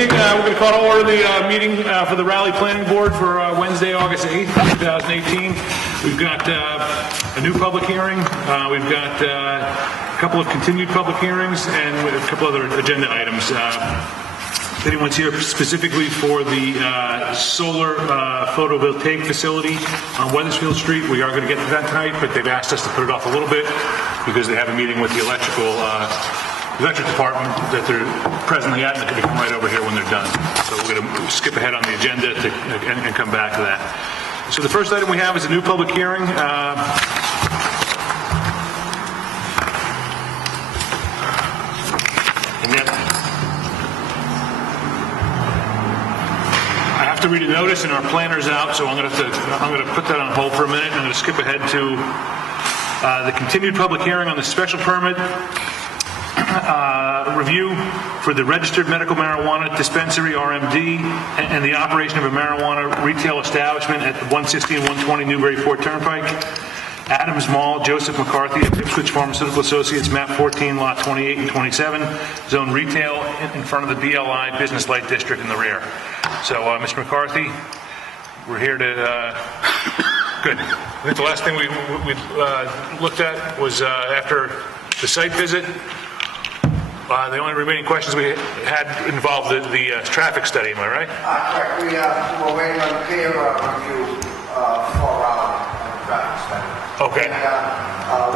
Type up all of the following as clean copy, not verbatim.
evening. We're going to call to order the meeting for the Raleigh Planning Board for Wednesday, August 8th, 2018. We've got a new public hearing. We've got a couple of continued public hearings and a couple other agenda items. If anyone's here specifically for the solar photovoltaic facility on Weathersfield Street, we are going to get to that tonight, but they've asked us to put it off a little bit because they have a meeting with the electric department that they're presently at, and they can come right over here when they're done. So we're going to skip ahead on the agenda and come back to that. So the first item we have is a new public hearing. I have to read a notice, and our planner's out, so I'm going to put that on hold for a minute. I'm going to skip ahead to the continued public hearing on the special permit review for the registered medical marijuana dispensary, RMD, and the operation of a marijuana retail establishment at 116 and 120 Newbury Fort Turnpike, Adams Mall, Joseph McCarthy at Ipswich Pharmaceutical Associates, map 14, lot 28 and 27, zone retail in front of the BLI Business Light District in the rear. So, Mr. McCarthy, we're here to... Good. I think the last thing we looked at was after the site visit. The only remaining questions we had involved the traffic study. Am I right? Correct. We're waiting on the peer review for our traffic study. Okay. And,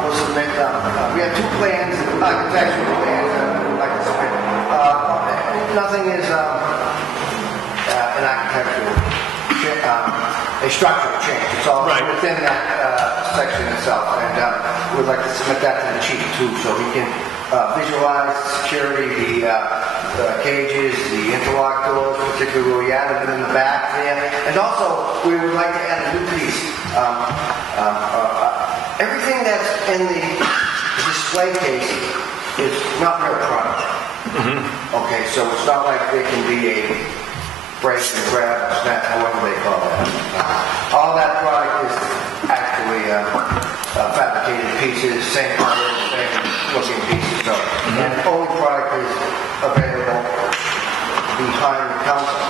we'll submit. We have two plans, architectural plans. Like to submit. Nothing is an architectural a structural change. It's all right within that section itself, and we'd like to submit that to the chief too, so he can visualize security, the cages, the interlock doors, particularly where we added them in the back there, and also we would like to add a new piece. Everything that's in the display case is not real product. Mm-hmm. Okay, so it's not like there can be a break and grab or snap, however they call that. All that product is actually fabricated pieces, same color, same looking pieces. So, and the only product is available behind the counter.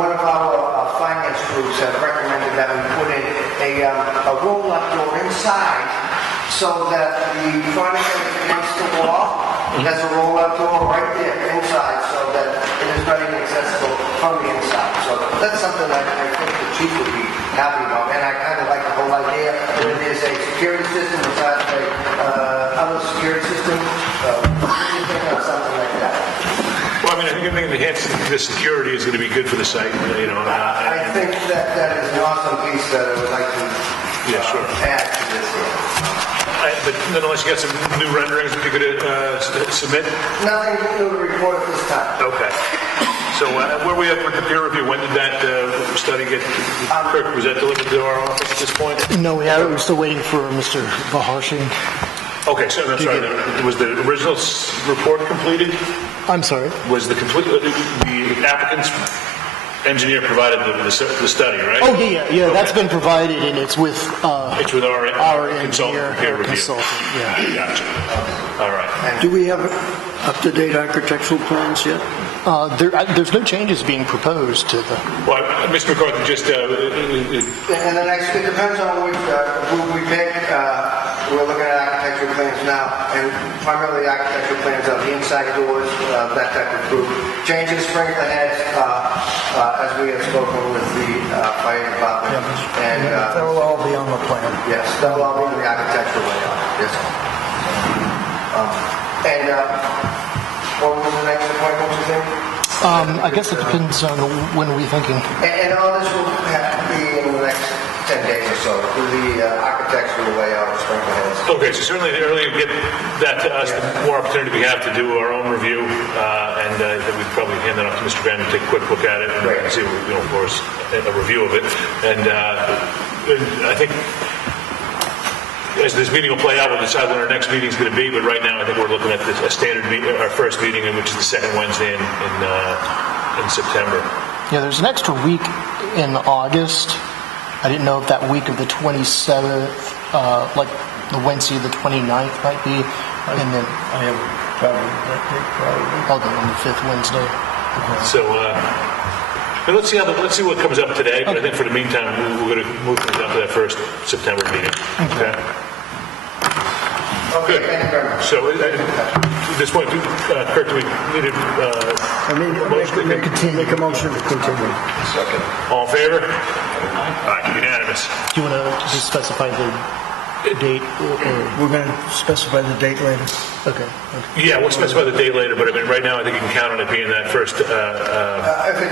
One of our finance groups have recommended that we put in a roll-up door inside so that the product is against the wall. There's a roll-up door right there inside so that it is very accessible from the inside. So that's something that I think the chief would be happy about. And I kind of like the whole idea that there's a security system inside other security system. Anything or something like that. Well, I mean, I think enhancing the security is going to be good for the site. I think that is an awesome piece that I would like to add to this here. But nonetheless, you got some new renderings that you're going to submit? Nothing new to report at this time. Okay. So where we at with the peer review? When did that study get, Kirk, was that delivered to our office at this point? No, we haven't. We're still waiting for Mr. Vaharshin. Okay, so I'm sorry. Was the original report completed? I'm sorry? Was the applicant's engineer provided the study, right? Oh, yeah. Okay. That's been provided, and it's with our engineer, peer review. consultant. Yeah. Gotcha. All right. Do we have up-to-date architectural plans yet? There's no changes being proposed to the... Well, Mr. McCarthy, just... And the next, it depends on which group we pick. We're looking at architectural plans now, and primarily architectural plans of the inside doors, that type of group. Changes, sprinkler heads, as we have spoken with the fire department. Yep. And that will all be on the plan. Yes, that will all be in the architectural layout. Yes. What was the next appointment, you think? I guess it depends on when we're thinking. And all this will be in the next 10 days or so, through the architectural layout of sprinkler heads. Okay, so certainly the earlier you get that to us, the more opportunity we have to do our own review, and then we'd probably hand that off to Mr. Graham to take a quick look at it and see, of course, a review of it. And I think as this meeting will play out, we'll decide when our next meeting is going to be, but right now I think we're looking at a standard meeting, our first meeting, which is the second Wednesday in September. Yeah, there's an extra week in August. I didn't know if that week of the 27th, like the Wednesday the 29th might be, and then I have traveled that day probably. I'll go on the 5th Wednesday. So, and let's see what comes up today, but I think for the meantime, we're going to move things up to that first September meeting. Okay. Good. Thank you very much. So, at this point, Kurt, do we need a Make a motion to continue. Second. all in favor? All right, unanimous. Do you want to just specify the date? We're going to specify the date later. Okay. Yeah, we'll specify the date later, but I mean, right now, I think you can count on it being that first, If it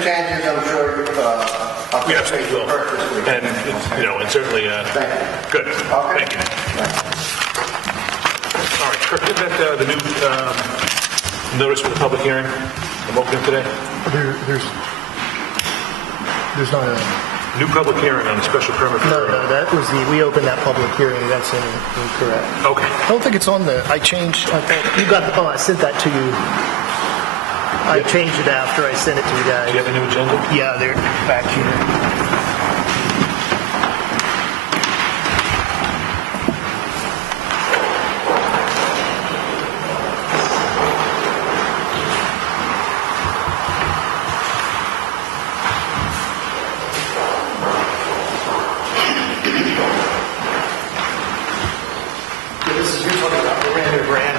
changes, I'm sure I'll we absolutely will. first this week. And, and certainly, Thank you. good. Okay. Thank you. All right, Kurt, give that the new notice for the public hearing I'm opening today. There's not a... New public hearing on the special permit for... No, that was we opened that public hearing. That's incorrect. Okay. I don't think it's on the, I changed, I sent that to you. I changed it after I sent it to you guys. Do you have a new agenda? Yeah, they're back here.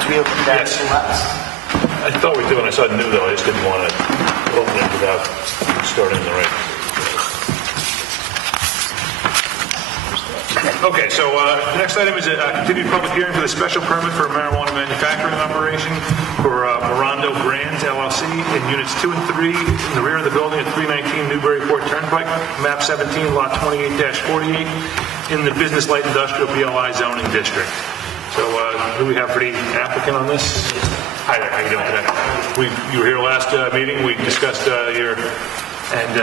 We opened that Yes. last. I thought we did when I saw new, though. I just didn't want to open it without starting the right. Okay, so the next item is a continued public hearing for the special permit for a marijuana manufacturing operation for Morondo Brands LLC in Units 2 and 3 in the rear of the building at 319 Newburyport Turnpike, map 17, lot 28-48, in the business light industrial BLI zoning district. So, who do we have for the applicant on this? Hi there, how you doing today? You were here last meeting, we discussed and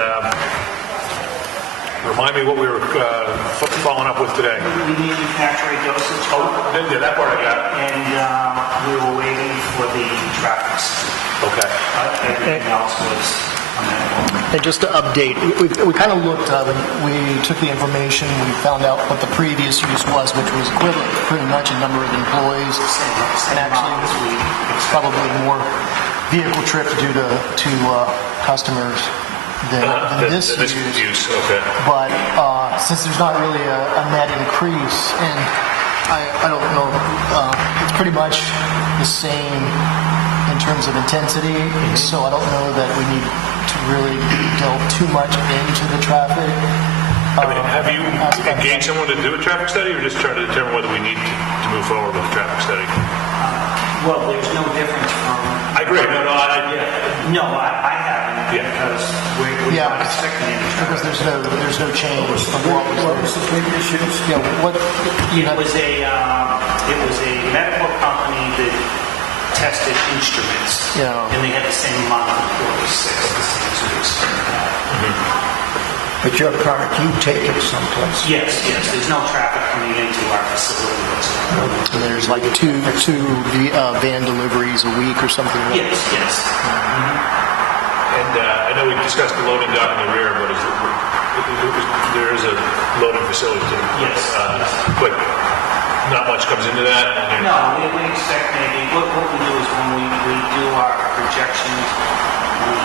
remind me what we were following up with today. We manufacture a dosage. Yeah, that part I got. And we were waiting for the traffic study. Okay. Everything else was on that one. And just to update, we kind of looked, we took the information, we found out what the previous use was, which was equivalent pretty much in number of employees. And actually, it's probably more vehicle trips due to customers than this use. Okay. But since there's not really a net increase, and I don't know, it's pretty much the same in terms of intensity, so I don't know that we need to really delve too much into the traffic. I mean, have you engaged someone to do a traffic study, or just trying to determine whether we need to move forward with a traffic study? Well, there's no difference from... I agree. No, I haven't, Yeah. because we're not expecting any Because traffic. there's no change from what was the previous use? Yeah, what It was a medical company that tested instruments. Yeah. And they had the same amount of employees, 6 the same. But your product, you take it someplace. Yes, there's no traffic coming into our facility whatsoever. there's like two van deliveries a week or something. Yes. And I know we discussed the loading dock in the rear, but there is a loading facility too. Yes. But not much comes into that. No, we expect maybe, what we do is when we do our projections, we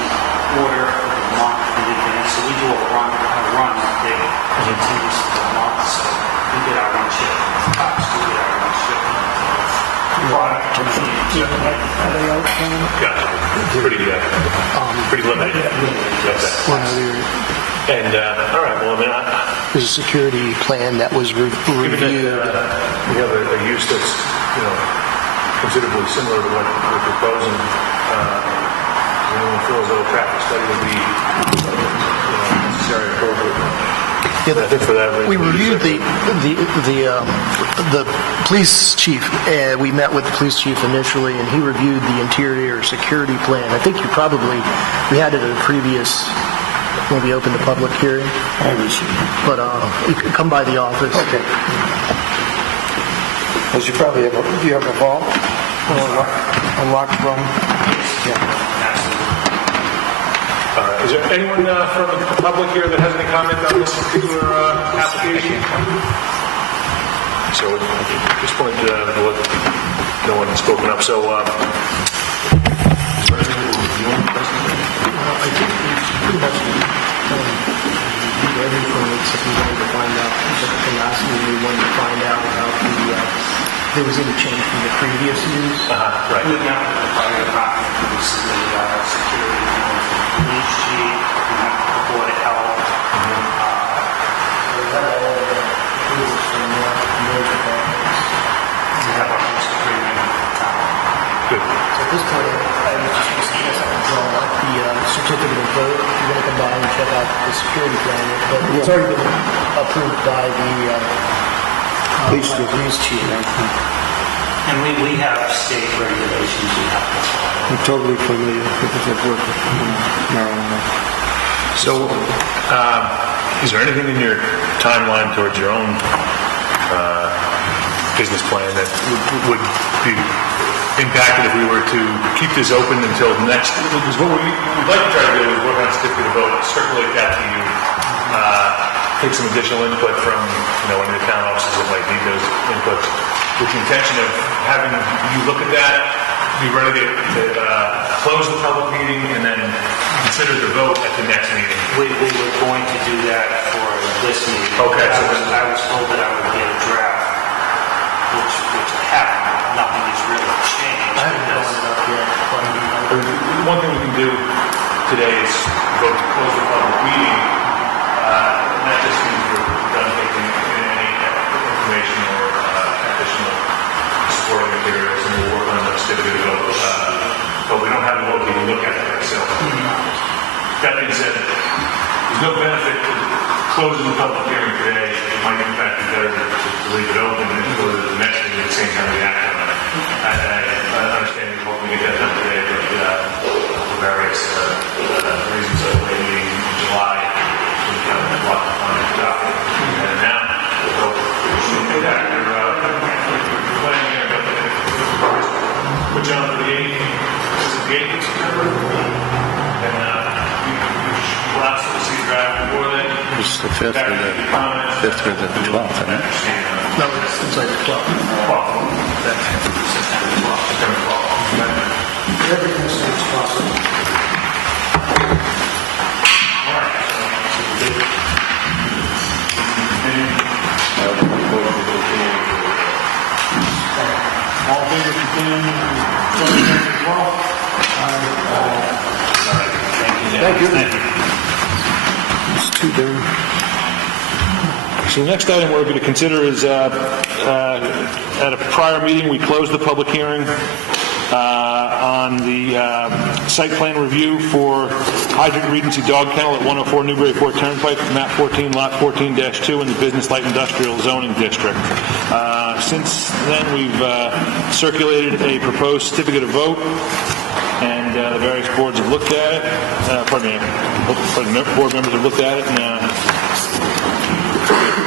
order for the month in advance, so we do a run that continues for the month, so we get our run shipment of cups, we get our run shipment of product to the Are they out there? Gotcha. Pretty limited. Okay. One other, And all right. Well, I mean, there's a security plan that was given reviewed. that we have a use that's considerably similar to what we're proposing, anyone feels that a traffic study would be necessary, appropriate. Yeah, I think for that reason, we reviewed the police chief. We met with the police chief initially, and he reviewed the interior security plan. I think we had it at a previous when we opened the public hearing. I haven't seen it. But you can come by the office. Okay. Because you probably have do you have a vault? Or a locked room? Yeah. Is there anyone from the public here that has any comment on this particular application? So at this point, no one has spoken up. So, is there anything we're reviewing? pretty much did everything except we wanted to find out, the last meeting we wanted to find out about if there was any change from the previous use. Right. We met with the fire department, the security, police chief, we met with the board of health. We had all of the approvals from those departments. We have our host agreement with the town. Good. So at this point, I would just suggest I can draw up the certificate of vote. If you're going to come by and check out the security plan, but it's already been approved by the police chief. And we have state regulations we have to follow. I'm totally familiar because I've worked with marijuana. So, is there anything in your timeline towards your own business plan that would be impacted if we were to keep this open until next? Because what we'd like to try to do is work on a certificate of vote, circulate that to you, take some additional input from any of the town offices that might need those inputs, with the intention of having you look at that, be ready to close the public meeting, and then consider the vote at the next meeting. We were going to do that for this meeting. Okay. I was told that I would get a draft, which I haven't. Nothing has really changed. I haven't drawn it up yet. One thing we can do today is vote to close the public meeting. And that just means we're done taking any information or additional supporting materials, and we'll work on the certificate of vote. But we don't have the vote to even look at it. So, that being said, there's no benefit to closing the public hearing today. It might in fact be better to leave it open and go to the next meeting at the same time we act on it. I understand you hope we get that done today, but for various reasons of the meeting in July, we have a lot on the docket. And now, so we'll get back to planning here. Put you on for the 8th. This is the 8th of September. And we'll absolutely see draft before then. It's the 5th or the 12th, isn't it? No, it's like the 12th. September 12th. Everything seems possible. All things are continuing. Thank you. It's too damn. So the next item we're going to consider is, at a prior meeting, we closed the public hearing on the site plan review for Hydrant Regency Dog Kennel at 104 Newburyport Turnpike, map 14, lot 14-2 in the Business Light Industrial Zoning District. Since then, we've circulated a proposed certificate of vote, and the various boards have looked at it. Board members have looked at it, and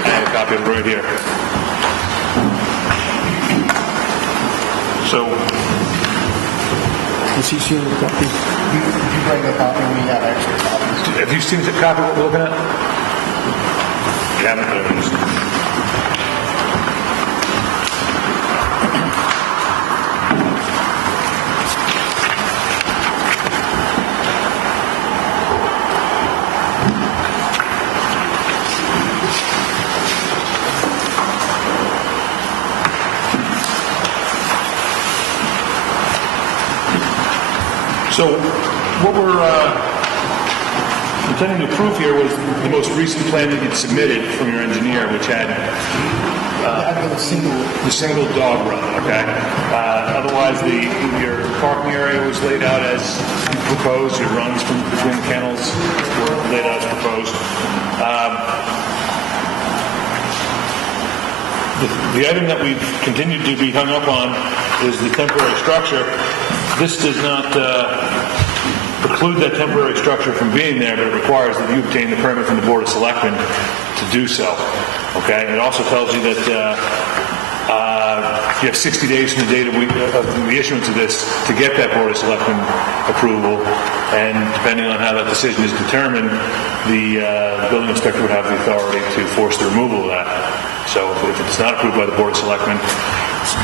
I have a copy of it right here. So, Has he seen the copy? If you bring a copy, we have extra copies. have you seen the copy of what we're looking at? You haven't, but it is. So what we're intending to approve here was the most recent plan that you'd submitted from your engineer, which had the single dog run, okay? Otherwise, your parking area was laid out as proposed. Your runs from between the kennels were laid out as proposed. The item that we've continued to be hung up on is the temporary structure. This does not preclude that temporary structure from being there, but it requires that you obtain the permit from the Board of Selectmen to do so. Okay? It also tells you that you have 60 days from the date of the issuance of this to get that Board of Selectmen approval, and depending on how that decision is determined, the building inspector would have the authority to force the removal of that. So if it's not approved by the Board of Selectmen,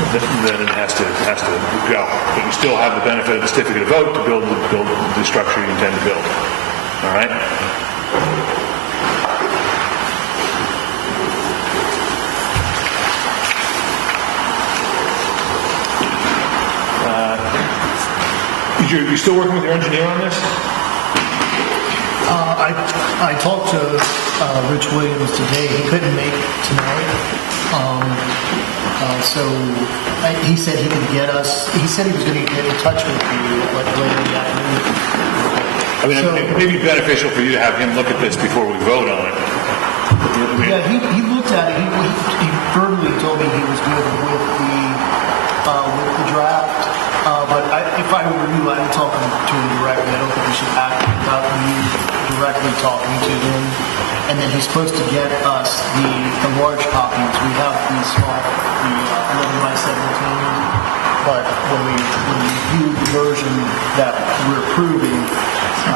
then it has to go. But you still have the benefit of the certificate of vote to build the structure you intend to build. All right? You're still working with your engineer on this? I talked to Rich Williams today. He couldn't make it tonight. He said he could get us. He said he was going to get in touch with you like later in the afternoon. I mean, it may be beneficial for you to have him look at this before we vote on it. Yeah, he looked at it. He verbally told me he was good with the draft. But if I were you, I would talk to him directly. I don't think we should act without you directly talking to him. And then he's supposed to get us the large copies. We have the small, the 11 by 17. But when we viewed the version that we're approving,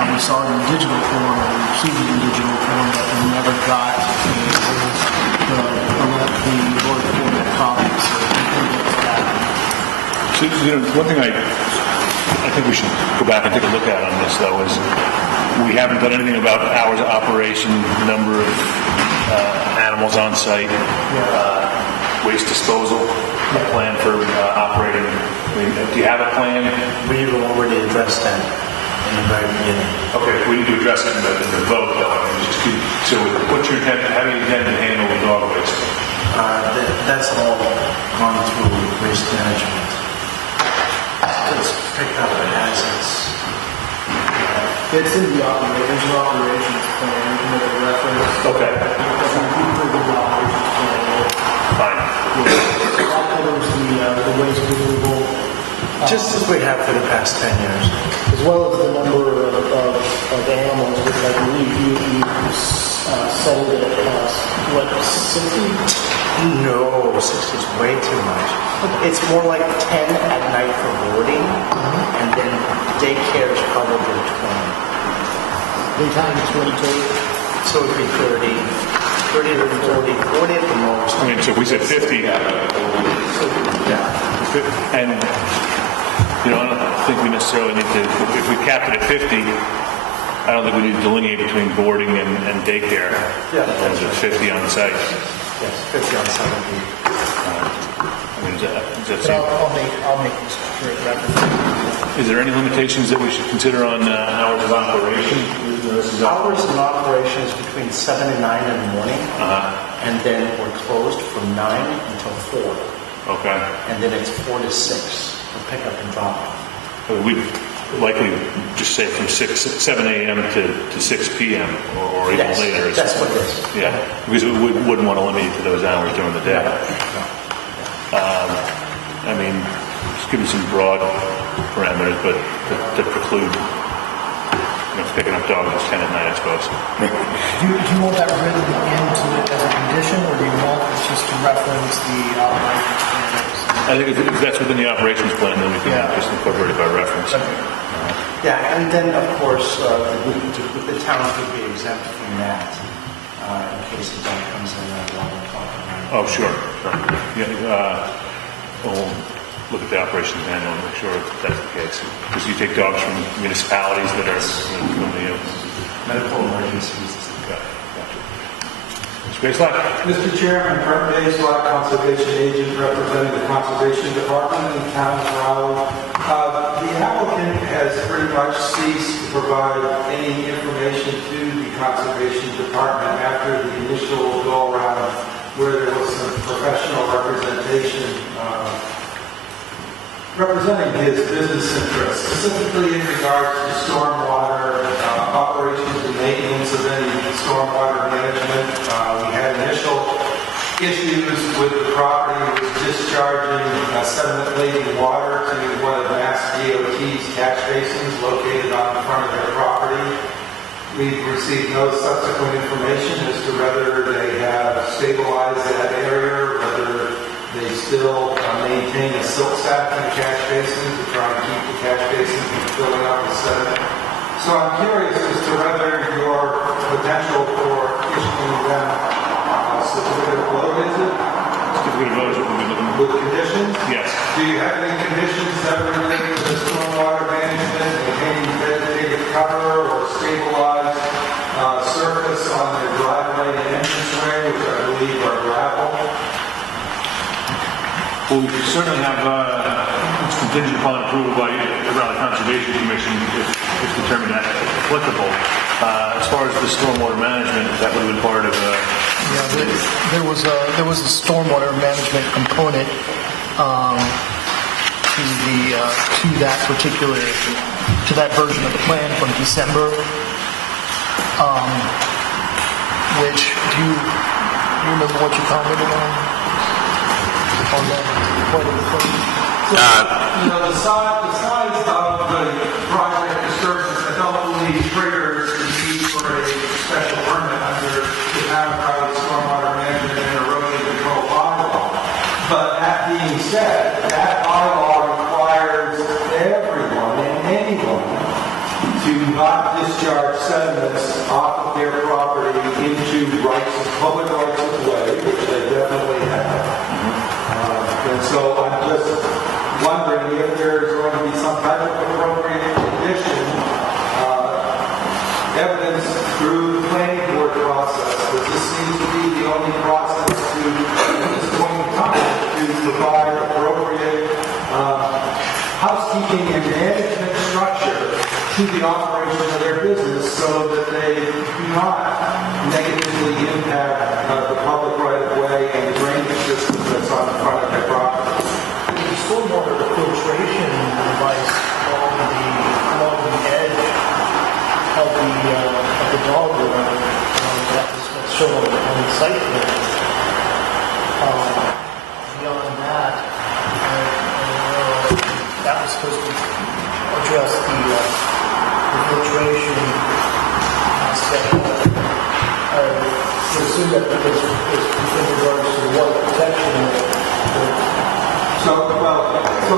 we saw it in digital form and we received it in digital form, but we never got the large format copies. So we couldn't get to that. So, one thing I think we should go back and take a look at on this, though, is we haven't done anything about hours of operation, number of animals on site, waste disposal, a plan for operating. I mean, do you have a plan? We've already addressed that in the very beginning. Okay, we need to address it in the vote, though. I mean, so what's your intent? How do you intend to handle the dog waste? That's all gone through waste management. It's picked up as It's in the operations plan. You can make a reference. Okay, The operations plan. fine. That covers the waste removal, just as we have for the past 10 years. as well as the number of animals, which I believe you settled it at, what, 60? No, 60 is way too much. It's more like 10 at night for boarding, and then daycare is probably 20. Daytime is 22. So it would be 30 to 40 at the most. I mean, so if we said 50, Yeah. and, I don't think we necessarily need to, if we capped it at 50, I don't think we need to delineate between boarding and daycare. Yeah. In terms of 50 on site. Yes, 50 on 70. I mean, does that But seem, I'll make this accurate reference. is there any limitations that we should consider on hours of operation? This is Hours of operation is between 7 and 9 in the morning, and then we're closed from 9 until 4, Okay. and then it's 4 to 6 for pickup and drop off. We'd likely just say from 7 a.m. to 6 p.m. or even Yes, later. that's what it is. Yeah, because we wouldn't want to limit it to those hours during the day. I mean, just give me some broad parameters, but that preclude picking up dogs at 10 at night, I suppose. Do you want that written into it as a condition, or do you want it just to reference the operations plan? I think if that's within the operations plan, then we can just incorporate it by reference. Yeah, and then, of course, the towns would be exempt from that in case the dog comes in at 11 o'clock at night. Oh, sure. Yeah, we'll look at the operations manual and make sure that's the case. Because you take dogs from municipalities that are from the... Medical emergencies. Gotcha. Mr. Baselock? Mr. Chairman, Brent Baselock, Conservation Agent representing the Conservation Department in the town of Raleigh. The applicant has pretty much ceased to provide any information to the Conservation Department after the initial go-around where there was some professional representation representing his business interests, specifically in regards to stormwater operations and maintenance of any stormwater management. We had initial issues with the property was discharging sediment-laden water to one of Mass DOT's catch basins located on the front of their property. We've received no subsequent information as to whether they have stabilized that area, whether they still maintain a silt sack in the catch basin to try and keep the catch basin from filling up with sediment. So I'm curious as to whether your potential for issuing them a certificate of load is it? Certificate of load is what we'll be looking at. With conditions? Yes. Do you have any conditions that relate to the stormwater management, maintaining vegetative cover or stabilized Well, we certainly have, it's contingent upon approval by the Raleigh Conservation Commission if determined applicable. As far as the stormwater management, that would have been part of Yeah, there was a stormwater management component to that version of the plan from December. Which do you remember what you commented on that part of the plan? The size of the project disturbance, I don't believe triggers the need for a special permit under the Valley Stormwater Management and Erosion Control bylaw. But that being said, that bylaw requires everyone and anyone to not discharge sediments off of their property into public rights of way, which they definitely have. And so I'm just wondering if there's going to be some type of appropriate condition, evidence through the planning board process, that this seems to be the only process to, at this point in time, to provide appropriate housekeeping and management structure to the operation of their business so that they do not negatively impact the public right-of-way and the drainage system that's on the front of their property. The stormwater filtration device along the edge of the dog run that's shown on the site plan. Beyond that, that was supposed to address the filtration aspect. To assume that it's in regards to water protection. So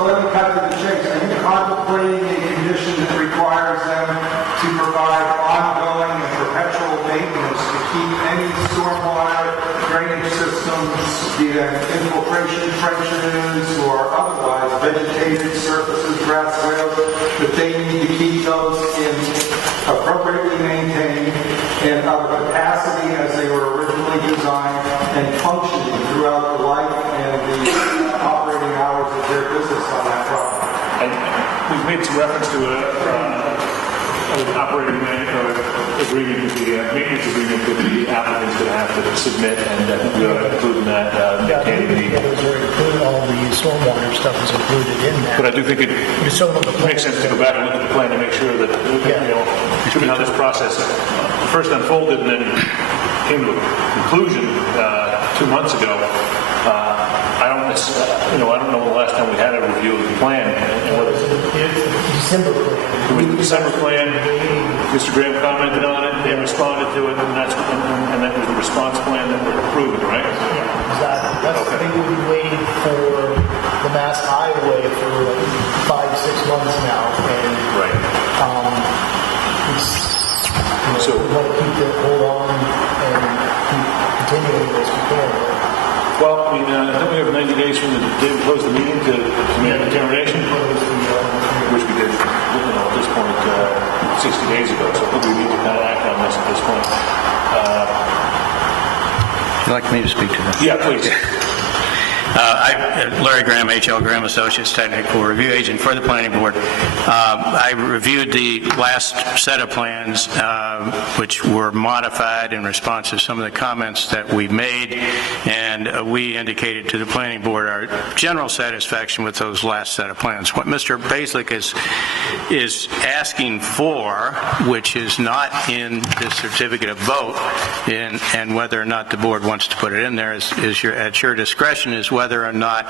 let me cut to the chase. Are you contemplating a condition that requires them to provide ongoing and perpetual maintenance to keep any stormwater drainage systems, be it infiltration trenches or otherwise vegetated surfaces, grass swales, that they need to keep those in appropriately maintained and of capacity as they were originally designed and functioning throughout the life and the operating hours of their business on that property? And we've made some reference to an operating agreement with the maintenance agreement that the applicant's going to have to submit, and I think we ought to include in that maintaining All the stormwater stuff is included in that. But I do think it makes sense to go back and look at the plan to make sure that, given how this process first unfolded and then came to a conclusion 2 months ago, I don't know the last time we had a review of the plan. December plan. The December plan, Mr. Graham commented on it, they responded to it, and that was the response plan that we're approving, right? Yeah, exactly. I think we've been waiting for the Mass Highway for 5-6 months now, and Right. we want to keep it, hold on, and keep continuing as we can. Well, I think we have 90 days from the day we close the meeting to make a determination, which we did, at this point, 60 days ago. So I think we need to kind of act on this at this point. Would you like me to speak to that? Yeah, please. Larry Graham, H.L. Graham Associates, Technical Review Agent for the Planning Board. I reviewed the last set of plans, which were modified in response to some of the comments that we made, and we indicated to the Planning Board our general satisfaction with those last set of plans. What Mr. Basilick is asking for, which is not in the certificate of vote, and whether or not the board wants to put it in there is at your discretion, is whether or not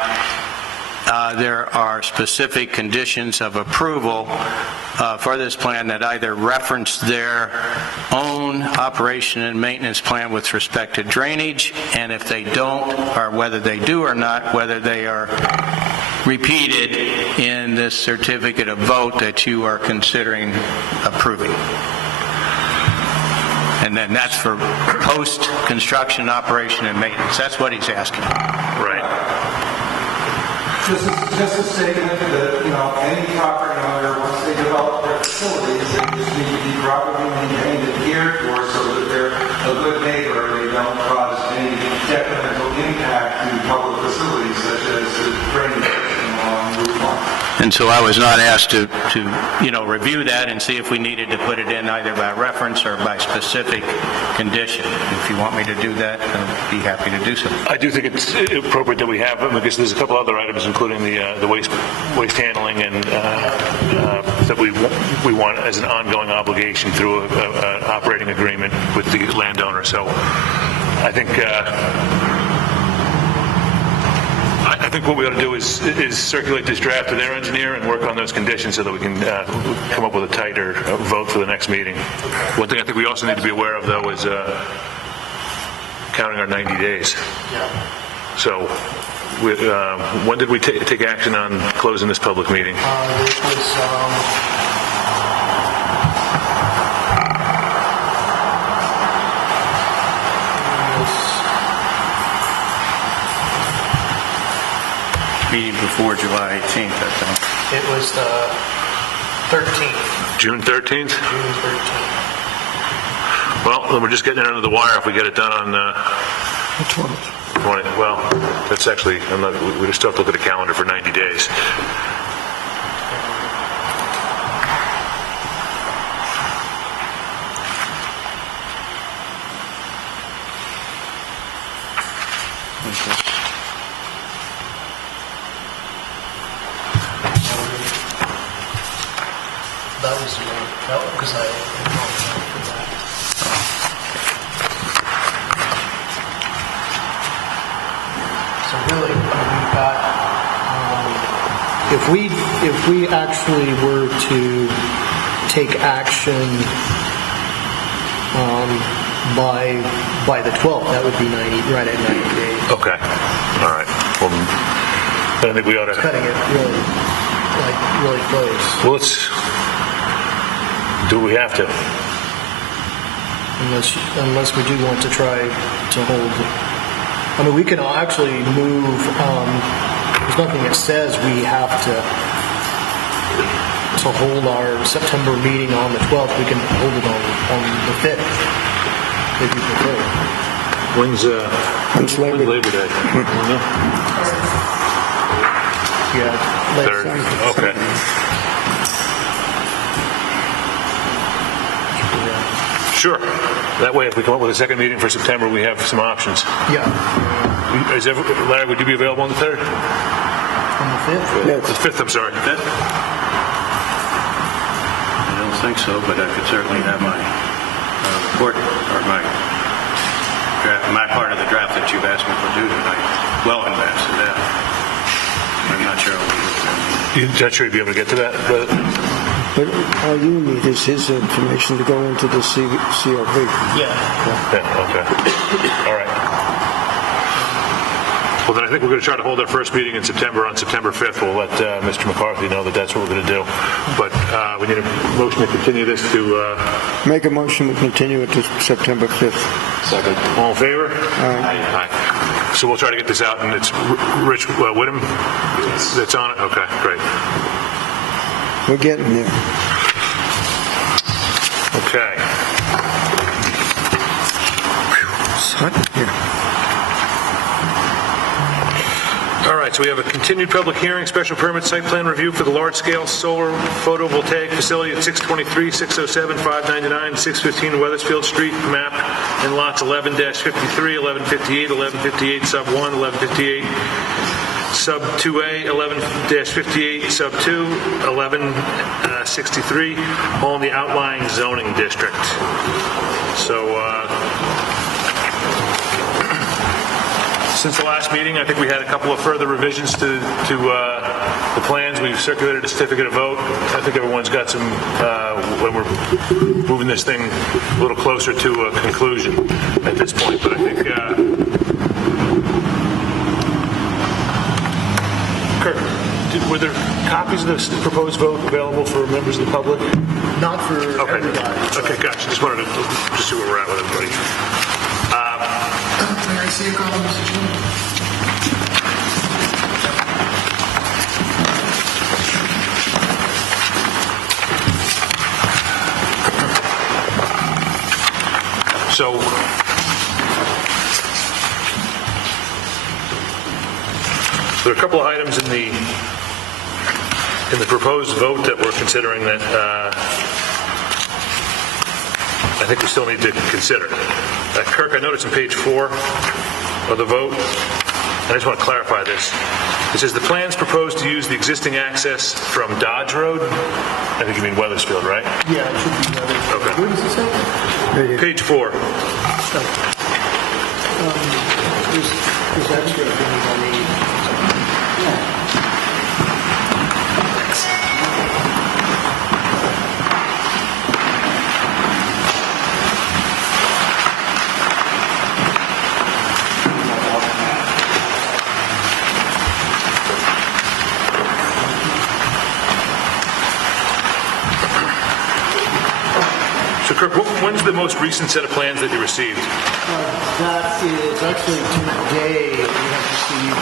there are specific conditions of approval for this plan that either reference their own operation and maintenance plan with respect to drainage, and if they don't, or whether they do or not, whether they are repeated in this certificate of vote that you are considering approving. And then that's for post-construction operation and maintenance. That's what he's asking. Right. Just a statement that, any property owner, once they develop their facilities, they just need to be properly maintained and cared for so that they're a good neighbor and they don't cause any detrimental impact to public facilities such as the and so I was not asked to review that and see if we needed to put it in either by reference or by specific condition. If you want me to do that, I'd be happy to do so. I do think it's appropriate that we have them, because there's a couple other items, including the waste handling and that we want as an ongoing obligation through an operating agreement with the landowner. So I think I think what we ought to do is circulate this draft to their engineer and work on those conditions so that we can come up with a tighter vote for the next meeting. One thing I think we also need to be aware of, though, is counting our 90 days. Yeah. So when did we take action on closing this public meeting? It was, Meeting before July 18th, I think. it was the 13th, June 13th? June 13th. Well, then we're just getting it under the wire if we get it done on The 12th. 20. Well, that's actually, we still have to look at the calendar for 90 days. That was the one, because I for that. So really, we've got, if we actually were to take action by the 12th, that would be 90, right at 90 days. Okay. All right. Well, I think we ought to... Cutting it really close. Well, let's... Do we have to? Unless we do want to try to hold. I mean, we can actually move. There's nothing that says we have to hold our September meeting on the 12th. We can hold it on the 5th, if you prefer. When's Labor Day? Yeah. Third. Okay. Sure. That way, if we come up with a second meeting for September, we have some options. Yeah. Larry, would you be available on the 3rd? On the 5th? Yes. The 5th, I'm sorry. 5th? I don't think so, but I could certainly have my report or my part of the draft that you've asked me to do tonight well in advance of that. I'm not sure I'll be able to. You're not sure you'd be able to get to that? But all you need is his information to go into the CRV. Yeah. Yeah, okay. All right. Well, then I think we're going to try to hold our first meeting in September on September 5th. We'll let Mr. McCarthy know that that's what we're going to do. But we need a motion to continue this to... Make a motion, we continue it to September 5th. Second. All in favor? Aye. Aye. So we'll try to get this out, and it's Rich Whittam that's on it? Okay, great. We're getting there. Okay. It's hot here. All right, so we have a continued public hearing, special permit site plan review for the large-scale solar photovoltaic facility at 623, 607, 599, 615 Weathersfield Street, map in lots 11-53, 1158, 1158 sub 1, 1158 sub 2A, 11-58 sub 2, 1163, all in the outlying zoning district. So, since the last meeting, I think we had a couple of further revisions to the plans. We've circulated a certificate of vote. I think everyone's got some, when we're moving this thing a little closer to a conclusion at this point. But I think, Kirk, were there copies of this proposed vote available for members of the public? Not for everybody. Okay, gotcha. Just wanted to just see where we're at with everybody. May I see a copy, Mr. Chairman? So, there are a couple of items in the in the proposed vote that we're considering that I think we still need to consider. Kirk, I noticed on page 4 of the vote, I just want to clarify this. It says the plans propose to use the existing access from Dodge Road. I think you mean Weathersfield, right? Yeah, it should be better. Okay. Where does it say? Page 4. There's extra things on the... So, Kirk, when's the most recent set of plans that you received? That is actually today we have received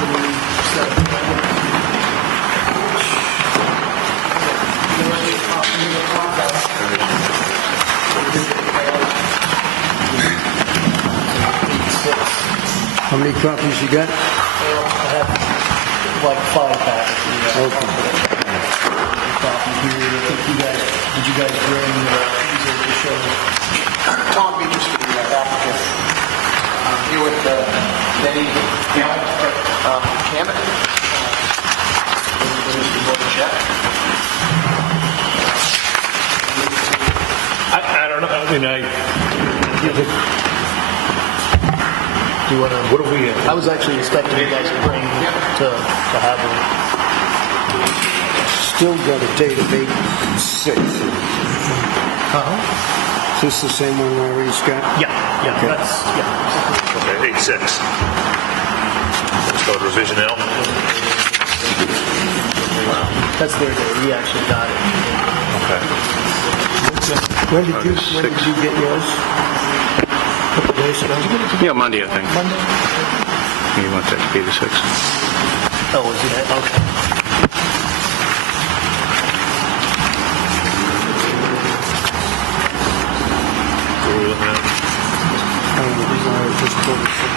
the new set of How many copies you got? I have like 5 packets. Okay. Did you guys bring these are to show? Tom Beatrice for the applicant. Here with Benny Cammett. I don't know. I mean, Do you want to? what have we... I was actually expecting you guys to bring to have them. Still got a date of 8/6. Is this the same one Larry's got? Yeah, Okay. that's Okay, 8/6. It's called revision L. that's their day. We actually got it. Okay. When did you get yours? A couple days ago? Yeah, Monday, I think. Monday. You want that to be the 6th. Oh, is it? Okay. What are we looking at? Just pulled it from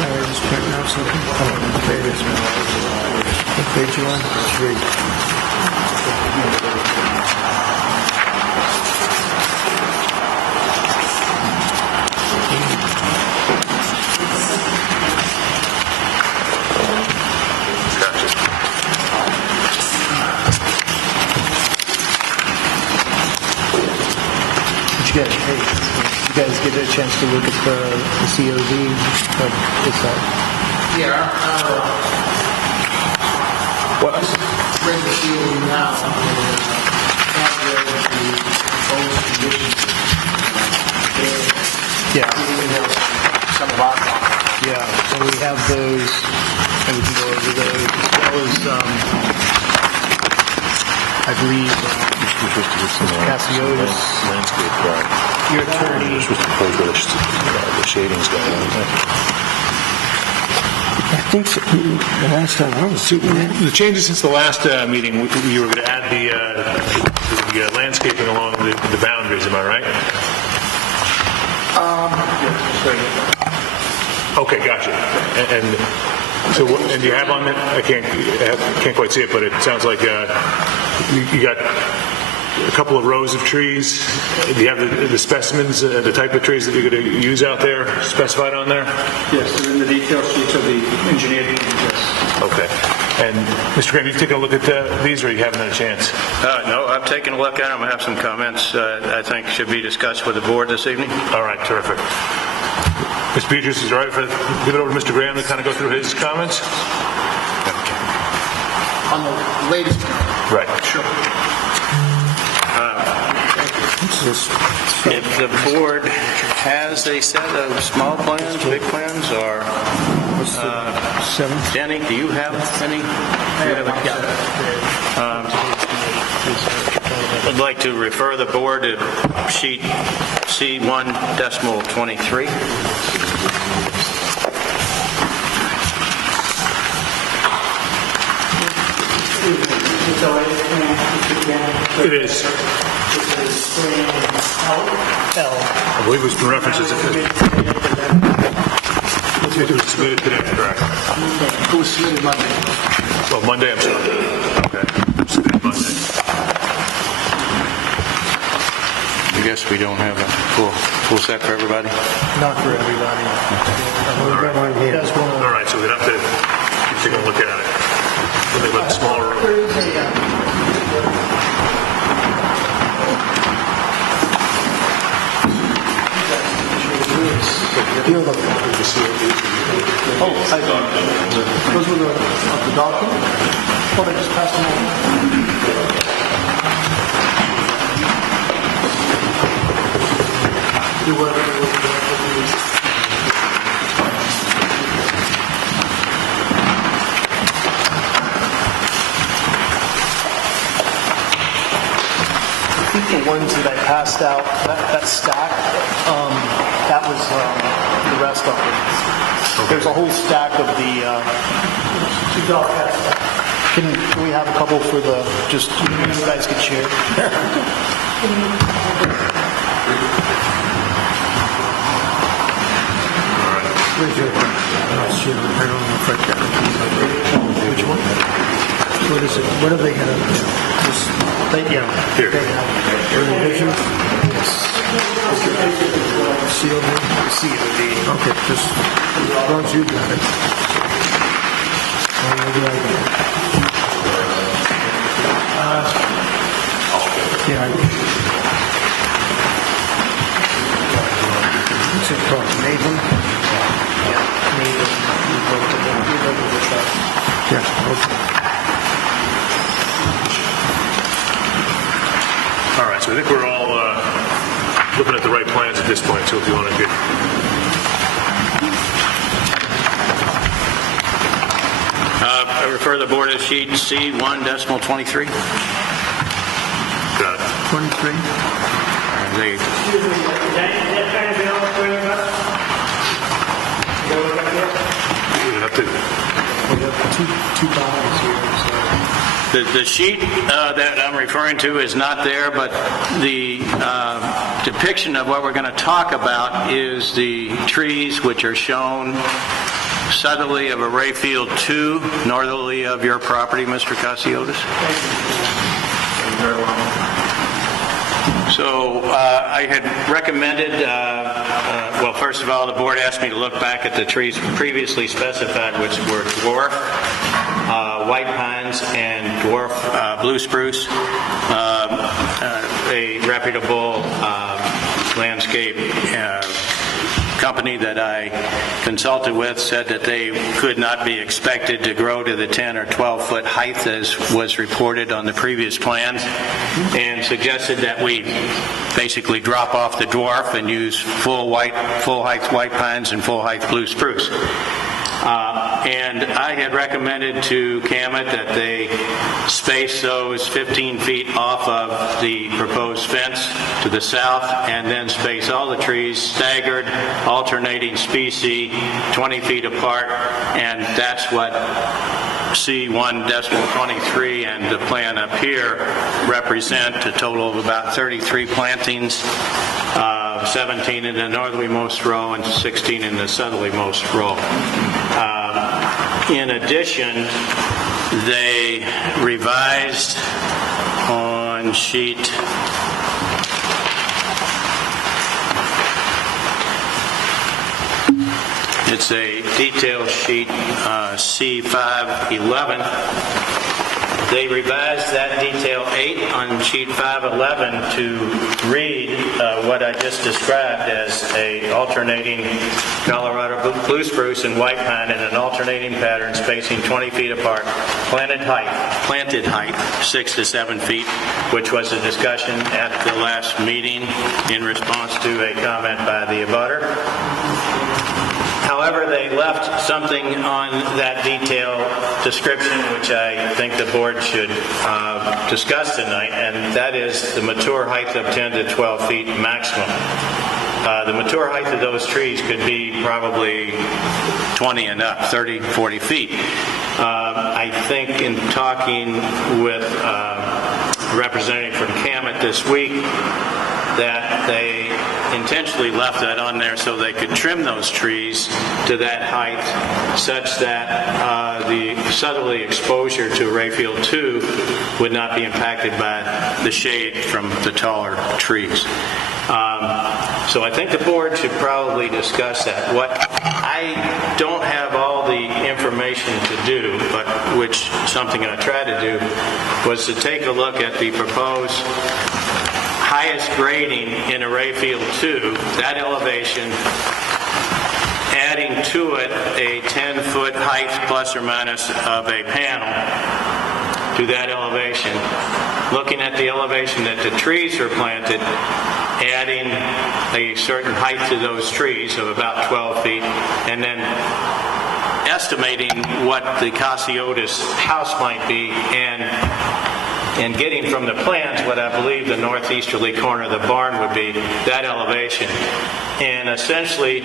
Larry's printing out something. Oh, there it is. What page you on? 3. Gotcha. Did you guys get a chance to look at the COD? It's Yeah. What? Read the COD now. yeah, Some of our comments. yeah. So we have those, and we can go over those. That was, I believe, Cassiotis, your attorney. The shading's going on. I think so. The last time I was sitting there. The changes since the last meeting, you were going to add the landscaping along the boundaries, am I right? Okay, gotcha. And so, and you have on it, I can't quite see it, but it sounds like you got a couple of rows of trees. Do you have the specimens, the type of trees that you're going to use out there specified on there? Yes, they're in the detail sheets of the engineered, yes. Okay. And Mr. Graham, you've taken a look at these, or you haven't had a chance? No, I've taken a look at them. I have some comments I think should be discussed with the board this evening. All right, terrific. Ms. Beatrice, is it all right if I give it over to Mr. Graham to kind of go through his comments? On the latest. Right. Sure. If the board has a set of small plans, big plans, or Danny, do you have any? I'd like to refer the board to sheet C1.23. It is. I believe it was in references. It was submitted today, correct? It was submitted Monday. Well, Monday, I'm sorry. Okay, submitted Monday. I guess we don't have a full set for everybody. Not for everybody. We've got one here. That's one of All right, so we'd have to keep taking a look at it. Something about the smaller room. There is a, Here are the oh, I thought. Those were the document? Oh, they just passed them over. Do whatever. I think the ones that I passed out, that stack, that was the rest of them. There's a whole stack of the. Can we have a couple for the? Just you guys could share. Where's your, I don't know if I got it. Which one? What is it? What are they gonna do? Just, Yeah. Here. revisions? COD? Okay, just, as long as you got it. Or maybe I got it. Yeah, I did. What's it called? Nathan? Yeah, okay. All right, so I think we're all looking at the right plans at this point, so if you want to get... I refer the board to sheet C1.23. Got it. 23? They- We'd have to... We have two copies here. The sheet that I'm referring to is not there, but the depiction of what we're going to talk about is the trees which are shown southerly of Array Field 2, northerly of your property, Mr. Casiotis. So I had recommended, well, first of all, the board asked me to look back at the trees previously specified, which were dwarf, white pines, and dwarf blue spruce. A reputable landscape company that I consulted with said that they could not be expected to grow to the 10 or 12 foot height as was reported on the previous plans, and suggested that we basically drop off the dwarf and use full height white pines and full height blue spruce. And I had recommended to Camet that they space those 15 feet off of the proposed fence to the south, and then space all the trees staggered, alternating species, 20 feet apart, and that's what C1.23 and the plan up here represent, a total of about 33 plantings, 17 in the northerlymost row and 16 in the southerlymost row. In addition, they revised on sheet it's a detail sheet C511. They revised that detail 8 on sheet 511 to read what I just described as a alternating Colorado blue spruce and white pine in an alternating pattern spacing 20 feet apart, planted height 6 to 7 feet, which was a discussion at the last meeting in response to a comment by the abutter. However, they left something on that detail description which I think the board should discuss tonight, and that is the mature height of 10 to 12 feet maximum. The mature height of those trees could be probably 20 and up, 30, 40 feet. I think in talking with a representative from Camet this week that they intentionally left that on there so they could trim those trees to that height such that the southerly exposure to Rayfield 2 would not be impacted by the shade from the taller trees. So I think the board should probably discuss that. What I don't have all the information to do, but which something I tried to do, was to take a look at the proposed highest grading in a Rayfield 2, that elevation, adding to it a 10-foot height plus or minus of a panel to that elevation, looking at the elevation that the trees are planted, adding a certain height to those trees of about 12 feet, and then estimating what the Casiotis house might be, and getting from the plans what I believe the northeasterly corner of the barn would be, that elevation. And essentially,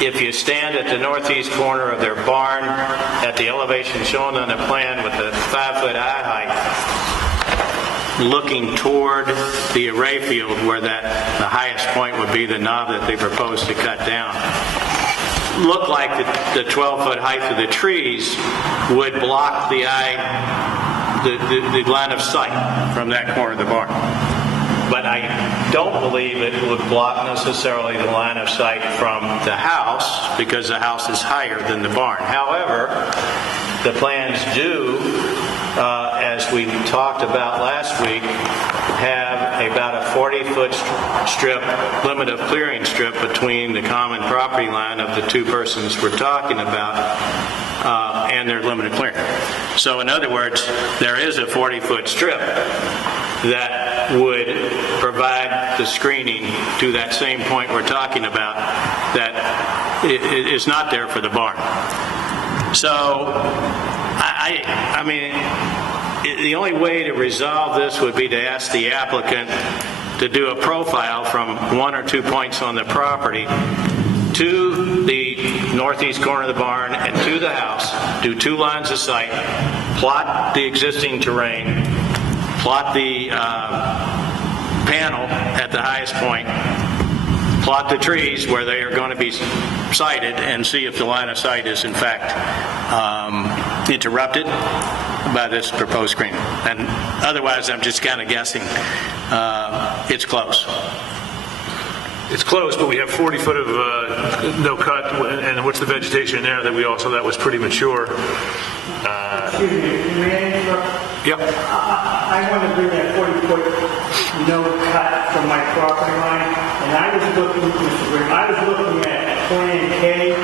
if you stand at the northeast corner of their barn at the elevation shown on the plan with the 5-foot eye height, looking toward the array field where the highest point would be the knob that they propose to cut down, look like the 12-foot height of the trees would block the eye, the line of sight from that corner of the barn. But I don't believe it would block necessarily the line of sight from the house, because the house is higher than the barn. However, the plans do, as we talked about last week, have about a 40-foot strip, limit of clearing strip, between the common property line of the two persons we're talking about and their limit of clearing. So in other words, there is a 40-foot strip that would provide the screening to that same point we're talking about that is not there for the barn. So, I mean, the only way to resolve this would be to ask the applicant to do a profile from 1 or 2 points on the property to the northeast corner of the barn and to the house, do 2 lines of sight, plot the existing terrain, plot the panel at the highest point, plot the trees where they are going to be sighted, and see if the line of sight is in fact interrupted by this proposed screen. And otherwise, I'm just kind of guessing. It's close. It's close, but we have 40 foot of no cut, and what's the vegetation in there that we also, that was pretty mature. Excuse me, may I interrupt? Yep. I want to bring that 40-foot no cut from my property line, and I was looking, Mr. Green, I was looking at Plan K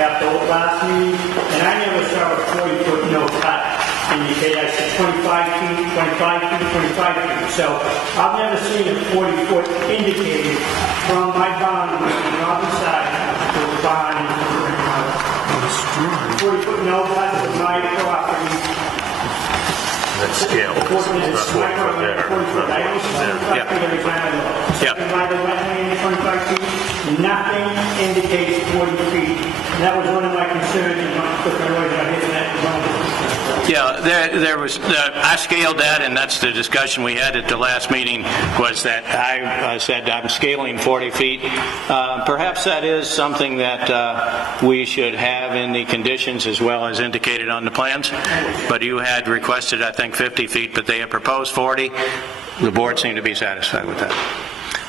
after last meeting, and I never saw a 40-foot no cut indicate. I said 25 feet, 25 feet, 25 feet. So I've never seen a 40-foot indicated from my barn on the northern side to the barn. 40-foot no cut from my property. That scale. I only see 25 feet every time I look. Second by the wetland, 25 feet. Nothing indicates 40 feet. And that was one of my concerns in my Yeah, there was. I scaled that, and that's the discussion we had at the last meeting. Was that I said I'm scaling 40 feet. Perhaps that is something that we should have in the conditions as well as indicated on the plans. But you had requested, I think, 50 feet, but they had proposed 40. The board seemed to be satisfied with that.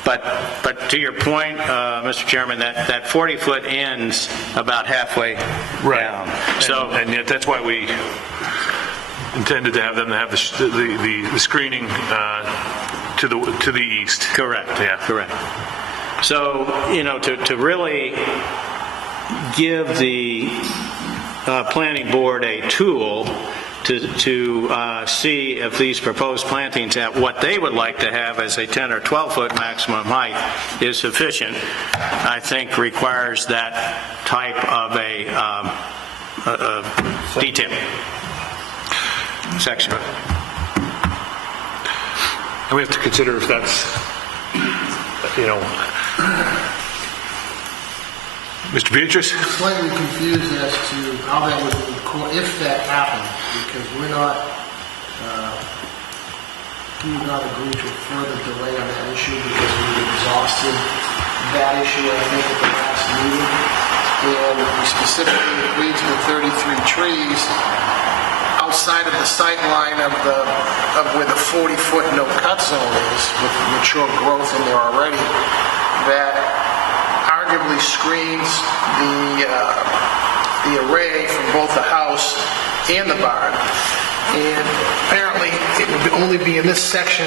But to your point, Mr. Chairman, that 40-foot ends about halfway down. So and yet that's why we intended to have them to have the screening to the east. Correct. Yeah. Correct. So to really give the planning board a tool to see if these proposed plantings at what they would like to have as a 10 or 12-foot maximum height is sufficient, I think requires that type of a detail section. And we have to consider if that's, Mr. Beatrice? I'm slightly confused as to how that would, if that happened, because we're not we would not agree to a further delay on that issue because we've exhausted that issue, I think, at the last meeting. And we specifically agreed to the 33 trees outside of the sight line of where the 40-foot no-cut zone is, with mature growth in there already, that arguably screens the array from both the house and the barn. And apparently, it would only be in this section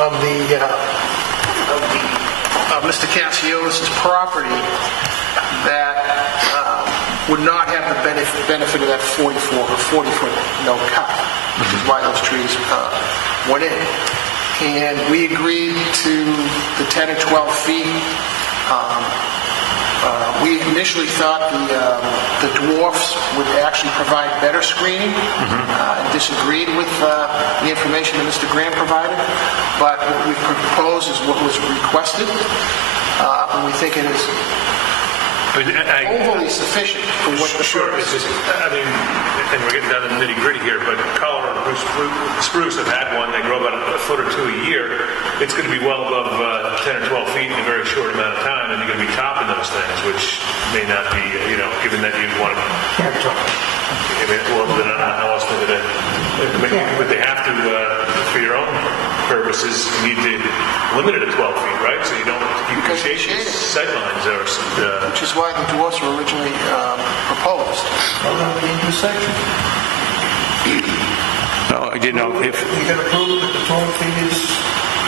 of Mr. Cassiotis' property that would not have the benefit of that 40-foot no-cut, which is why those trees went in. And we agreed to the 10 or 12 feet. We initially thought the dwarfs would actually provide better screening, and disagreed with the information that Mr. Graham provided. But what we propose is what was requested, and we think it is overly sufficient for what the Sure, it's just, I mean, and we're getting down to the nitty-gritty here, but Colorado spruce have had one, they grow about a foot or two a year. It's going to be well above 10 or 12 feet in a very short amount of time, and you're going to be topping those things, which may not be, given that you want to... I mean, well, then I don't know how else to do that. But they have to, for your own purposes, you need to limit it at 12 feet, right? So you don't keep shading sight lines. Which is why the dwarfs were originally proposed. Well, then we need a section. Well, I didn't know if... You can approve that the 12 feet is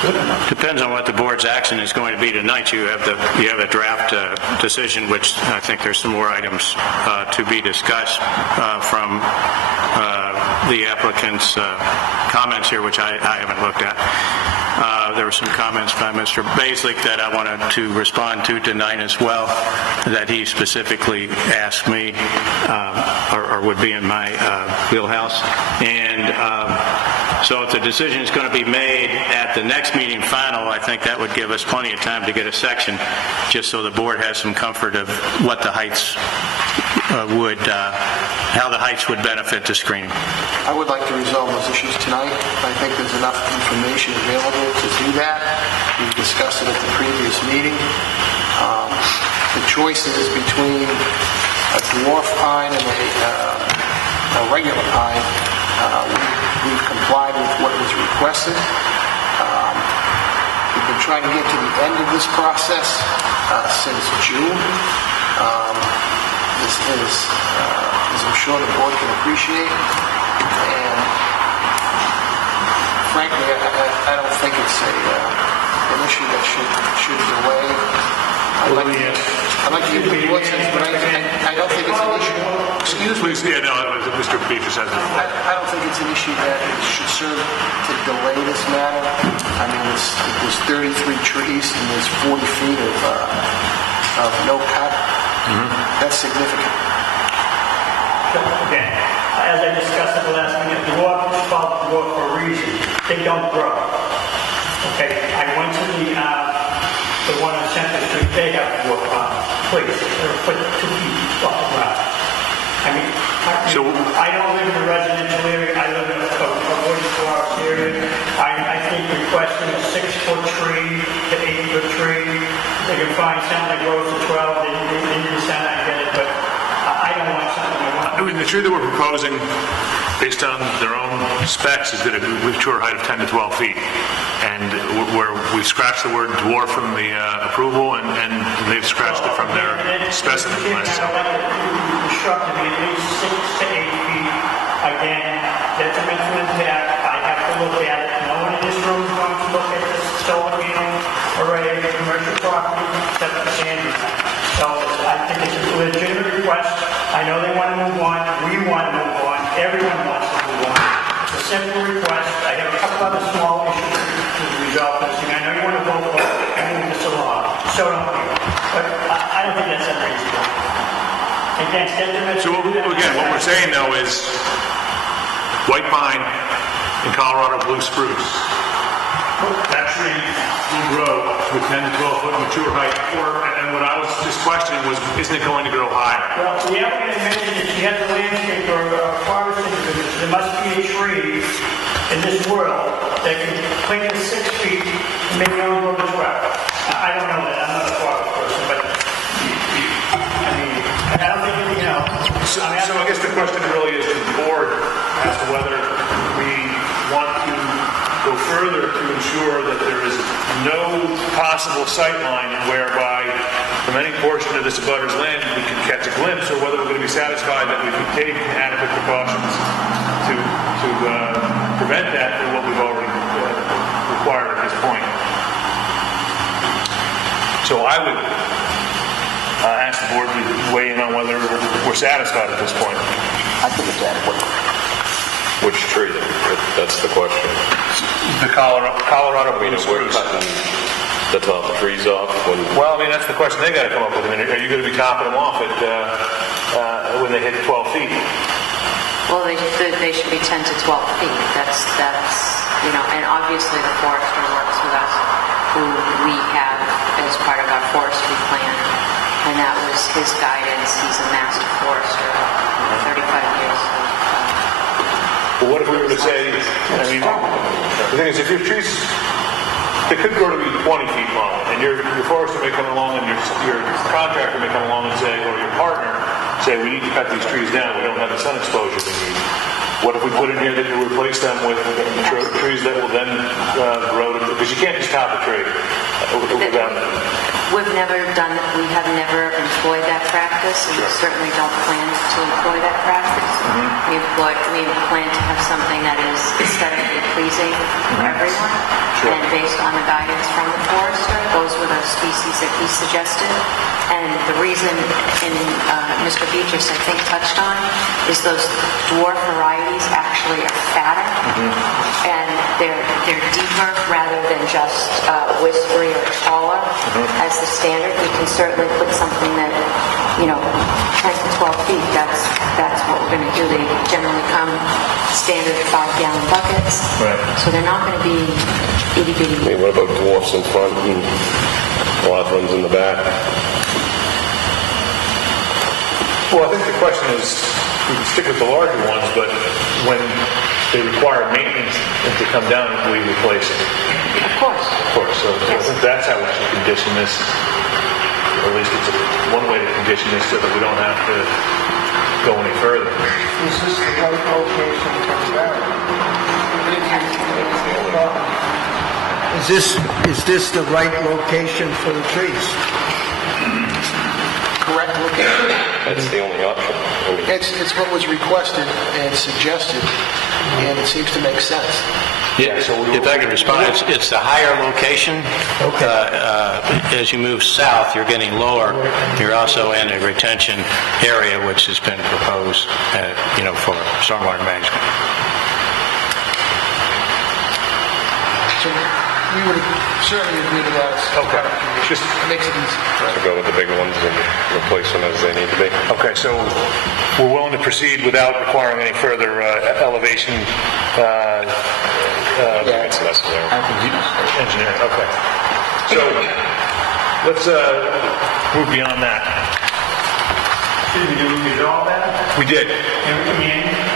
good enough. Depends on what the board's action is going to be tonight. You have a draft decision, which I think there's some more items to be discussed from the applicant's comments here, which I haven't looked at. There were some comments by Mr. Baslik that I wanted to respond to tonight as well, that he specifically asked me, or would be in my wheelhouse. And so if the decision is going to be made at the next meeting final, I think that would give us plenty of time to get a section, just so the board has some comfort of what the heights how the heights would benefit the screening. I would like to resolve those issues tonight. I think there's enough information available to do that. We've discussed it at the previous meeting. The choices between a dwarf pine and a regular pine, we've complied with what was requested. We've been trying to get to the end of this process since June. This is, as I'm sure the board can appreciate, and frankly, I don't think it's an issue that should delay. I'd like to give the board sense, but I don't think it's an issue. Excuse me. Yeah, no, Mr. Beatrice has it. I don't think it's an issue that should serve to delay this matter. I mean, there's 33 trees and there's 40 feet of no cut. That's significant. Again, as I discussed at the last meeting, dwarf is called dwarf for a reason. They don't grow. Okay, I went to the one on Central Street. They have dwarf pines. Please, they're put 2 feet off the ground. I mean, I don't live in a residential area. I live in a wooded forest area. I think requesting a 6-foot tree to 8-foot tree, they can find something that grows to 12. They need to sound I get it, but I don't want something I want. I mean, the tree that we're proposing, based on their own specs, is that a mature height of 10 to 12 feet. And where we scratched the word dwarf from the approval, and they've scratched it from their specimen list. I'd like the shrub to be at least 6 to 8 feet. Again, detrimental impact. I have to look at it. No one in this room is going to look at this solar panel array, commercial property, except for Sandy. So I think it's a legitimate request. I know they want to move on. We want to move on. Everyone wants to move on. It's a simple request. I have a couple other small issues to resolve this thing. I know you want to vote for moving this along. So don't we. But I don't think that's unreasonable. Again, So again, what we're saying though is white pine and Colorado blue spruce. That tree will grow to a 10 to 12 foot mature height. And what I was just questioning was, isn't it going to grow higher? Well, the applicant mentioned if you have the landscape or forest individuals, there must be a tree in this world that can cling maybe I'll go this route. I don't know that, I'm not a farmer person, but, I mean, I don't think anything else. So I guess the question really is to the board as to whether we want to go further to ensure that there is no possible sightline whereby from any portion of this abutter's land we can catch a glimpse, or whether we're going to be satisfied that we can take adequate precautions to prevent that from what we've already required at this point. So I would ask the board to weigh in on whether we're satisfied at this point. I think it's adequate. Which tree? That's the question. The Colorado I mean, blue if we're spruce. cutting the top trees off when... Well, I mean, that's the question they got to come up with. I mean, are you going to be topping them off when they hit 12 feet? Well, they should be 10 to 12 feet. That's and obviously the forester works with us, who we have as part of our forestry plan, and that was his guidance. He's a master forester, 35 years. Well, what if we were to say, I mean, the thing is, if your trees, they could grow to be 20 feet long, and your forester may come along, and your contractor may come along and say, or your partner, say, we need to cut these trees down, we don't have the sun exposure we need. What if we put in here that you replace them with trees that will then grow, because you can't just top a tree without... We have never employed that practice, and we certainly don't plan to employ that practice. We plan to have something that is aesthetically pleasing for everyone, and based on the guidance from the forester, those were the species that he suggested. And the reason, Mr. Beatrice, I think, touched on, is those dwarf varieties actually are fatter, and they're deeper rather than just whiskery or taller as the standard. We can certainly put something that, 10 to 12 feet, that's what we're going to do. They generally come standard 5-gallon buckets, Right. so they're not going to be itty-bitty. I mean, what about dwarfs in front and Rothmans in the back? Well, I think the question is, we can stick with the larger ones, but when they require maintenance and to come down, we replace it. Of course. Of course, so I think that's how we should condition this. Or at least it's one way to condition this so that we don't have to go any further. Is this the right location for the barrier? Is this the right location for the trees? Correct location. That's the only option. I mean, It's what was requested and suggested, and it seems to make sense. Yeah, if I could respond, it's the higher location. As you move south, you're getting lower. You're also in a retention area, which has been proposed, for stormwater management. So we would certainly agree to that. Okay. It makes it easy. to go with the big ones and replace them as they need to be. Okay, so we're willing to proceed without requiring any further elevation It's necessary. engineering. Okay. So let's move beyond that. Did we do all that? We did.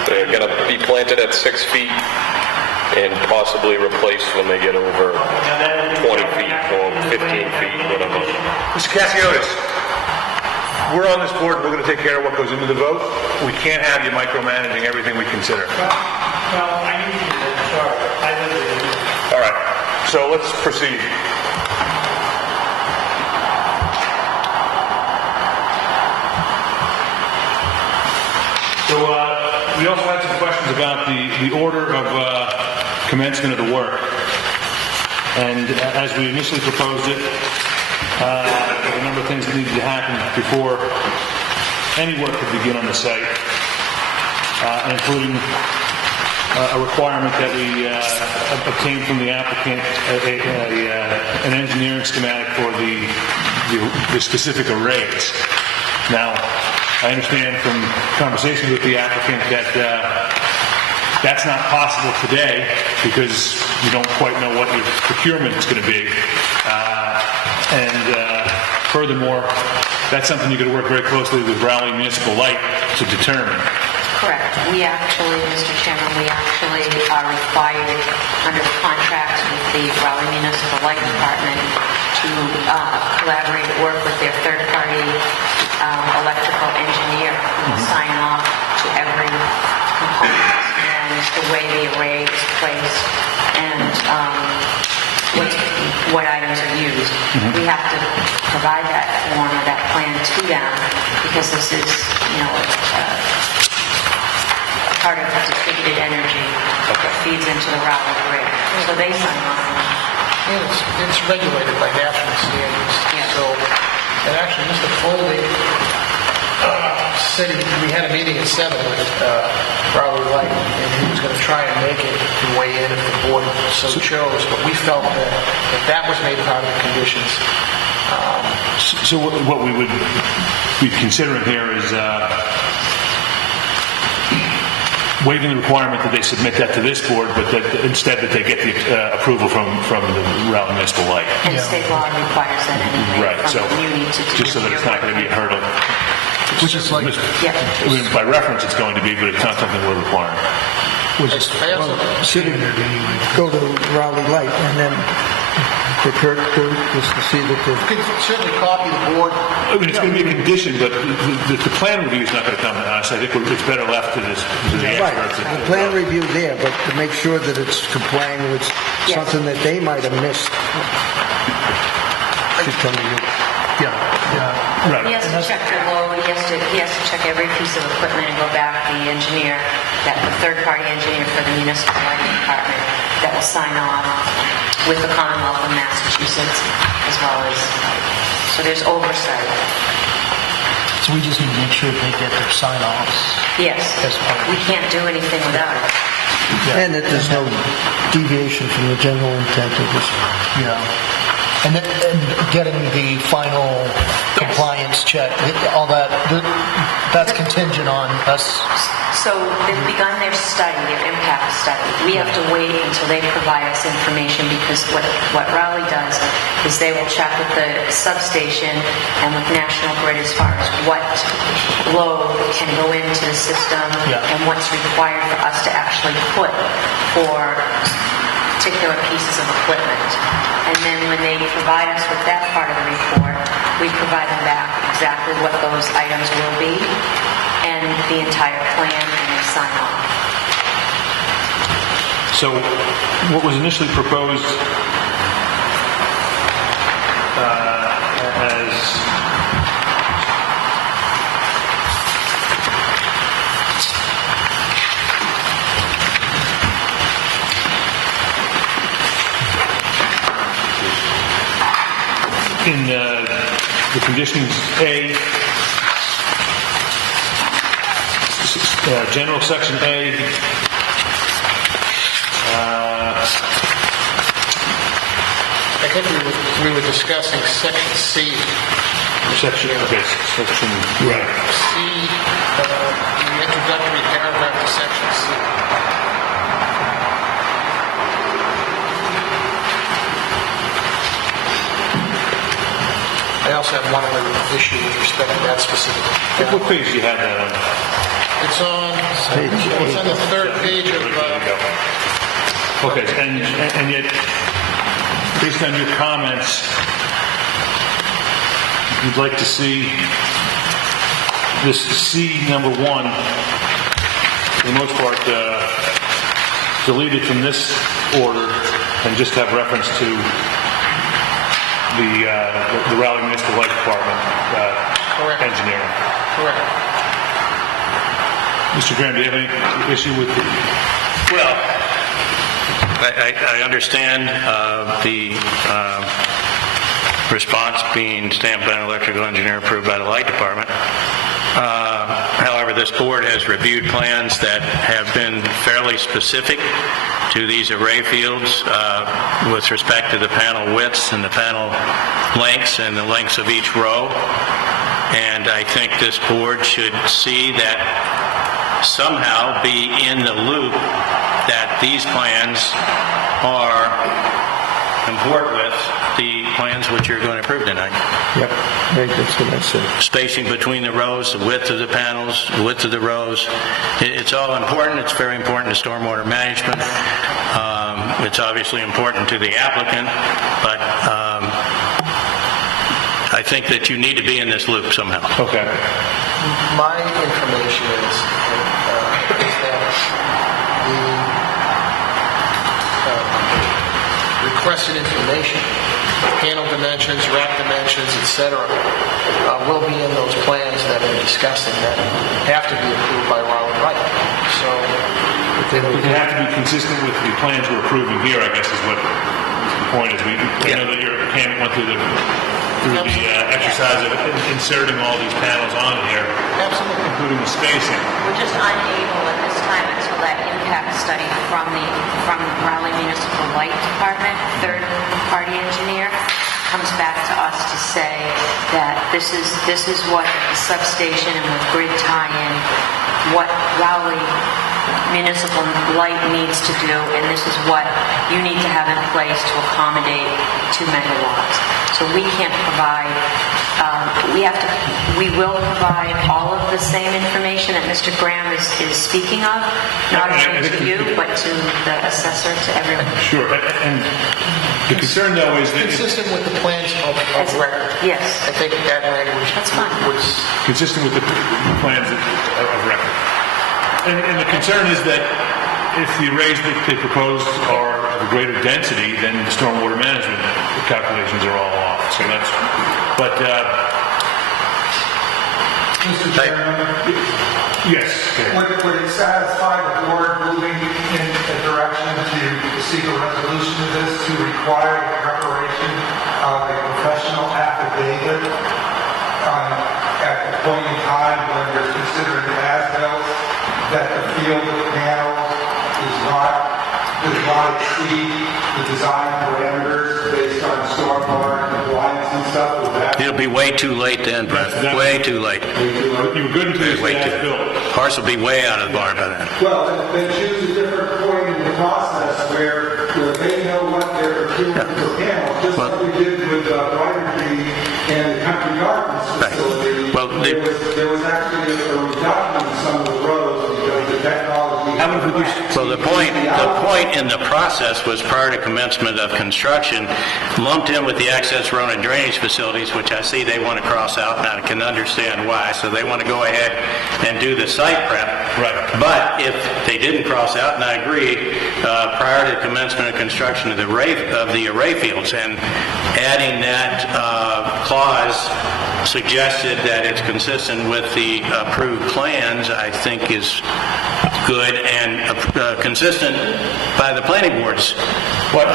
They're going to be planted at 6 feet and possibly replaced when they get over 20 feet or 15 feet, whatever. Mr. Cassiotis, we're on this board, we're going to take care of what goes into the vote. We can't have you micromanaging everything we consider. Well, I need to do that, sorry. I live there. All right, so let's proceed. So we also had some questions about the order of commencement of the work. And as we initially proposed it, there were a number of things that needed to happen before any work could begin on the site, including a requirement that we obtain from the applicant an engineering schematic for the specific arrays. Now, I understand from conversations with the applicant that that's not possible today because you don't quite know what your procurement is going to be. Furthermore, that's something you're going to work very closely with Raleigh Municipal Light to determine. Correct. We actually, Mr. Chairman, we actually are required under the contract with the Raleigh Municipal Light Department to collaborate, work with their third-party electrical engineer who will sign off to every component and the way the array is placed and what items are used. We have to provide that form or that plan to them because this is, part of the distributed energy that feeds into the Raleigh grid. So they sign off on it. And it's regulated by national standards. Yeah. So, and actually, Mr. Foley said we had a meeting at 7 with Raleigh Light, and he was going to try and make it and weigh in if the board so chose, but we felt that was made part of the conditions. So what we would be considering here is waiving the requirement that they submit that to this board, but that instead that they get the approval from the Raleigh Municipal Light. And state law requires that anyway. Right, so just so that it's not going to be a hurdle. Which is like... Yeah. I mean, by reference it's going to be, but it's not something we're requiring. City go to Raleigh Light and then the Kirk just to see that You could certainly copy the board. I mean, it's going to be a condition, but the plan review is not going to come to us. I think it's better left to the right, experts. the plan review there, but to make sure that it's complying with something that they might have missed. Should come to you. Right. He has to check the load, he has to check every piece of equipment and go back to the engineer, the third-party engineer for the municipal lighting department that will sign off with the Commonwealth of Massachusetts as well as, so there's oversight. So we just need to make sure they get their sign-offs. Yes, we can't do anything without it. And that there's no deviation from the general intent of this. And getting the final compliance check, all that's contingent on us. So they've begun their study, their impact study. We have to wait until they provide us information because what Raleigh does is they will check with the substation and with National Grid as far as what load can go into the system and what's required for us to actually put for particular pieces of equipment. And then when they provide us with that part of the report, we provide them back exactly what those items will be and the entire plan, and they sign off. So what was initially proposed as in the conditions A, general section A, I think we were discussing section C. section, okay, section, right. C, the introductory paragraph to section C. I also have one other issue with respect to that specific. What page do you have that on? It's on the third page of. Okay, and yet, based on your comments, you'd like to see this C number 1, for the most part, deleted from this order and just have reference to the Raleigh Municipal Light Department engineering. Correct. Mr. Graham, do you have any issue with it? Well, I understand the response being stamped by an electrical engineer approved by the light department. However, this board has reviewed plans that have been fairly specific to these array fields with respect to the panel widths and the panel lengths and the lengths of each row. And I think this board should see that somehow be in the loop that these plans are comport with the plans which you're going to approve tonight. Yep, right, that's what I said. Spacing between the rows, the width of the panels, the width of the rows. It's all important. It's very important to stormwater management. It's obviously important to the applicant, but I think that you need to be in this loop somehow. Okay. My information is that the requested information, panel dimensions, rack dimensions, etc., will be in those plans that are discussing that have to be approved by Raleigh Wright. So They have to be consistent with the plans we're approving here, I guess is what the point is. I know that your mechanic went through the exercise of inserting all these panels on here, absolutely. including the spacing. We're just unable at this time until that impact study from Raleigh Municipal Light Department, third-party engineer, comes back to us to say that this is what the substation and with grid tie-in, what Raleigh Municipal Light needs to do, and this is what you need to have in place to accommodate 2 megawatts. So we can't provide, we will provide all of the same information that Mr. Graham is speaking of, not only to you, but to the assessor, to everyone. Sure, and the concern though is that Consistent with the plans of record. Yes. I think that language That's fine. was... consistent with the plans of record. And the concern is that if the arrays that they proposed are of a greater density, then the stormwater management calculations are all off. So that's, but, Mr. Chairman, yes. would it satisfy the board moving in a direction to seek a resolution of this to require the preparation of a professional affidavit at the point in time when they're considering as-built, that the field of panels does not exceed the design parameters based on stormwater compliance and stuff? Would that It'll be way too late then, Brent. Way too late. You were good until you Way said too. built. Horse will be way out of the barn by then. Well, then choose a different point in the process where they know what they're doing for panels, just like we did with Brightertree and the Country Gardens facility. Well, there was actually a reduction in some of the roads because the technology... Well, the point in the process was prior to commencement of construction, lumped in with the access road and drainage facilities, which I see they want to cross out, and I can understand why. So they want to go ahead and do the site prep. Right. But if they didn't cross out, and I agree, prior to commencement of construction of the array fields, and adding that clause suggested that it's consistent with the approved plans, I think is good and consistent by the planning boards. What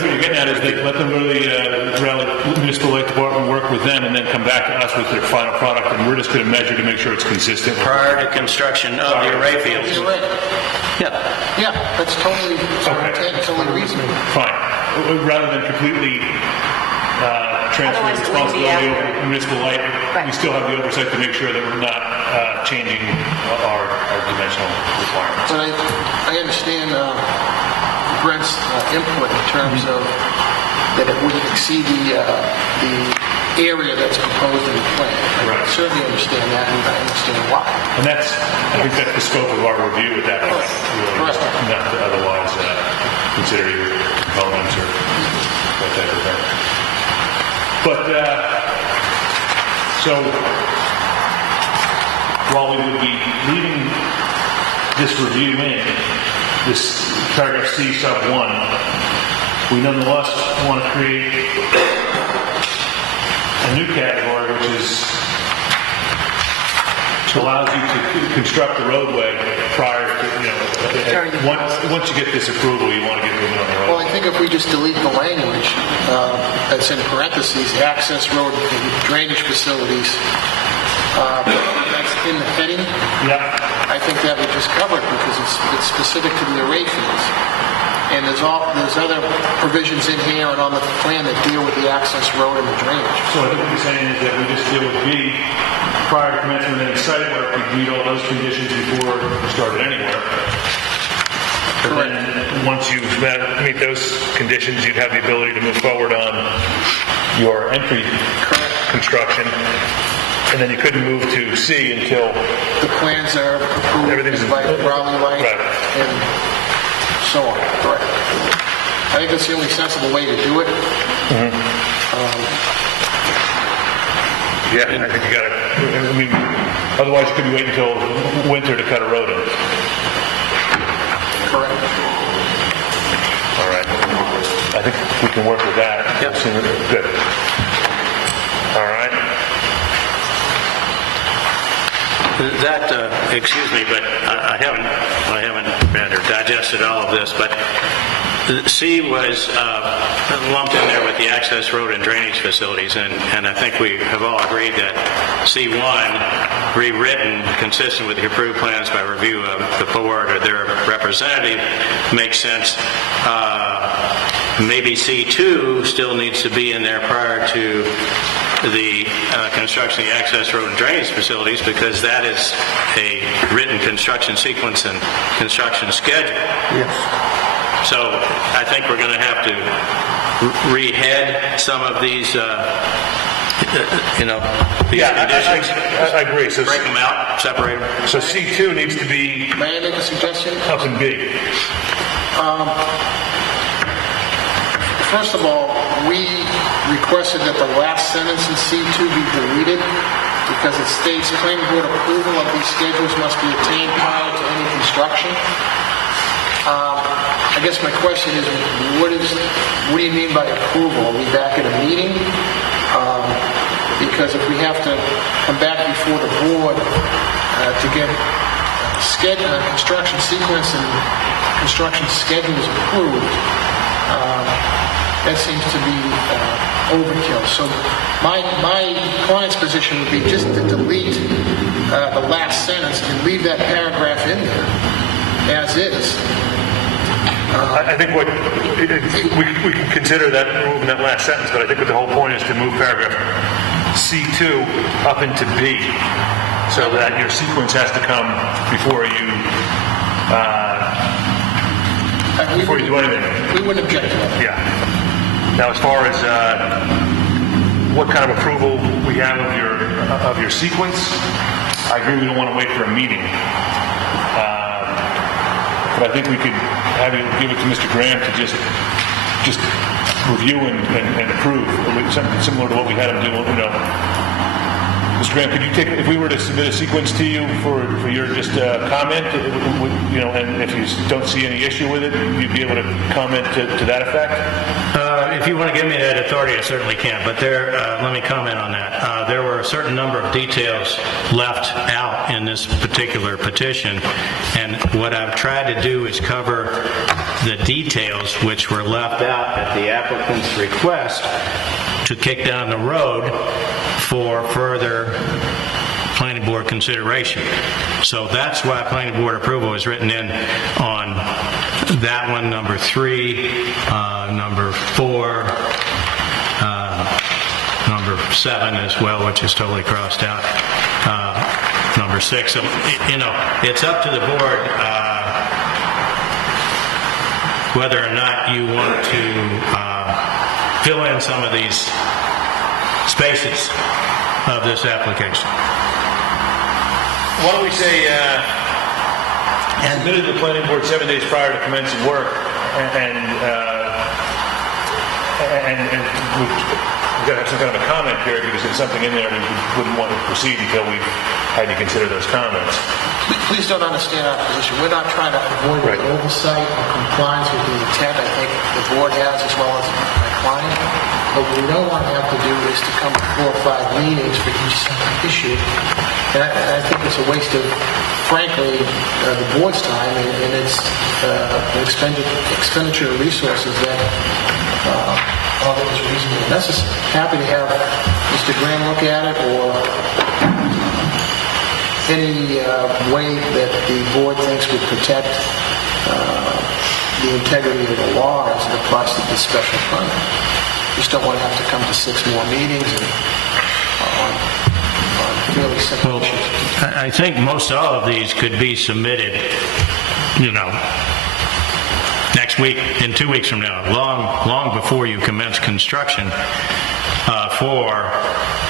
you're getting at is they let them go to the Raleigh Municipal Light Department, work with them, and then come back to us with their final product, and we're just going to measure to make sure it's consistent. Prior to construction of the array fields. You're right. Yeah. Yeah, that's totally reasonable. Fine. Rather than completely transfer Otherwise, it wouldn't be responsibility over accurate. to Municipal Light, Right. we still have the oversight to make sure that we're not changing our dimensional requirements. But I understand Brent's input in terms of that it wouldn't exceed the area that's proposed in the plan. Right. I certainly understand that, and I understand why. And I think that's the scope of our review at that point. Really, Correct. not to otherwise consider your components or that type of thing. But, so, while we would be leaving this review in, this paragraph C sub 1, we nonetheless want to create a new category, which allows you to construct the roadway prior to, once you get this approval, you want to get moving on the roadway. Well, I think if we just delete the language that's in parentheses, access road and drainage facilities, that's in the heading, Yeah. I think that would just cover it because it's specific to the array fields. And there's other provisions in here and on the plan that deal with the access road and the drainage. So I think what you're saying is that we just deal with B, prior to commencement of any site work, we meet all those conditions before we started anywhere. But then once you meet those conditions, you'd have the ability to move forward on your entry construction, and then you couldn't move to C until The plans are approved. Everything's in- by Raleigh Light. Right. And so on, correct. I think that's the only sensible way to do it. Yeah, I think you got to. I mean, otherwise you could be waiting until winter to cut a road in. Correct. All right. I think we can work with that. Yep. Good. All right. That, excuse me, but I haven't read or digested all of this, but C was lumped in there with the access road and drainage facilities, and I think we have all agreed that C1, rewritten, consistent with the approved plans by review of the board or their representative, makes sense. Maybe C2 still needs to be in there prior to the construction of the access road and drainage facilities, because that is a written construction sequence and construction schedule. Yes. So I think we're going to have to rehead some of these, these conditions. I agree. So, Break them out, separate them. so C2 needs to be May I make a suggestion? up in B. First of all, we requested that the last sentence in C2 be deleted because it states planning board approval of these schedules must be obtained prior to any construction. I guess my question is, what do you mean by approval? Are we back at a meeting? Because if we have to come back before the board to get construction sequence and construction schedules approved, that seems to be overkill. So my client's position would be just to delete the last sentence and leave that paragraph in there as is. I think what we can consider that removing that last sentence, but I think what the whole point is to move paragraph C2 up into B, so that your sequence has to come before you do anything. We wouldn't object to that. Yeah. Now, as far as what kind of approval we have of your sequence, I agree we don't want to wait for a meeting. But I think we could have you give it to Mr. Graham to just review and approve, something similar to what we had him do. Mr. Graham, could you take, if we were to submit a sequence to you for your just comment, and if you don't see any issue with it, you'd be able to comment to that effect? If you want to give me that authority, I certainly can. But let me comment on that. There were a certain number of details left out in this particular petition, and what I've tried to do is cover the details which were left out at the applicant's request to kick down the road for further planning board consideration. So that's why planning board approval is written in on that one, number 3, number 4, number 7 as well, which is totally crossed out, number 6. So, it's up to the board whether or not you want to fill in some of these spaces of this application. Why don't we say, submitted to the planning board 7 days prior to commencing work, and we've got to have some kind of a comment period because there's something in there we wouldn't want to proceed until we had to consider those comments. Please don't understand our position. We're not trying to avoid oversight or compliance with the intent I think the board has as well as my client. What we don't want to have to do is to come to 4 or 5 meetings for each issue. And I think it's a waste of, frankly, the board's time, and it's expenditure of resources that I don't think is reasonably necessary. Happy to have Mr. Graham look at it, or any way that the board thinks would protect the integrity of the law as it applies to this special permit. Just don't want to have to come to 6 more meetings and on fairly simple issues. I think most all of these could be submitted, next next week, in 2 weeks from now, long before you commence construction, for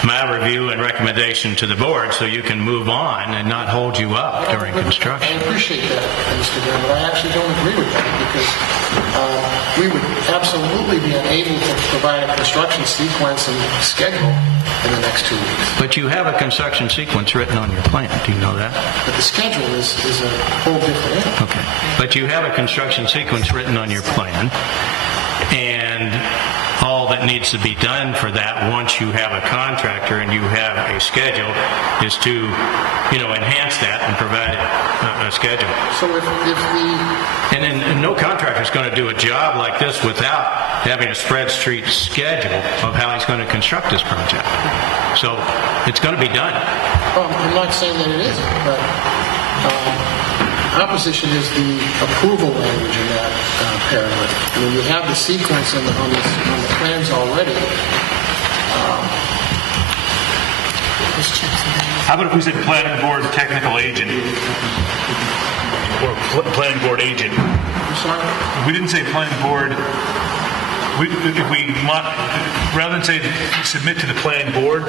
my review and recommendation to the board so you can move on and not hold you up during construction. I appreciate that, Mr. Graham, but I actually don't agree with that because we would absolutely be unable to provide a construction sequence and schedule in the next 2 weeks. But you have a construction sequence written on your plan. Do you know that? But the schedule is a whole different animal. Okay. But you have a construction sequence written on your plan, and all that needs to be done for that once you have a contractor and you have a schedule is to, enhance that and provide a schedule. So if the... And then no contractor is going to do a job like this without having a spreadsheet schedule of how he's going to construct this project. So it's going to be done. Well, I'm not saying that it isn't, but our position is the approval language in that paragraph. I mean, you have the sequence on the plans already. How about if we said planning board technical agent? Or planning board agent? I'm sorry? We didn't say planning board. Rather than say submit to the planning board,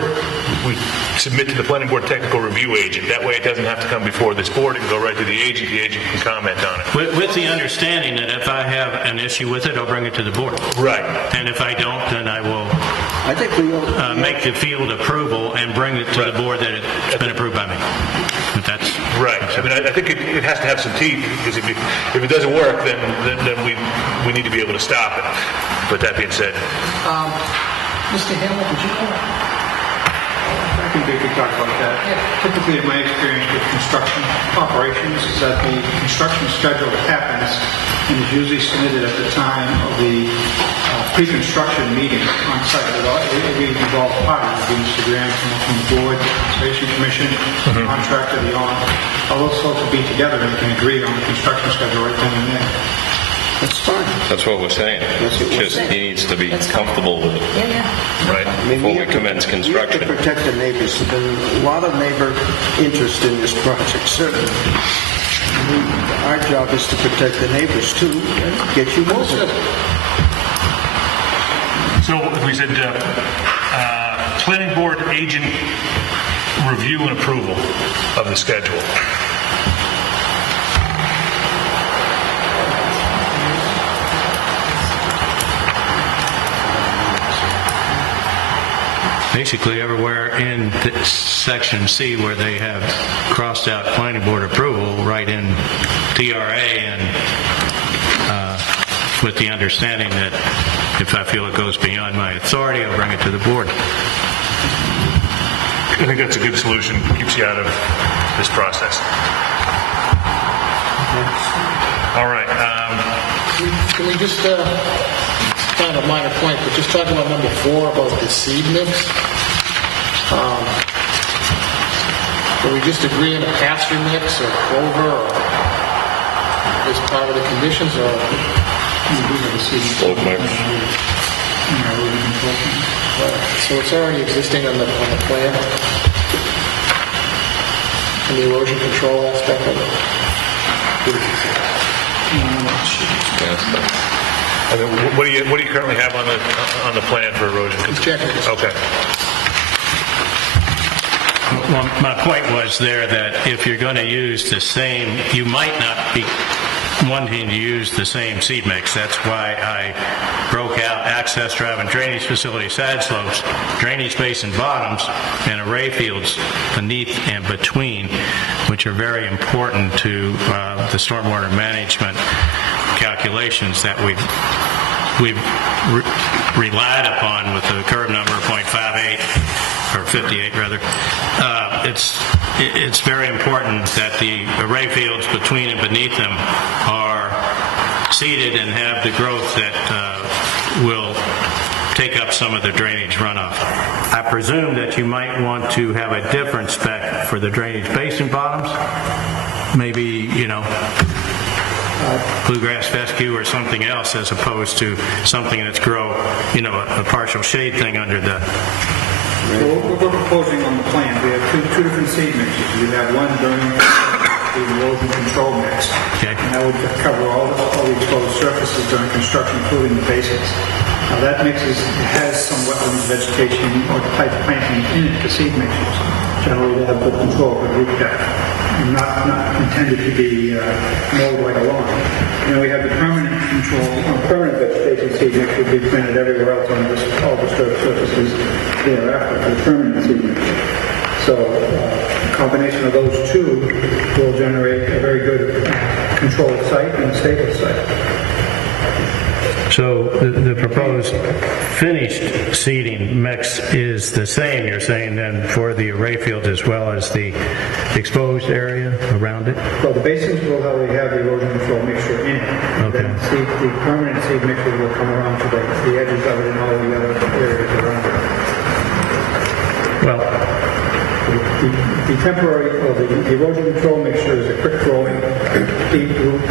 we submit to the planning board technical review agent. That way it doesn't have to come before this board. It can go right to the agent can comment on it. With the understanding that if I have an issue with it, I'll bring it to the board. Right. And if I don't, then I will think we make the field approval and bring it to the board that it's been approved by me. But that's right. I mean, I think it has to have some teeth because if it doesn't work, then we need to be able to stop it. But that being said, Mr. Hamlet, would you comment? I can briefly talk about that. Typically, in my experience with construction operations, is that the construction schedule happens and is usually submitted at the time of the pre-construction meeting on site. Every involved party, being Mr. Graham from the board, Conservation Commission, contractor, the owner, all those folks will be together and can agree on the construction schedule right then and there. That's fine. That's what we're saying. Just he needs to be comfortable with it. Right? Before we commence construction. We have to protect the neighbors. There's been a lot of neighbor interest in this project, certainly. Our job is to protect the neighbors too and get you moving. so if we said planning board agent review and approval of the schedule. basically everywhere in section C where they have crossed out planning board approval, right in TRA, and with the understanding that if I feel it goes beyond my authority, I'll bring it to the board. I think that's a good solution. Keeps you out of this process. All right. Can we just, kind of a minor point, but just talk about number 4 about the seed mix. Can we just agree on a pasture mix or clover or as part of the conditions, or Slope mix. so it's already existing on the plan? And the erosion control aspect of it? I mean, what do you currently have on the plan for erosion control? Okay. Well, my point was there that if you're going to use the same, you might not be wanting to use the same seed mix. That's why I broke out access drive and drainage facility side slopes, drainage basin bottoms, and array fields beneath and between, which are very important to the stormwater management calculations that we've relied upon with the curve number 0.58 or 58 rather. It's very important that the array fields between and beneath them are seeded and have the growth that will take up some of the drainage runoff. I presume that you might want to have a different spec for the drainage basin bottoms. Maybe, bluegrass fescue or something else, as opposed to something that's a partial shade thing under the... So what we're proposing on the plan, we have two different seed mixes. You have one during the erosion control mix. Okay. And that would cover all the exposed surfaces during construction, including the basements. Now that mix has some wetland vegetation or type planting in it, the seed mixtures. Generally, they have good control of the root depth. Not intended to be mowed like a lawn. And then we have the permanent control, permanent vegetation seed mix would be planted everywhere else on all disturbed surfaces thereafter for the permanent seed mix. So a combination of those two will generate a very good controlled site and a stable site. So the proposed finished seeding mix is the same, you're saying, then, for the array field as well as the exposed area around it? Well, the basins will have the erosion control mixture in it. Okay. Then the permanent seed mixture will come around to the edges of it and all the other areas around it. Well, the temporary, or the erosion control mixture is a quick-growing, deep-root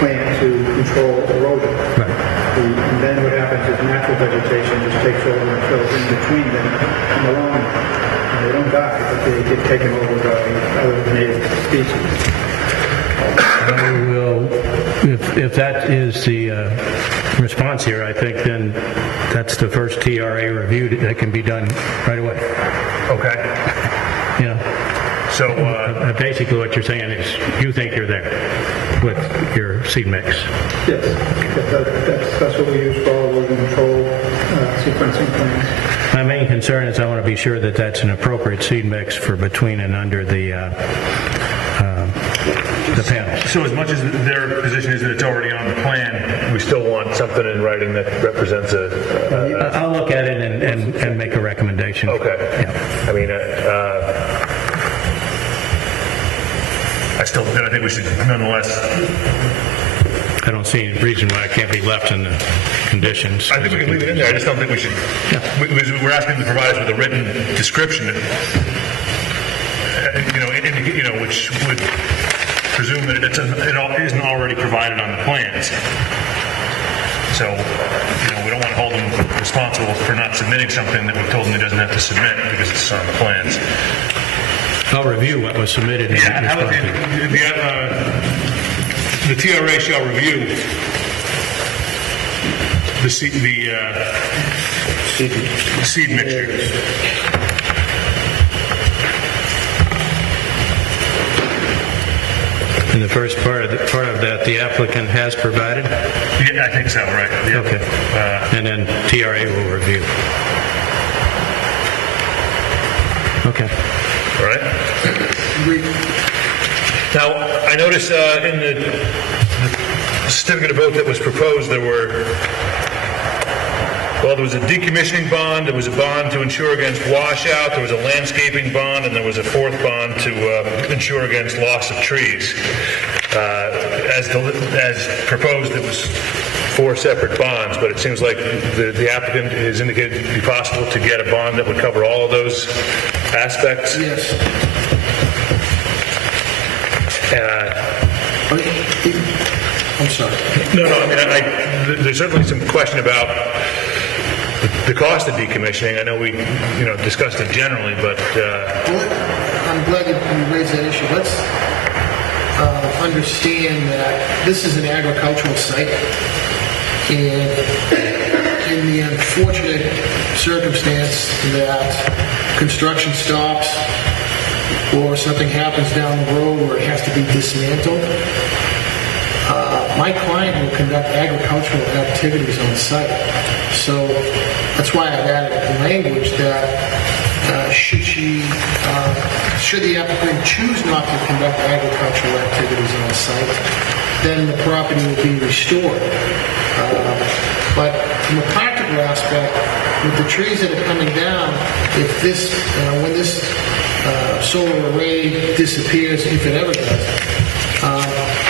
plant to control erosion. right. And then what happens is natural vegetation just takes over and fills in between them and along them. And they don't die, but they get taken over by other native species. I will, if that is the response here, I think then that's the first TRA review that can be done right away. Okay. Yeah. So, Basically what you're saying is you think you're there with your seed mix. Yes, that's what we use for all erosion control sequencing plans. My main concern is I want to be sure that that's an appropriate seed mix for between and under the panels. so as much as their position is that it's already on the plan, we still want something in writing that represents I'll look at it and make a recommendation. Okay. Yeah. I mean, I think we should nonetheless. I don't see any reason why it can't be left in the conditions. I think we can leave it in there. I just don't think we should. Yeah. We're asking them to provide us with a written description, which would presume that it isn't already provided on the plans. So, we don't want to hold them responsible for not submitting something that we've told them he doesn't have to submit because it's on the plans. I'll review what was submitted. Yeah, how about the TRA shall review the seed mixture. In the first part of that, the applicant has provided? Yeah, I think so, right. Yeah. Okay. And then TRA will review. Okay. All right. Now, I noticed in the certificate of vote that was proposed, there was a decommissioning bond, there was a bond to insure against washout, there was a landscaping bond, and there was a fourth bond to insure against loss of trees. As proposed, it was 4 separate bonds, but it seems like the applicant has indicated it would be possible to get a bond that would cover all of those aspects. Yes. I'm sorry. No, I mean, there's certainly some question about the cost of decommissioning. I know we, discussed it generally, but... I'm glad you raised that issue. Let's understand that this is an agricultural site, and in the unfortunate circumstance that construction stops or something happens down the road where it has to be dismantled, my client will conduct agricultural activities on site. So that's why I've added language that should the applicant choose not to conduct agricultural activities on site, then the property will be restored. But from a practical aspect, with the trees that are coming down, if this, when this solar array disappears, if it ever does,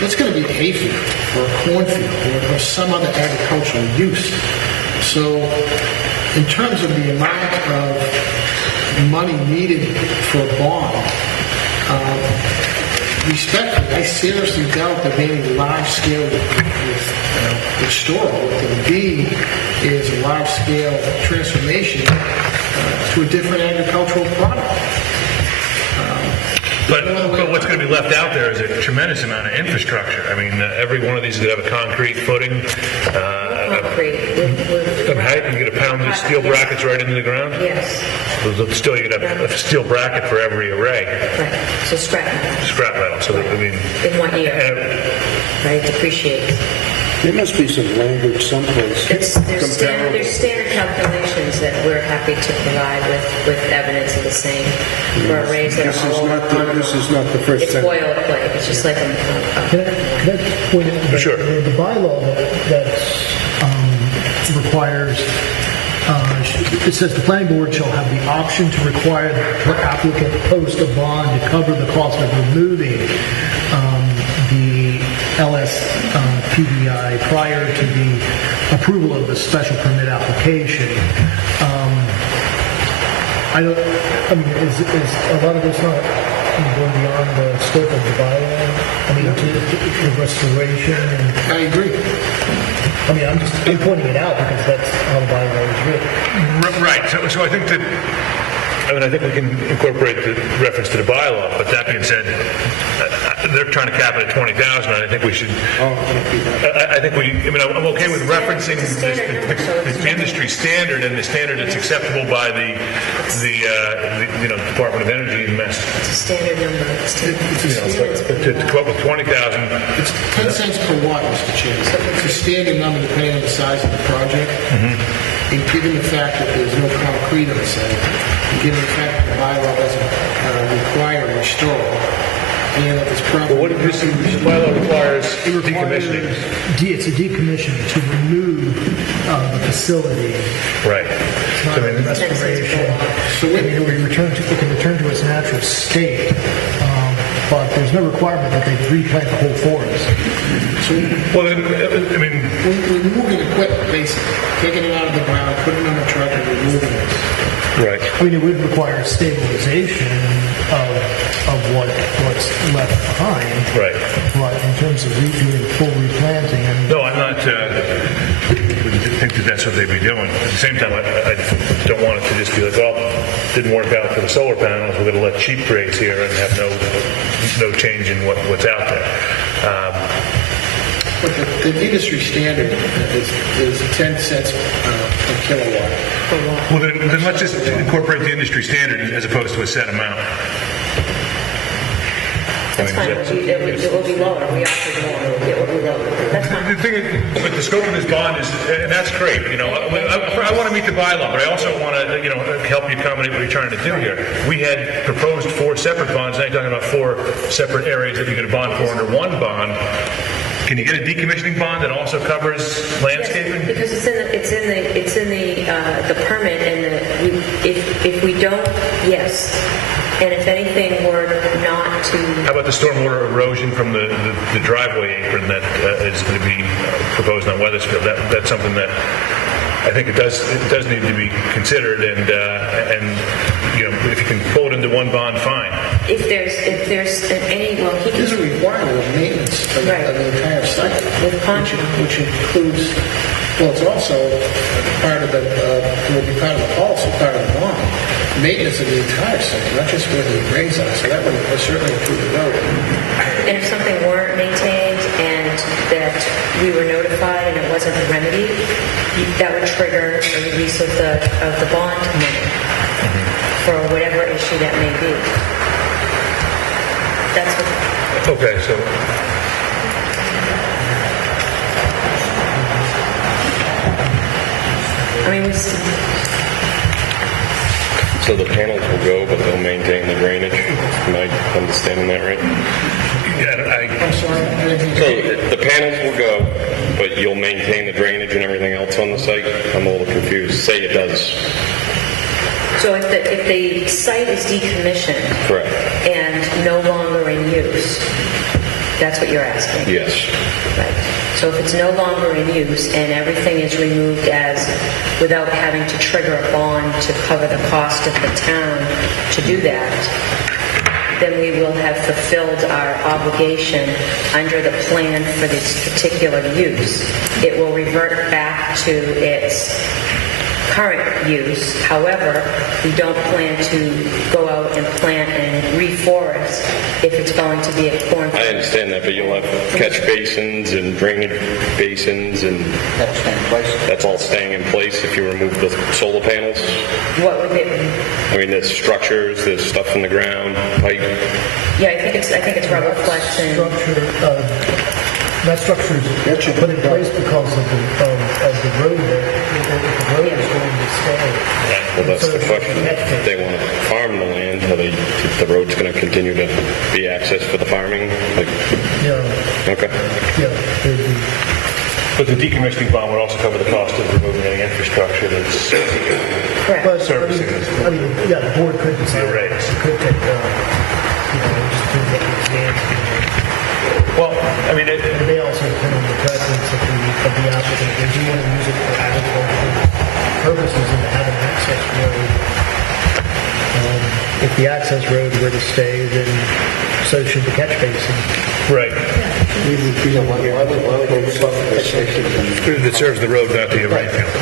it's going to be a hayfield or a cornfield or some other agricultural use. So in terms of the amount of money needed for a bond, respectfully, I seriously doubt that any large-scale restoral, what there would be is a large-scale transformation to a different agricultural product. But what's going to be left out there is a tremendous amount of infrastructure. I mean, every one of these is going to have a concrete footing. Concrete. Of height, you're going to pound the steel brackets right into the ground? Yes. Still, you're going to have a steel bracket for every array. Right. So scrap metal. Scrap metal. So, I mean... In 1 year. Right, depreciates. There must be some language someplace. There's standard calculations that we're happy to provide with evidence of the same for arrays that are all over. This is not the first It's time. boilerplate. It's just like a Can I point out that Sure. the bylaw that requires, it says the planning board shall have the option to require the applicant post a bond to cover the cost of removing the LSPDI prior to the approval of the special permit application. Is a lot of this not going beyond the scope of the bylaw? I mean, to restoration and... I agree. I mean, I'm pointing it out because that's how the bylaw is written. Right. So I think that... I think we can incorporate the reference to the bylaw, but that being said, they're trying to cap it at 20,000, and I think we should... I'm okay with referencing the industry standard and the standard that's acceptable by the Department of Energy in Mass. It's a standard number. To come up with 20,000... It's 10 cents per watt, Mr. Chairman. It's a standard number depending on the size of the project. And given the fact that there's no concrete on the site, and given the fact that the bylaw doesn't require a restore, and that this property... Well, what did you see? The bylaw requires decommissioning. It's a decommissioning to remove the facility. Right. It's not a restoration. So it can return to its natural state, but there's no requirement that they replant the whole forest. We're removing equipment, basically. Taking it out of the ground, putting it on a truck, and removing it. Right. I mean, it would require stabilization of what's left behind. Right. But in terms of doing full replanting... No, I'm not... I think that that's what they'd be doing. At the same time, I don't want it to just be like, well, it didn't work out for the solar panels. We're going to let cheap grades here and have no change in what's out there. But the industry standard is 10 cents per kilowatt. Well, then let's just incorporate the industry standard as opposed to a set amount. That's fine. It will be lower. We offered more. It will be lower. That's fine. The thing is, but the scope of this bond is, and that's great. I want to meet the bylaw, but I also want to, help you accommodate what you're trying to do here. We had proposed 4 separate bonds. Now you're talking about 4 separate areas that you get a bond for under one bond. Can you get a decommissioning bond that also covers landscaping? Yes, because it's in the permit, and if we don't, yes. And if anything were not to... How about the stormwater erosion from the driveway apron that is going to be proposed on Weathersfield? That's something that I think it does need to be considered, and if you can pull it into one bond, fine. If there's any, he There's a requirement of maintenance of the entire site, which includes, it's also part of will be part of the policy, part of the bond. Maintenance of the entire site, not just where the arrays are. So that would certainly improve the road. And if something weren't maintained and that we were notified and it wasn't remedied, that would trigger a release of the bond money for whatever issue that may be. That's what... Okay, so... So the panels will go, but they'll maintain the drainage? Am I understanding that right? I'm sorry. So the panels will go, but you'll maintain the drainage and everything else on the site? I'm a little confused. Say it does. So if the site is decommissioned... Correct. ...and no longer in use, that's what you're asking? Yes. Right. So if it's no longer in use and everything is removed without having to trigger a bond to cover the cost of the town to do that, then we will have fulfilled our obligation under the plan for this particular use. It will revert back to its current use. However, we don't plan to go out and plant and reforest if it's going to be a corn. I understand that, but you'll have catch basins and drainage basins, and that's all staying in place if you remove the solar panels? What would it? I mean, there's structures, there's stuff in the ground, pipe. Yeah, I think it's rubber flex and. That structure is put in place because of the road there. The road is going to stay. Well, that's the question. If they want to farm the land, if the road's going to continue to be accessed for the farming? Yeah. Okay. Yeah. But the decommissioning bond would also cover the cost of removing any infrastructure that's But, servicing this. I mean, yeah, the board could decide. The rates. It could take, just to take an exam. Well, I mean, it may also depend on the preference of the applicant. If they do want to use it for agricultural purposes and to have an access road, if the access road were to stay, then so should the catch basin. Right. That serves the road, not the array field.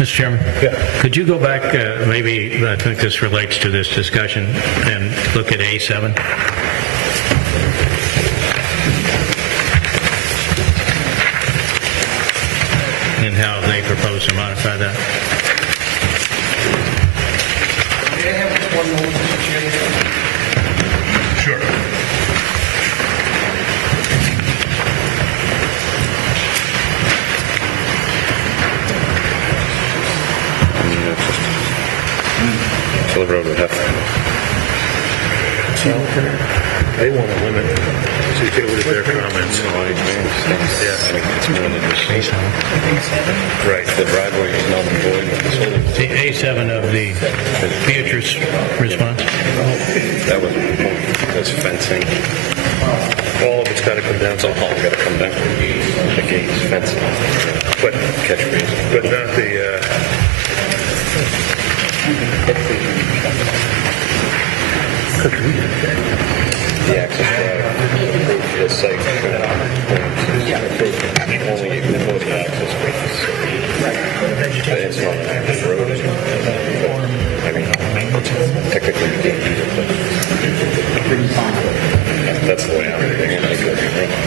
Mr. Chairman? Yeah. Could you go back, maybe, I think this relates to this discussion, and look at A7? And how they propose to modify that. May I have just one moment, Mr. Chairman? Sure. So the road would have to. They want to limit, so you take a look at their comments. Yeah, I mean, it's more than just Right. the driveway is not employed with the solar. The A7 of the Beatrice response? That was that's fencing. All of it's got to come down. It's all got to come down. The gates, fencing, But, catch basin. but not the, The access drive, the site, only for the access roads. It's not an active road. I mean, technically you can't use it, but that's the way I'm reading it. I could be wrong.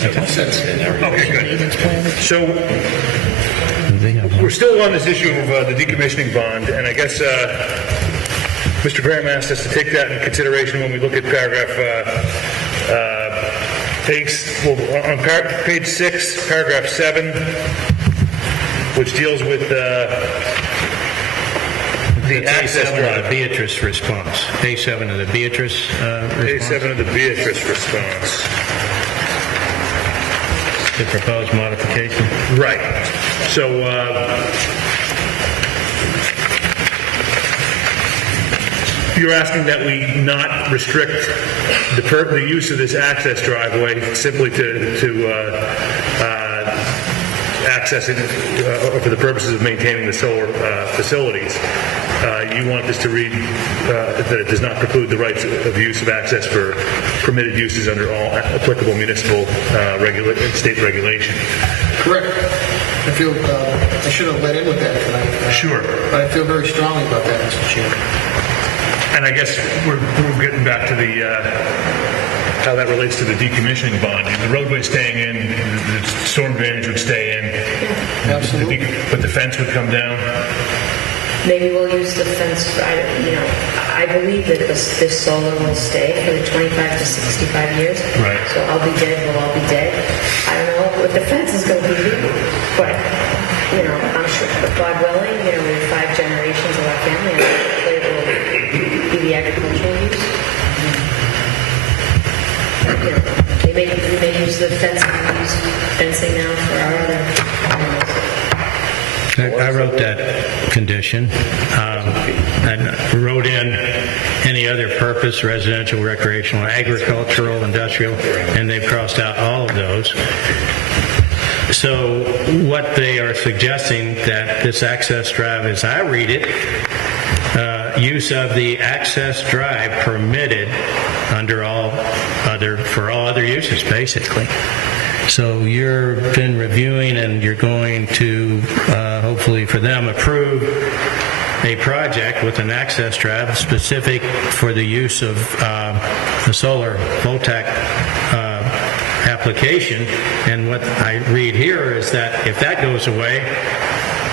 It makes sense in everything. okay, good. So, we're still on this issue of the decommissioning bond, and I guess Mr. Graham asked us to take that into consideration when we look at paragraph on page 6, paragraph 7, which deals with the access A7 of drive. the Beatrice response. A7 of the Beatrice response. A7 of the Beatrice response. The proposed modification. Right. So, you're asking that we not restrict the use of this access driveway simply to access it or for the purposes of maintaining the solar facilities. You want this to read that it does not preclude the rights of use of access for permitted uses under all applicable municipal state regulation. Correct. I feel I should have let in with that tonight. Sure. But I feel very strongly about that, Mr. Chairman. And I guess we're getting back to the how that relates to the decommissioning bond. The roadway staying in, the storm drainage would stay in. Absolutely. But the fence would come down. Maybe we'll use the fence. I believe that this solar will stay for the 25 to 65 years. Right. So I'll be dead. We'll all be dead. I don't know what the fence is going to be, but I'm sure, God willing, we have 5 generations of our family, and hopefully it will be the agricultural use. We may use the fencing now for our other animals. I wrote that condition and wrote in any other purpose, residential, recreational, agricultural, industrial, and they've crossed out all of those. So what they are suggesting that this access drive, as I read it, use of the access drive permitted under for all other uses, basically. So you've been reviewing and you're going to, hopefully for them, approve a project with an access drive specific for the use of the solar Voltec application. And what I read here is that if that goes away,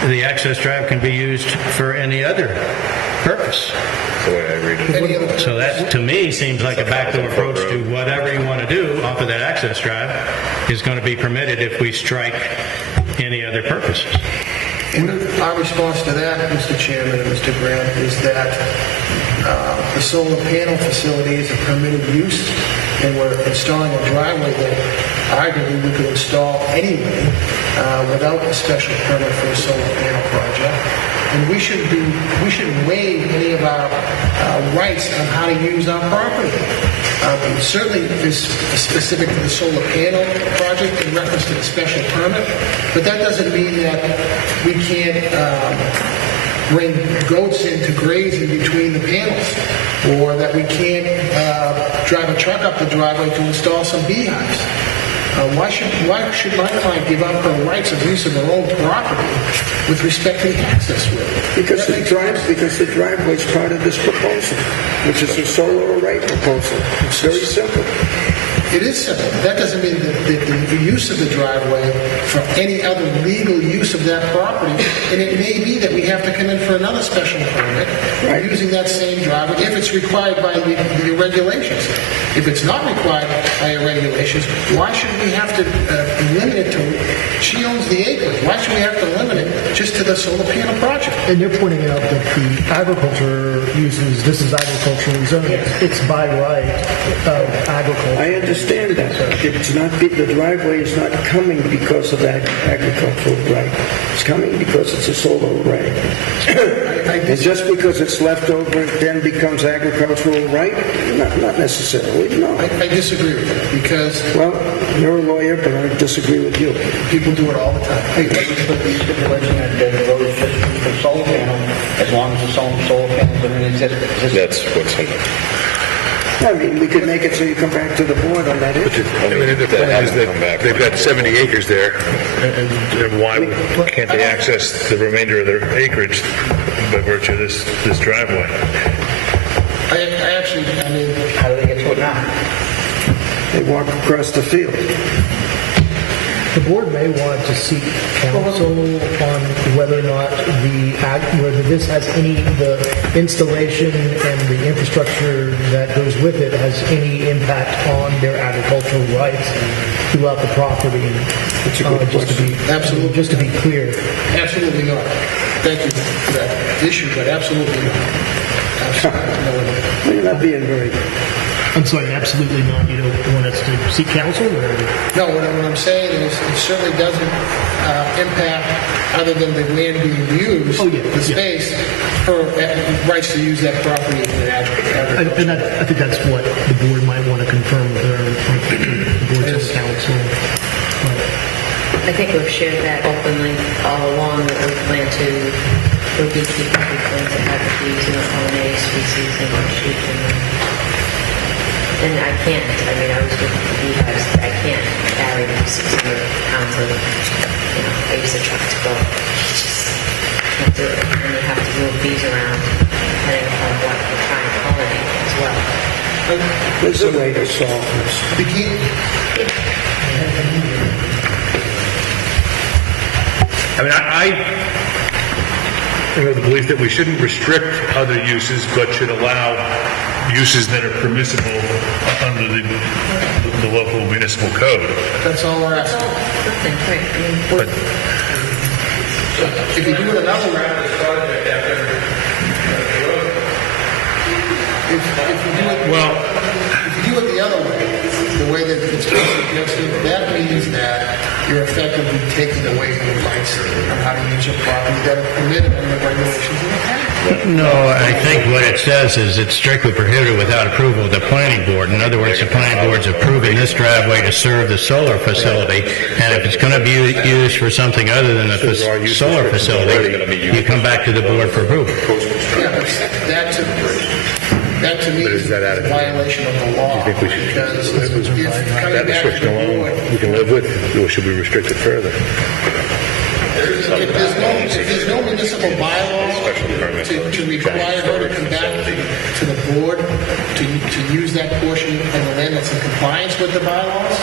the access drive can be used for any other purpose. The way I read it. So that, to me, seems like a backdoor approach to whatever you want to do off of that access drive is going to be permitted if we strike any other purposes. Our response to that, Mr. Chairman and Mr. Graham, is that the solar panel facility is a permitted use, and we're installing a driveway that arguably we could install anyway without a special permit for a solar panel project. And we should waive any of our rights on how to use our property. Certainly is specific to the solar panel project in reference to the special permit, but that doesn't mean that we can't bring goats in to graze in between the panels, or that we can't drive a truck up the driveway to install some beehives. Why should my client give up her rights of use of her own property with respect to the access road? Because the driveway is part of this proposal, which is a solar array proposal. It's very simple. It is simple. That doesn't mean that the use of the driveway for any other legal use of that property, and it may be that we have to come in for another special permit using that same driveway if it's required by the regulations. If it's not required by your regulations, why should we have to limit it to, she owns the acres, why should we have to limit it just to the solar panel project? And you're pointing out that the agriculture uses, this is agricultural zone, it's by right of agriculture. I understand that. It's not, the driveway is not coming because of that agricultural right. It's coming because it's a solar array. And just because it's left over, it then becomes agricultural right? Not necessarily, no. I disagree with you because... Well, you're a lawyer, but I disagree with you. People do it all the time. Hey, let's put the stipulation that the road is just for solar panel, as long as the solar panels are in existence. That's what's in it. I mean, we could make it so you come back to the board on that issue. I mean, the point is that they've got 70 acres there, and why can't they access the remainder of their acreage by virtue of this driveway? I mean, how do they get to it now? They walk across the field. The board may want to seek counsel on whether or not whether this has the installation and the infrastructure that goes with it has any impact on their agricultural rights throughout the property. Just to be clear. Absolutely not. Thank you for that issue, but absolutely not. Absolutely no. You're not being very... I'm sorry, absolutely not. You don't want us to seek counsel? Or? No, what I'm saying is it certainly doesn't impact, other than the land being used, the space, for rights to use that property in an agriculture. And I think that's what the board might want to confirm with the board's counsel. I think we've shared that openly all along, that we plan to, we'll be keeping people to have the bees and the pollinated species and sheep and I can't, I mean, I was with the beehives, I can't carry 600 pounds of, I use a truck to go. It's just, can't do it. And you have to move bees around depending upon what you're trying to pollinate as well. There's a way to solve this. I mean, I am of the belief that we shouldn't restrict other uses, but should allow uses that are permissible under the local municipal code. That's all we're asking. But if you do it another way, if you do it the other way, the way that it's suggested, that means that you're effectively taking away the rights on how to use your property that are permitted under the regulations of the town. No, I think what it says is it's strictly prohibited without approval of the planning board. In other words, the planning board's approving this driveway to serve the solar facility, and if it's going to be used for something other than a solar facility, you come back to the board for approval. Yeah, That to me is a violation of the law. Do you think we should, Because if coming that back to restriction the alone, board, we can live with, or should we restrict it further? if there's no municipal bylaw to require her to come back to the board to use that portion of the land that's in compliance with the bylaws,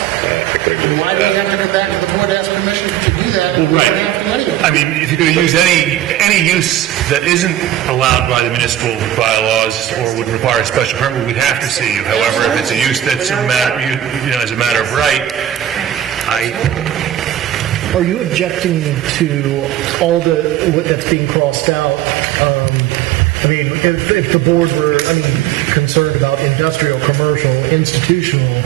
then why do we have to come back to the board to ask permission to do that? Well, We right. don't have to anyway. I mean, if you're going to use any use that isn't allowed by the municipal bylaws or would require a special permit, we'd have to see you. However, if it's a use that's a matter, as a matter of right, Are you objecting to all what that's being crossed out? I mean, if the board were, concerned about industrial, commercial, institutional,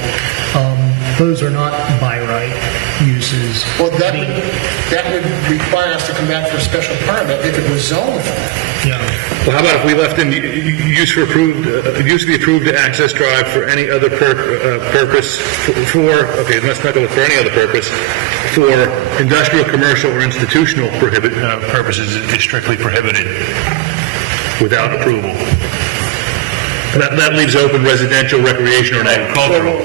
those are not by right uses. Well, that would require us to come back for a special permit if it was zoned. Yeah. Well, how about if we left in use of the approved access drive for any other purpose okay, let's not go with for any other purpose, for industrial, commercial, or institutional purposes is strictly prohibited without approval. That leaves open residential, recreational, and agricultural.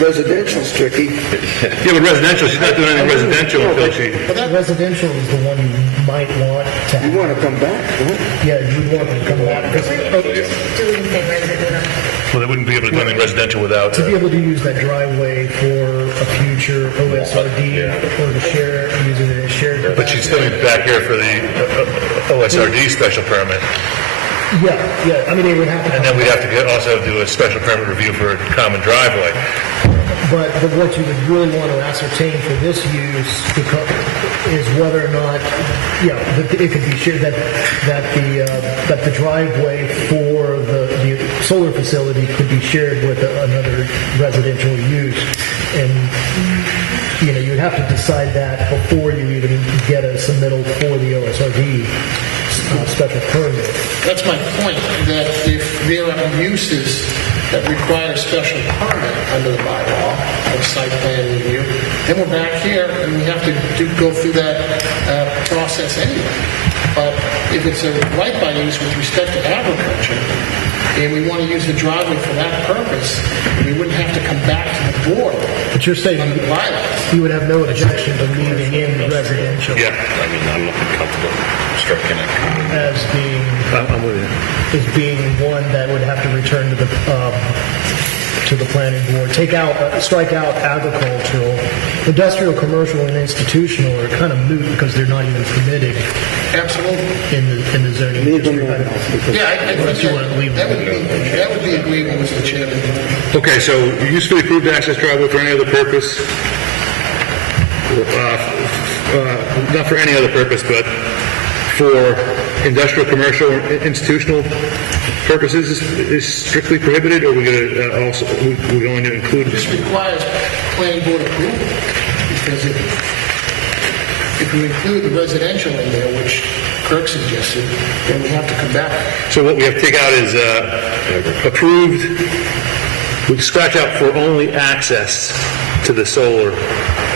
Residential's tricky. Yeah, but residential, she's not doing anything residential until she... But that residential is the one you might want to have. You want to come back, huh? Yeah, you'd want to come back. Well, they wouldn't be able to do anything residential without... To be able to use that driveway for a future OSRD or to share, using it as shared. But she'd still be back here for the OSRD special permit. Yeah. I mean, they would have to. And then we'd have to also do a special permit review for a common driveway. But what you would really want to ascertain for this use is whether or not, that it could be shared, that the driveway for the solar facility could be shared with another residential use. And, you'd have to decide that before you even get a submittal for the OSRD special permit. That's my point, that if there are uses that require a special permit under the bylaw of site plan review, then we're back here and we have to go through that process anyway. But if it's a right by use with respect to agriculture, and we want to use the driveway for that purpose, we wouldn't have to come back to the board. But you're saying under the bylaws. you would have no objection to leaving in residential. Yeah, I'm not comfortable striking it. As being one that would have to return to the planning board. Strike out agricultural. Industrial, commercial, and institutional are kind of moot because they're not even permitted. Absolutely. In the zoning district. I think that would be agreeable, Mr. Chairman. Okay, so use for the approved access driveway for any other purpose, not for any other purpose, but for industrial, commercial, or institutional purposes is strictly prohibited, or are we going to we're going to include? This requires planning board approval, because if we include the residential in there, which Kirk suggested, then we have to come back. So what we have to take out is approved. We scratch out for only access to the solar,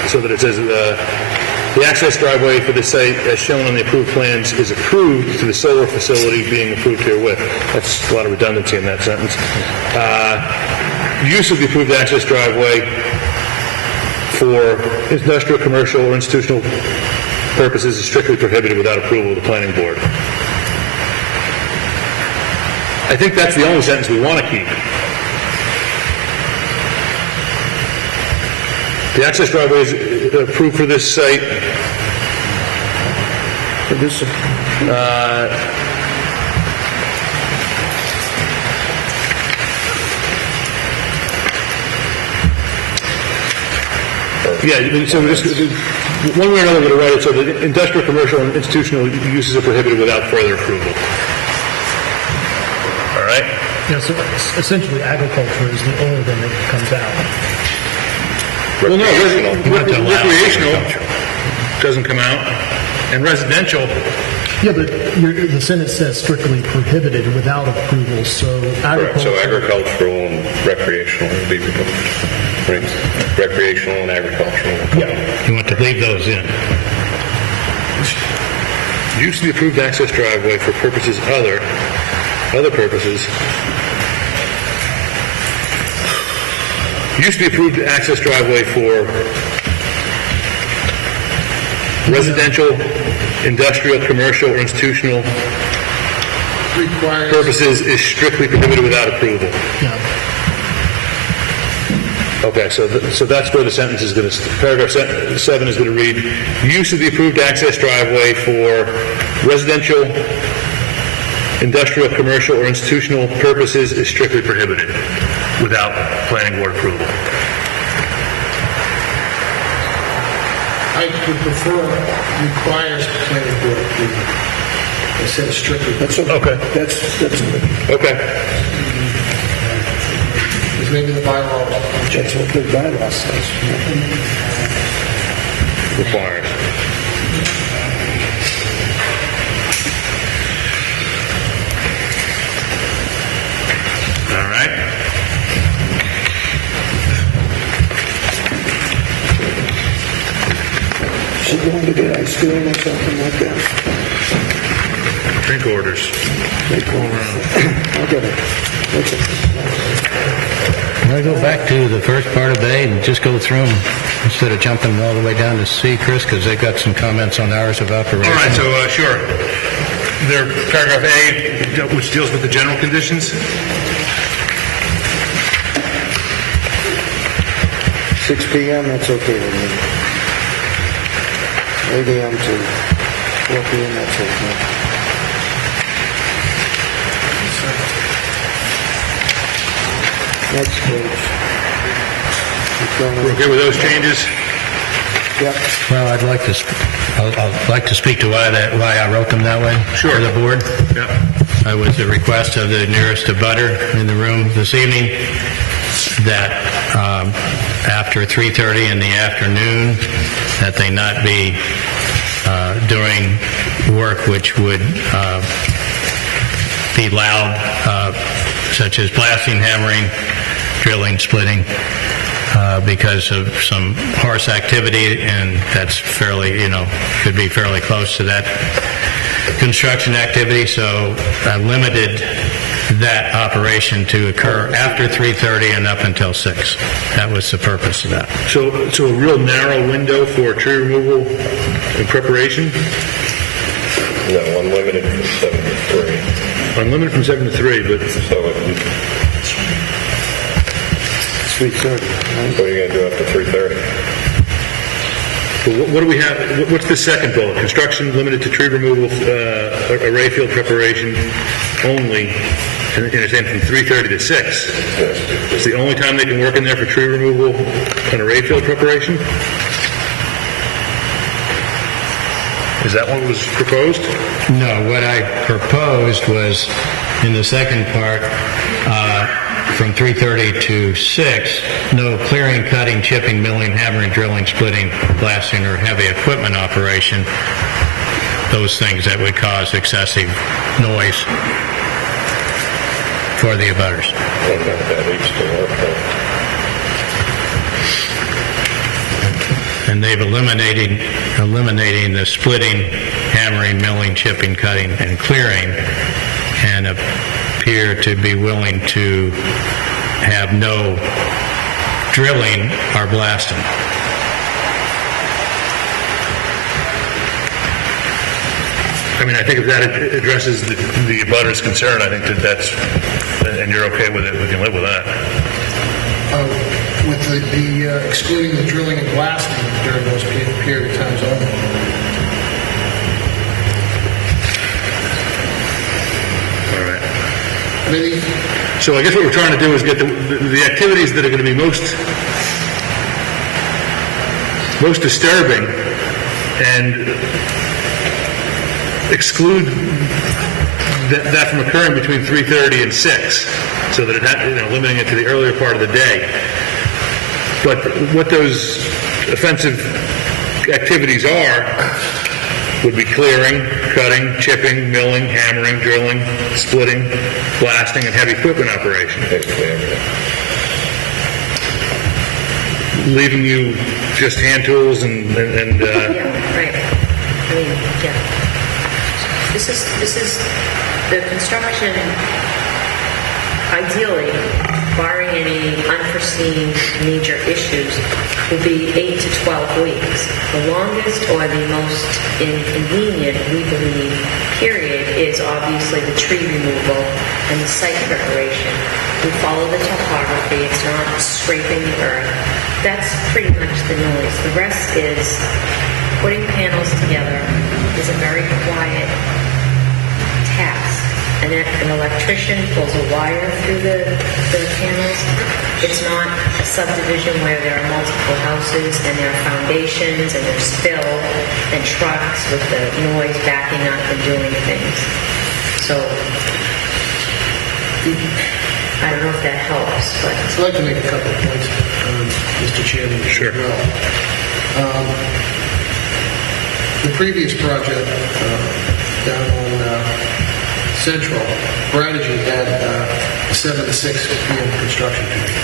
so that it says the access driveway for the site as shown on the approved plans is approved to the solar facility being approved herewith. That's a lot of redundancy in that sentence. Use of the approved access driveway for industrial, commercial, or institutional purposes is strictly prohibited without approval of the planning board. I think that's the only sentence we want to keep. The access driveway is approved for this site. So just one way or another, we're going to write it so that industrial, commercial, and institutional uses are prohibited without further approval. All right? Yeah, so essentially agriculture is the only thing that comes out. Well, no, recreational doesn't come out, and residential. Yeah, but the sentence says strictly prohibited without approval, so Correct. So agricultural and recreational would be removed. Right. Recreational and agricultural. Yeah. You want to leave those in. Use of the approved access driveway for purposes other other purposes. Use of the approved access driveway for residential, industrial, commercial, or institutional purposes is strictly prohibited without approval. Okay, so that's where the sentence is going to, paragraph 7 is going to read, use of the approved access driveway for residential, industrial, commercial, or institutional purposes is strictly prohibited without planning board approval. I would prefer requires planning board approval instead of strictly. That's okay. That's good. Okay. Because maybe the bylaw. That's what the bylaw says. Required. All right. She going to get ice cream or something like that? Drink orders. I'll get it. What's it? Can I go back to the first part of A and just go through them instead of jumping all the way down to C, Chris, because they've got some comments on hours of operation. All right, so sure. There, paragraph A, which deals with the general conditions. 6 p.m., that's okay with me. 8 a.m. to 4 p.m., that's okay. Next page. We're okay with those changes? Yep. Well, I'd like to speak to why I wrote them that way. Sure. For the board. Yep. I was the request of the nearest abutter in the room this evening that after 3:30 in the afternoon, that they not be doing work which would be loud, such as blasting, hammering, drilling, splitting, because of some horse activity, and that's fairly, could be fairly close to that construction activity. So I limited that operation to occur after 3:30 and up until 6. That was the purpose of that. So a real narrow window for tree removal and preparation? No, unlimited from 7 to 3. Unlimited from 7 to 3, but... So 3:30. What are you going to do after 3:30? Well, what do we have? What's the second bullet? Construction limited to tree removal, array field preparation only, and it's in from 3:30 to 6. It's the only time they can work in there for tree removal and array field preparation? Is that what was proposed? No, what I proposed was in the second part, from 3:30 to 6, no clearing, cutting, chipping, milling, hammering, drilling, splitting, blasting, or heavy equipment operation. Those things that would cause excessive noise for the abutters. And they've eliminating the splitting, hammering, milling, chipping, cutting, and clearing, and appear to be willing to have no drilling or blasting. I mean, I think if that addresses the abutter's concern, I think that's, and you're okay with it, we can live with that. With the excluding the drilling and blasting during those period of times only. All right. Maybe. So I guess what we're trying to do is get the activities that are going to be most disturbing and exclude that from occurring between 3:30 and 6, so that it limiting it to the earlier part of the day. But what those offensive activities are would be clearing, cutting, chipping, milling, hammering, drilling, splitting, blasting, and heavy equipment operation. Leaving you just hand tools and Yeah, right. I mean, yeah. This is the construction, ideally, barring any unforeseen major issues, will be 8 to 12 weeks. The longest or the most inconvenient, we believe, period is obviously the tree removal and the site preparation. We follow the topography. It's not scraping the earth. That's pretty much the noise. The rest is putting panels together is a very quiet task. An electrician pulls a wire through the panels. It's not a subdivision where there are multiple houses and there are foundations and there's fill and trucks with the noise backing up and doing things. So, I don't know if that helps, but... I'd like to make a couple of points, Mr. Chairman. Sure. The previous project down on Central, Bradegy had a 7 to 6 p.m. construction period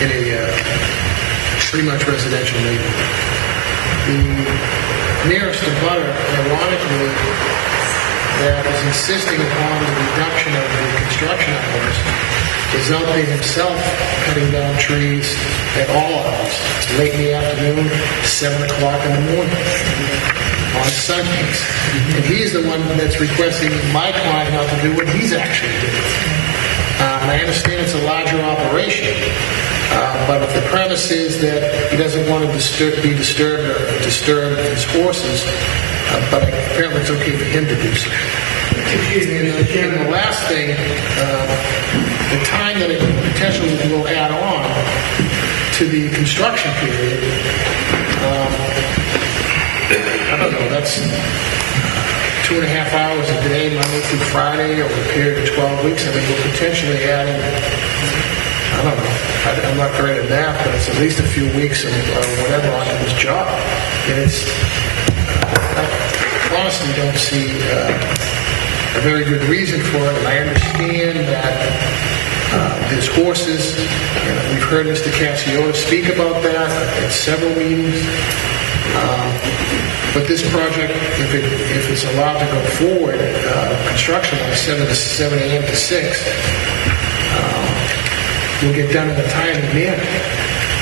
in a pretty much residential neighborhood. The nearest abutter, ironically, that is insisting upon the reduction of the construction hours is out there himself cutting down trees at all hours, late in the afternoon, 7 o'clock in the morning, on Sundays. And he's the one that's requesting my client not to do what he's actually doing. And I understand it's a larger operation, but if the premise is that he doesn't want to be disturbed or disturb his horses, but apparently it's okay for him to do so. And the last thing, the time that it potentially will add on to the construction period, I don't know, that's 2.5 hours a day, Monday through Friday, over a period of 12 weeks. I mean, we're potentially adding, I don't know, I'm not great at math, but it's at least a few weeks or whatever onto this job. And it's, I honestly don't see a very good reason for it, and I understand that there's horses, and we've heard Mr. Cassiola speak about that at several meetings. But this project, if it's allowed to go forward, construction on 7 a.m. to 6, will get done in a timely manner.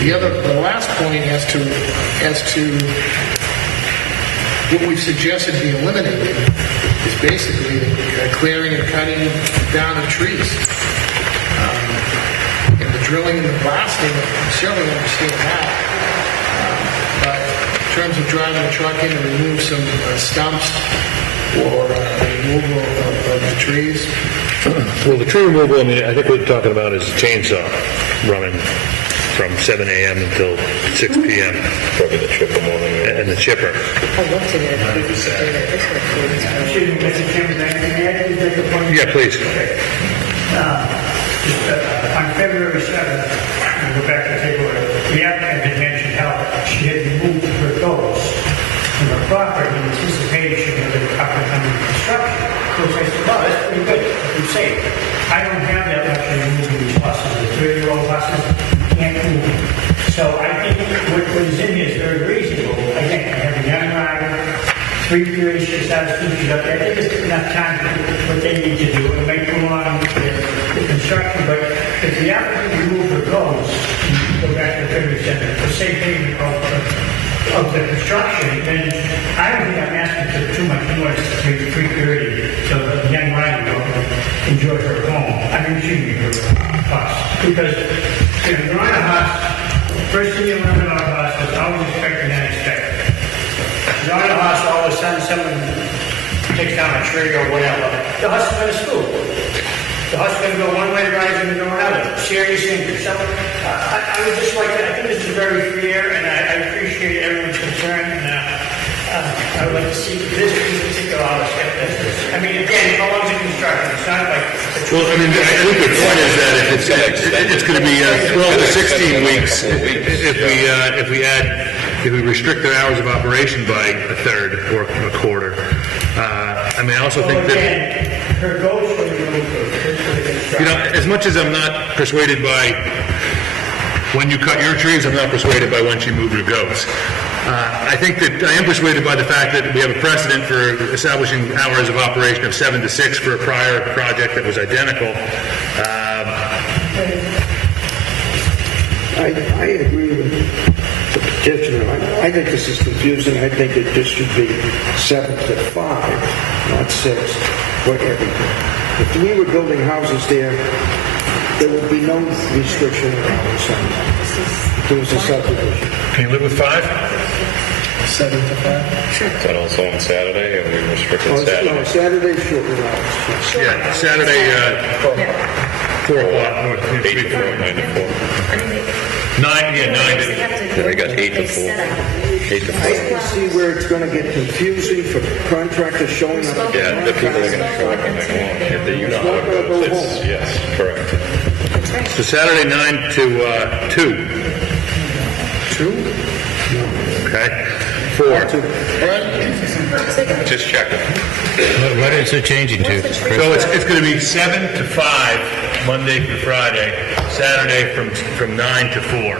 The last point as to what we've suggested be eliminated is basically clearing and cutting down of trees. And the drilling and the blasting, I certainly understand that. But in terms of driving a truck in to remove some stumps or removal of the trees. Well, the tree removal, I mean, I think what we're talking about is a chainsaw running from 7 a.m. until 6 p.m. Probably the chipper morning. And the chipper. I'd love to get a piece of data. This would be Excuse me, Mr. Chairman, can I add to the point? Yeah, please. On February 7th, we go back to the table, the applicant had mentioned how she had removed her goats from her property in anticipation of the up-and-coming construction. Which I said, well, that's pretty good, you say. I don't have that luxury of moving these buses. The 30-year-old buses can't move them. So I think what is in here is very reasonable. Again, I have a young rider, 3 periods, 6 hours, 2 feet up there. There's enough time to do what they need to do. It may prolong the construction, but if the applicant remove the goals, go back to the February 7th, for safe haven of the construction, then I don't think I'm asking for too much more than 3 periods so the young rider will enjoy her home. I mean, she can her bus. Because if you're on a bus, first thing you learn about a bus is always expect and unexpected. You're on a bus, all of a sudden someone takes down a tree or whatever. The bus is going to school. The bus is going to go one way, the rider's going to go another. Serious injury. So I would just like to, I think this is very fair, and I appreciate everyone's concern, and I would like to see this particular step. I mean, again, how long is it construction? It's not like... Well, I mean, I think the point is that if it's going to be 12 to 16 weeks if we restrict their hours of operation by a third or a quarter. I mean, I also think that... Her goals for the construction. You know, as much as I'm not persuaded by when you cut your trees, I'm not persuaded by when she moved her goats. I think that I am persuaded by the fact that we have a precedent for establishing hours of operation of 7 to 6 for a prior project that was identical. I agree with the petitioner. I think this is confusing. I think that this should be 7 to 5, not 6, for everything. If we were building houses there would be no restriction around the sun. There was a subdivision. Can you live with 5? 7 to 5? Sure. Is that also on Saturday, or we restricted Saturday? No, Saturday, short hours. Yeah, Saturday, 4 o'clock. 8 to 4, 9 to 4. 9 to... Yeah, they got 8 to 4. 8 to 4. I can see where it's going to get confusing for contractors showing up. Yeah, the people are going to show up when they want. If they, you know how it goes. It's, yes, correct. So Saturday, 9 to 2. 2? Okay. 4. Just checking. What is it changing to? So it's going to be 7 to 5, Monday through Friday. Saturday from 9 to 4.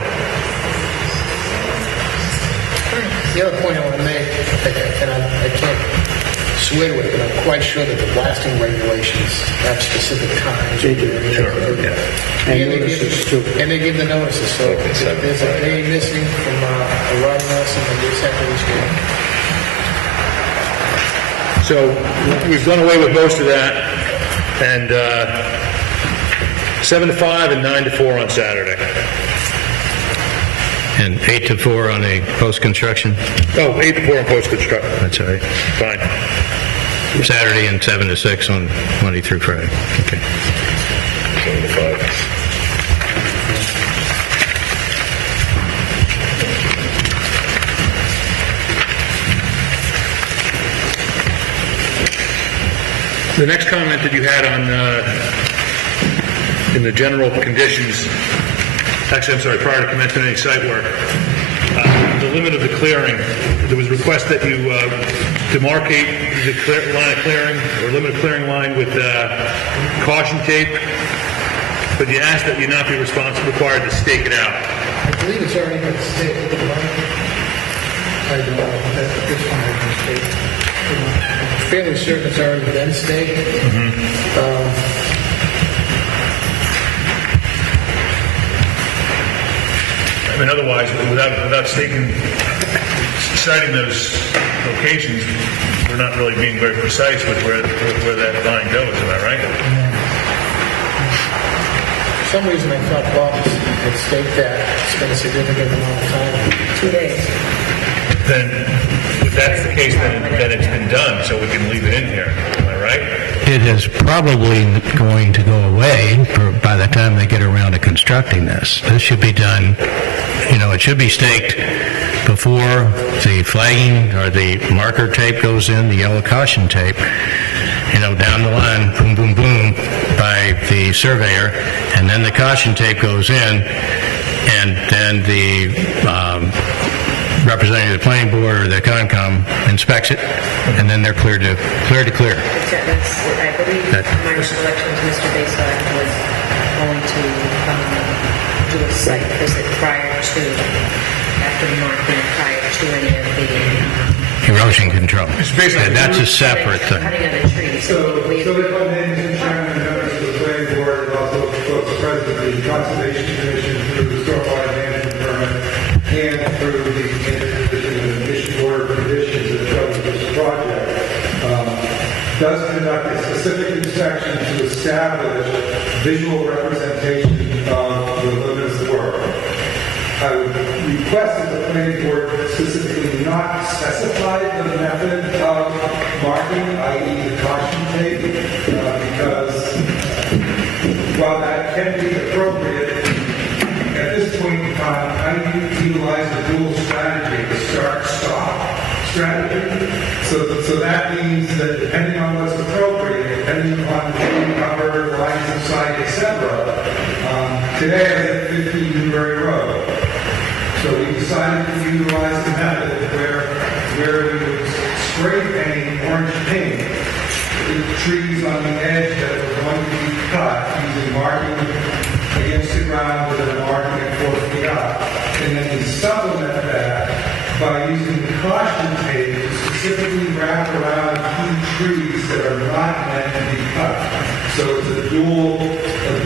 The other point I want to make, and I can't swear to it, but I'm quite sure that the blasting regulations have specific times. They do, sure. And they give the notices, so if there's a day missing from a riding lesson, they just have to reschedule. So we've done away with most of that, and 7 to 5 and 9 to 4 on Saturday. And 8 to 4 on a post-construction? Oh, 8 to 4 on post-construction. That's all right. Fine. Saturday and 7 to 6 on Monday through Friday. Okay. 7 to 5. The next comment that you had on, in the general conditions, actually, I'm sorry, prior to commencing any site work, the limit of the clearing, there was a request that you demarcate the line of clearing, or limit of clearing line with caution tape, but you asked that you not be required to stake it out. I believe it's already been stated. I don't know. That's one I can state. I'm fairly certain it's already been stated. I mean, otherwise, without citing those locations, we're not really being very precise with where that line goes. Am I right? For some reason, I thought Bob had stated that it's been a significant amount of time. 2 days. Then, if that's the case, then it's been done, so we can leave it in here. Am I right? It is probably going to go away by the time they get around to constructing this. This should be done, it should be staked before the flagging or the marker tape goes in, the yellow caution tape, down the line, boom, boom, boom, by the surveyor, and then the caution tape goes in, and then the representative of the planning board or the Concom inspects it, and then they're clear to clear. I believe my recollection was Mr. Bayside was going to do a site visit after the marking, prior to any of the erosion control. Basically, that's a separate thing. cutting of the trees. So if I may, Mr. Chairman, members of the planning board, and also the president of the Conservation Commission through the stormwater management permit and through the mission order conditions that governs this project, does conduct a specific inspection to establish visual representation of the limits of the work. I would request that the planning board specifically not specify the method of marking, i.e. the caution tape, because while that can be appropriate, at this point in time, I utilize the dual strategy, the start-stop strategy. So that means that depending on what's appropriate, depending upon tree cover, lines of sight, etc., today I live at 15 Newbury Road. So we decided to utilize the method where we would scrape any orange paint with trees on the edge that were going to be cut using marking against the ground with a marking at 4 feet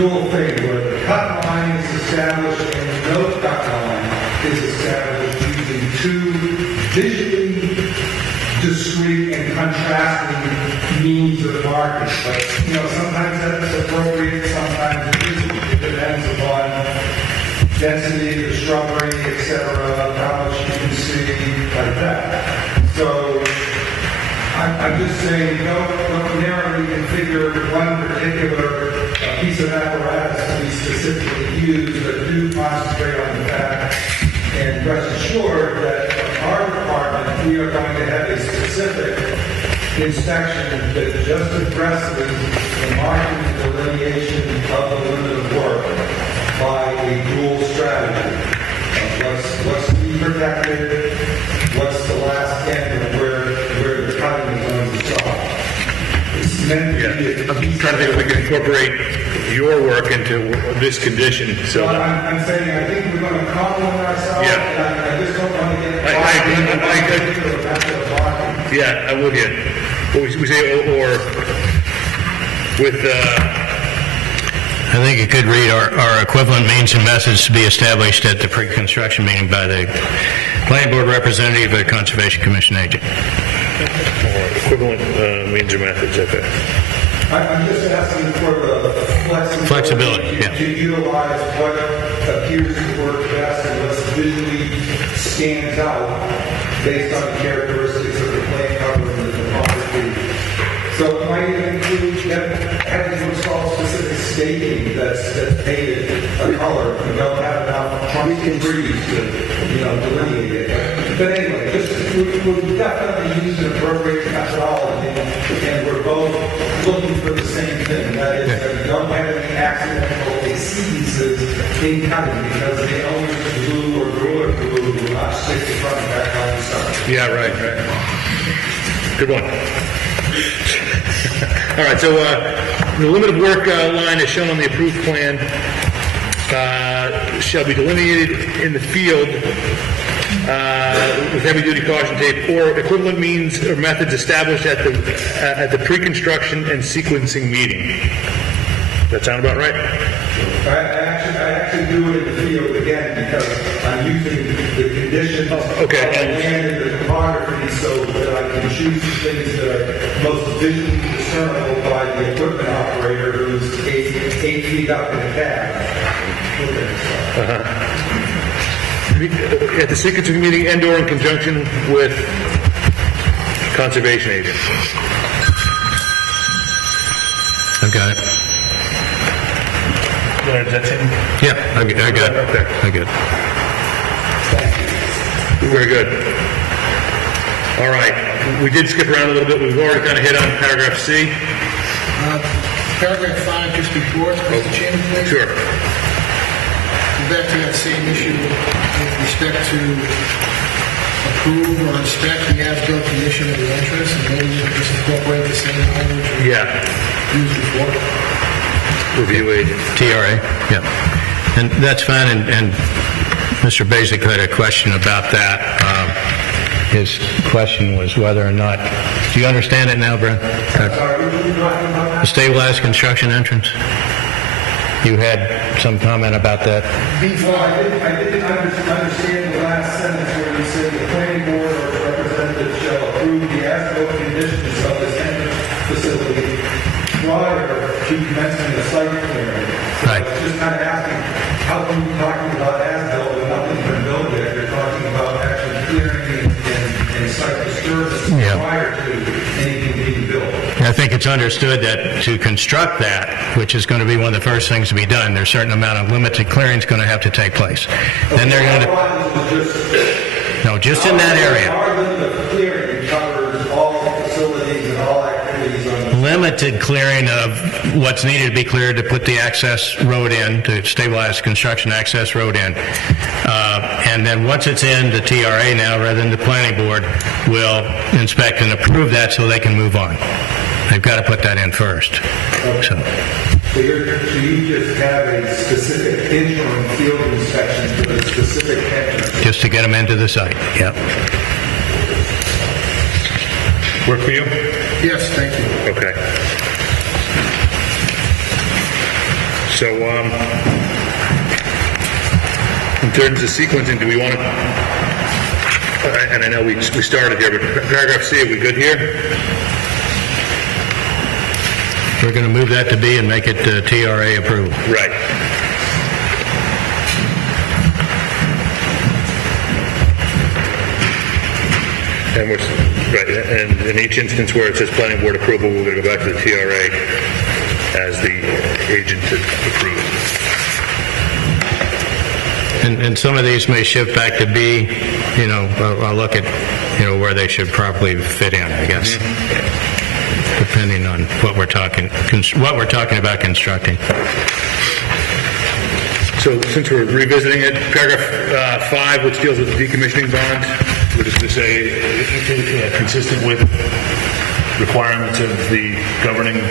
dual thing where the cut line is established and no cut line is established using two visually discrete and contrasting means of marking. But, sometimes that's appropriate, sometimes it isn't. It depends upon density, the shrubbery, etc., how much you can see, like that. So, I'm just saying, don't narrowly configure one particular piece of apparatus to be specifically used, but do concentrate on the fact and rest assured that our department, we are going to have a specific inspection that just addresses the marking and delineation of the limit of work by a dual strategy. What's to be protected, what's the last end of where the cutting is going to stop. It's meant to be I'm trying to think if we can incorporate your work into this condition. So I'm saying I think we're going to complement ourselves. Yeah. I just don't want to get I agree. Yeah, I'm with you. We say, or with. I think it could read our equivalent means and methods to be established at the pre-construction meeting by the planning board representative or the Conservation Commission agent. Equivalent means or methods, okay. I'm just asking for the flexibility to utilize what appears to work best and what visually stands out based on the characteristics of the plan cover and the topography. So it might include having to install specific staging that's painted a color. We don't have enough trunking trees to delineate it. But anyway, we'll definitely use an appropriate methodology, and we're both looking for the same thing. That is, that we don't have any accidental exceedances in cutting because the owner's glue or ruler glue will not stick the front and back on the side. Yeah, right. Good one. All right, so the limit of work line is shown on the approved plan shall be delineated in the field with heavy-duty caution tape or equivalent means or methods established at the pre-construction and sequencing meeting. That sound about right? I actually do it in the field again because I'm using the conditions of the land and the topography so that I can choose things that are most visually discernible by the equipment operator who's 8 feet up in the cab. At the sequencing meeting and/or in conjunction with conservation agent. I've got it. Yeah, I got it. Okay. I got it. Very good. All right. We did skip around a little bit. We've already kind of hit on paragraph C. Paragraph 5, just before, Mr. Chairman, please. Sure. Go back to that same issue with respect to approve or inspect the as-built condition of the entrance, and maybe you can just incorporate the same language we used before. Review agent. TRA, yeah. And that's fine, and Mr. Basic had a question about that. His question was whether or not, do you understand it now, Brent? The stabilized construction entrance? You had some comment about that? No, I didn't understand the last sentence where you said the planning board or representative shall approve the as-built conditions of this entrance facility prior to commencing the site clearing. Right. So just kind of asking, how come you're talking about as-built when nothing's been built yet? You're talking about actually clearing and site disturbance prior to anything being built. I think it's understood that to construct that, which is going to be one of the first things to be done, there's a certain amount of limited clearing is going to have to take place. Then they're going to... No, just in that area. Our limit of clearing covers all facilities and all activities on Limited clearing of what's needed to be cleared to put the access road in, to stabilize construction access road in. And then once it's in, the TRA now, rather than the planning board, will inspect and approve that so they can move on. They've got to put that in first. So you just have a specific interim field inspection for the specific entrance. just to get them into the site, yep. Work for you? Yes, thank you. Okay. So, in terms of sequencing, do we want to, and I know we started here, but paragraph C, are we good here? We're going to move that to B and make it TRA approval. Right. And and in each instance where it says planning board approval, we're going to go back to the TRA as the agent to approve. And some of these may shift back to B. I'll look at where they should properly fit in, I guess, depending on what we're talking about constructing. So since we're revisiting it, paragraph 5, which deals with the decommissioning bond, we're just going to say consistent with requirements of the governing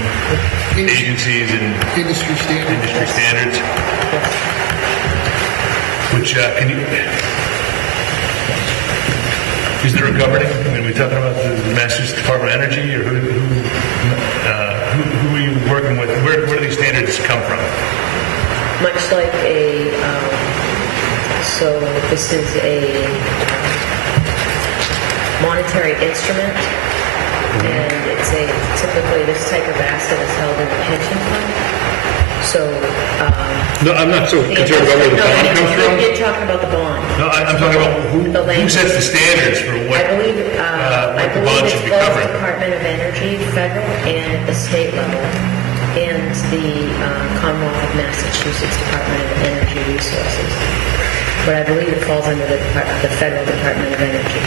agencies and industry standards. Which is there a governing? I mean, are we talking about the Massachusetts Department of Energy, or who are you working with? Where do these standards come from? Much like so this is a monetary instrument, and typically this type of asset is held in a pension fund. So, no, I'm not so concerned about where the bond comes from. You're talking about the bond. No, I'm talking about who sets the standards for what the bond should be covering. The Department of Energy, federal and at the state level, and the Commonwealth of Massachusetts Department of Energy Resources. But I believe it falls under the federal Department of Energy.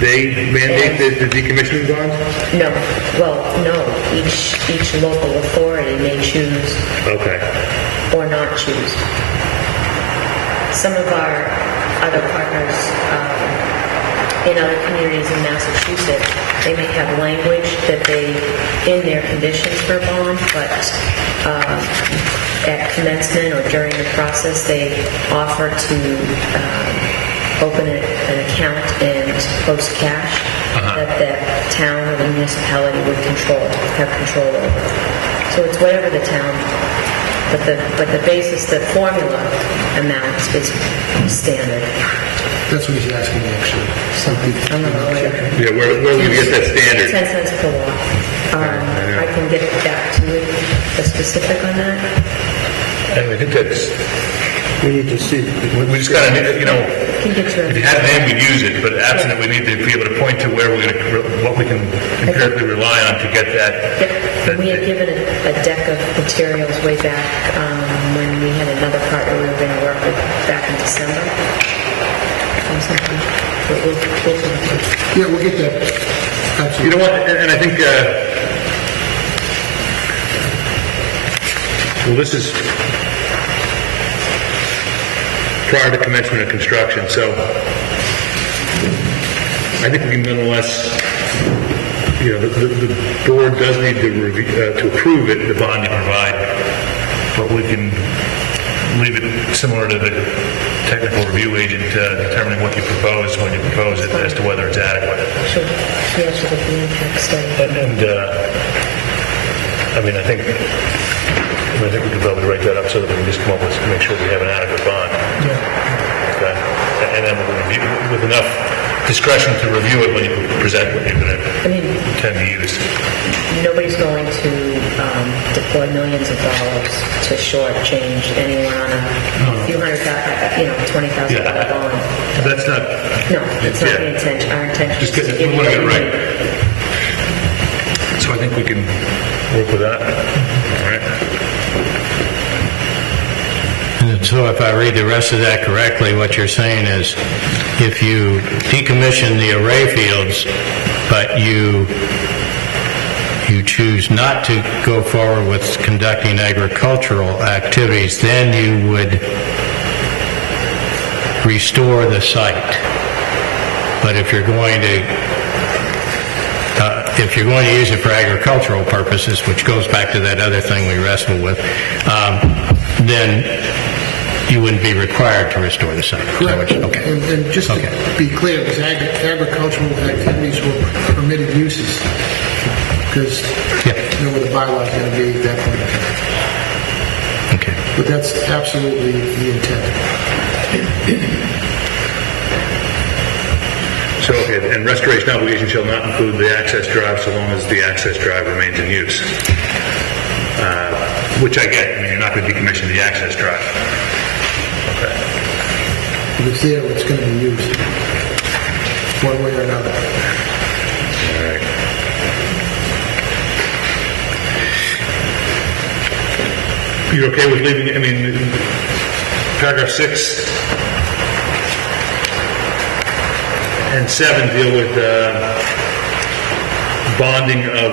They mandate the decommissioning bonds? No. Well, no. Each local authority may choose or not choose. Some of our other partners in other communities in Massachusetts, they may have language that in their conditions for a bond, but at commencement or during the process, they offer to open an account and post cash that the town or the municipality would have control over. So it's whatever the town, but the basis, the formula amounts is standard. That's what he's asking, actually. I'm not aware. Yeah, where will you get that standard? 10 cents per watt. I can get back to you, the specific on that. And I think that's... We need to see. We just got to, if you had a name, we'd use it, but absent it, we need to be able to point to what we can empirically rely on to get that. Yep. We had given a deck of materials way back when we had another partner we were going to work with back in December. We'll get that. Absolutely. You know what, and I think, this is prior to commencement of construction, so I think we can nonetheless, the board does need to approve it, the bond you provide, but we can leave it similar to the technical review agent determining what you propose when you propose it as to whether it's adequate. Sure. Yeah, so the impact study. I think we could probably write that up so that we can just come up with, make sure we have an adequate bond. Yeah. Okay. And then with enough discretion to review it when you present what you're going to intend to use. Nobody's going to deploy millions of dollars to shortchange anyone on a few $20,000 bond. That's not. No, it's not the intention. Our intention is to we want to get it right. So I think we can work with that. All right. And so if I read the rest of that correctly, what you're saying is if you decommission the array fields, but you choose not to go forward with conducting agricultural activities, then you would restore the site. But if you're going to use it for agricultural purposes, which goes back to that other thing we wrestled with, then you wouldn't be required to restore the site. Correct. Okay. And just to be clear, because agricultural activities were permitted uses, because you know what the bylaw is going to be at that point. Okay. But that's absolutely the intent. So, okay, and restoration obligation shall not include the access drive so long as the access drive remains in use. Which I get. I mean, you're not going to decommission the access drive. Okay. If it's there, it's going to be used one way or another. All right. You're okay with leaving it? I mean, paragraph 6 and 7 deal with bonding of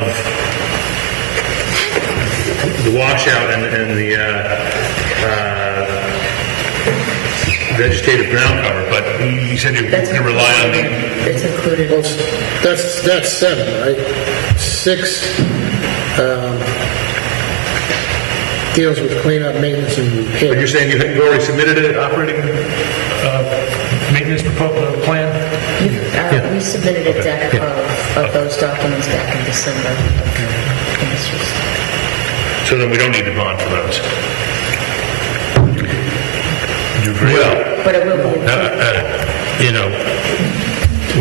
the washout and the vegetative ground cover, but you said you're going to rely on the... It's included. Well, that's 7, right? 6 deals with cleanup, maintenance, and repair. But you're saying you already submitted an operating maintenance plan? We submitted a deck of those documents back in December. And it's just- So then we don't need to bond for those? Well, But it will be. you know,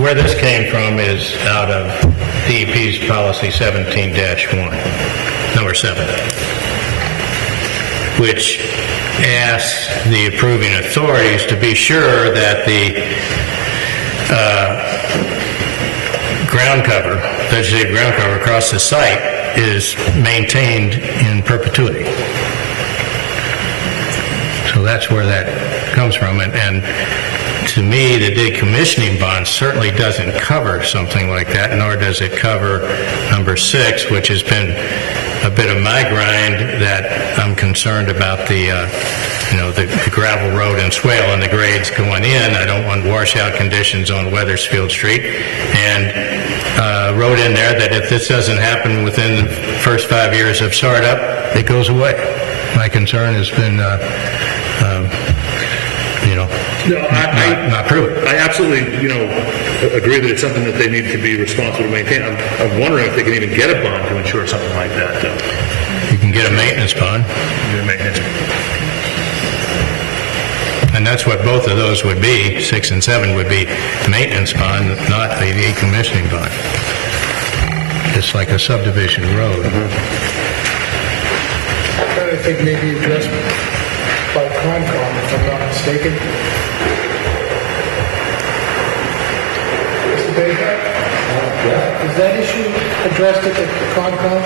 where this came from is out of DEP's policy 17-1, number 7, which asks the approving authorities to be sure that the ground cover, vegetative ground cover across the site is maintained in perpetuity. So that's where that comes from. And to me, the decommissioning bond certainly doesn't cover something like that, nor does it cover number 6, which has been a bit of my grind, that I'm concerned about the gravel road and swale and the grades going in. I don't want washout conditions on Weathersfield Street. And wrote in there that if this doesn't happen within the first 5 years of startup, it goes away. My concern has been, not proven. I absolutely, agree that it's something that they need to be responsible to maintain. I'm wondering if they can even get a bond to insure something like that, though. You can get a maintenance bond. Get a maintenance. And that's what both of those would be. 6 and 7 would be maintenance bond, not a decommissioning bond. It's like a subdivision road. I think maybe addressed by Concom, if I'm not mistaken. Mr. Baker? Is that issue addressed at the Concom?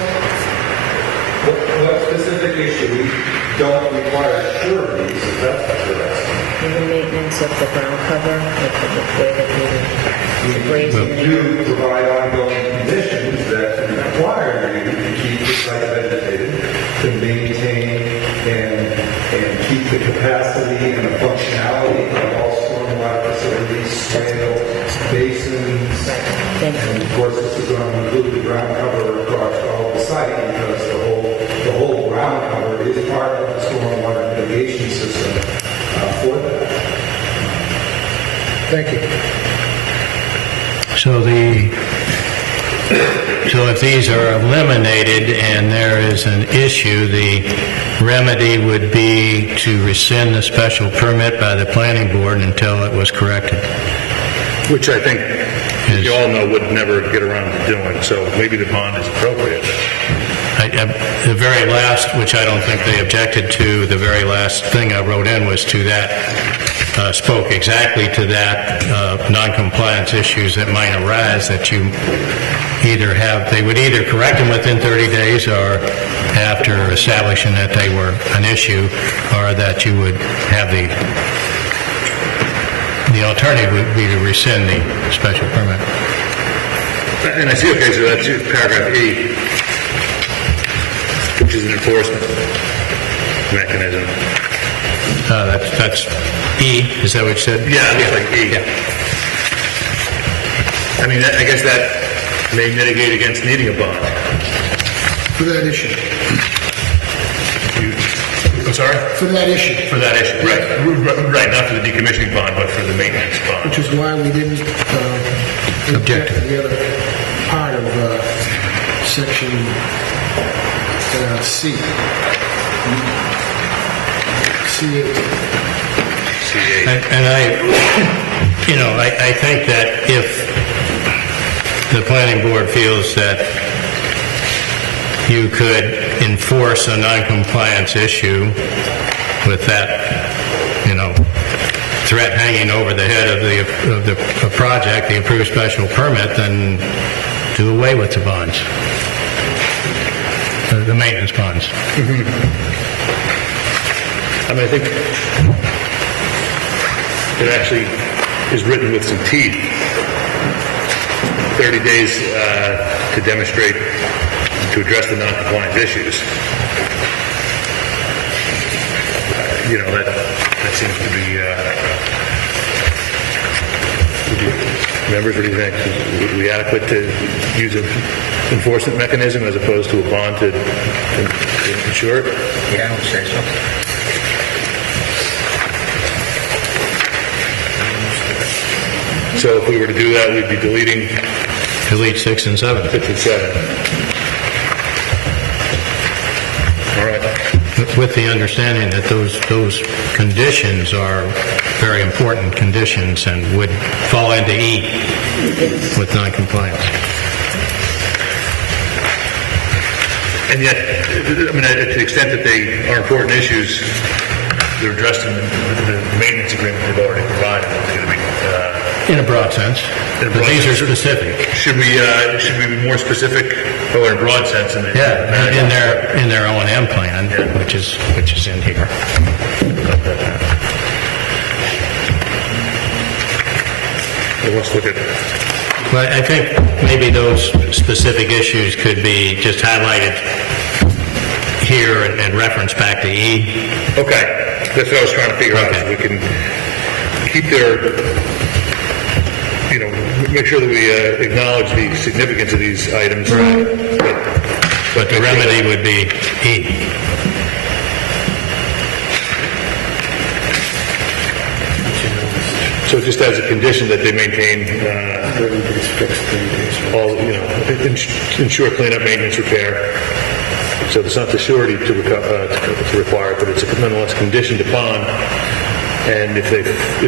What specific issue? We don't require sureties, if that's what you're asking. The maintenance of the ground cover, the way that we grazing. We do provide ongoing conditions that require you to keep the site vegetated, to maintain and keep the capacity and the functionality of all stormwater facilities, swales, basins. And of course, this is going to include the ground cover across all the site, because the whole ground cover is part of the stormwater mitigation system for that. Thank you. So if these are eliminated and there is an issue, the remedy would be to rescind the special permit by the planning board until it was corrected. Which I think you all know would never get around to doing, so maybe the bond is appropriate. The very last, which I don't think they objected to, the very last thing I wrote in was to that, spoke exactly to that non-compliance issues that might arise, that you they would either correct them within 30 days or after establishing that they were an issue, or that you would have the alternative would be to rescind the special permit. And I see, okay, so that's paragraph E, which is an enforcement mechanism. That's E, is that what you said? Yeah, it looks like E. Yeah. I mean, I guess that may mitigate against needing a bond. For that issue. I'm sorry? For that issue. For that issue, right. Right, not for the decommissioning bond, but for the maintenance bond. Which is why we didn't object to the other part of section C. And I think that if the planning board feels that you could enforce a noncompliance issue with that, threat hanging over the head of the project, the approved special permit, then do away with the bonds, the maintenance bonds. I mean, I think it actually is written with some teeth. 30 days to demonstrate, to address the non-compliance issues. That seems to be... members, what do you think? Would it be adequate to use an enforcement mechanism as opposed to a bond to insure it? Yeah, I would say so. So if we were to do that, we'd be delete 6 and 7. 6 and 7. All right. With the understanding that those conditions are very important conditions and would fall into E with noncompliance. And yet, to the extent that they are important issues, they're addressed in the maintenance agreement they've already provided. It's going to be in a broad sense. But these are specific. Should we be more specific, or in a broad sense? In their O&M plan, which is in here. Well, let's look at. But I think maybe those specific issues could be just highlighted here and reference back to E. Okay, that's what I was trying to figure out. We can keep make sure that we acknowledge the significance of these items. Right. But the remedy would be E. So just as a condition that they maintain all, ensure cleanup, maintenance, repair. So it's not the surety to require it, but it's nonetheless conditioned upon. And if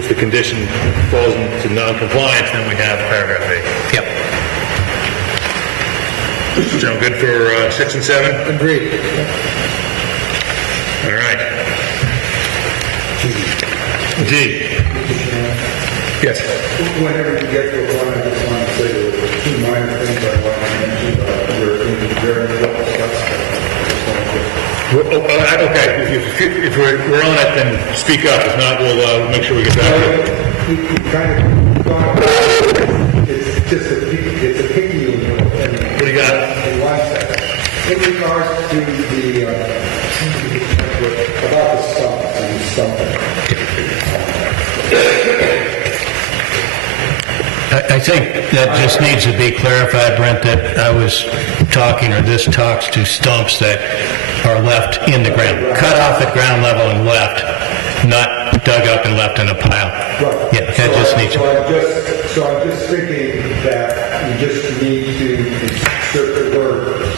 the condition falls into non-compliance, then we have paragraph A. Yep. Sound good for 6 and 7? Agreed. All right. D. Yes. Whenever you get to a point, I just want to say there were 2 minor things I want to mention. We're very well discussed. Okay, if we're on it, then speak up. If not, we'll make sure we get back to it. You kind of thought about it. It's just it's a picky what do you got? In 1 second. In regards to the about the stumps and stumping. I think that just needs to be clarified, Brent, that I was talking, or this talks to stumps that are left in the ground, cut off at ground level and left, not dug up and left in a pile. Right. Yeah, that just needs to. So I'm just thinking that you just need to insert the word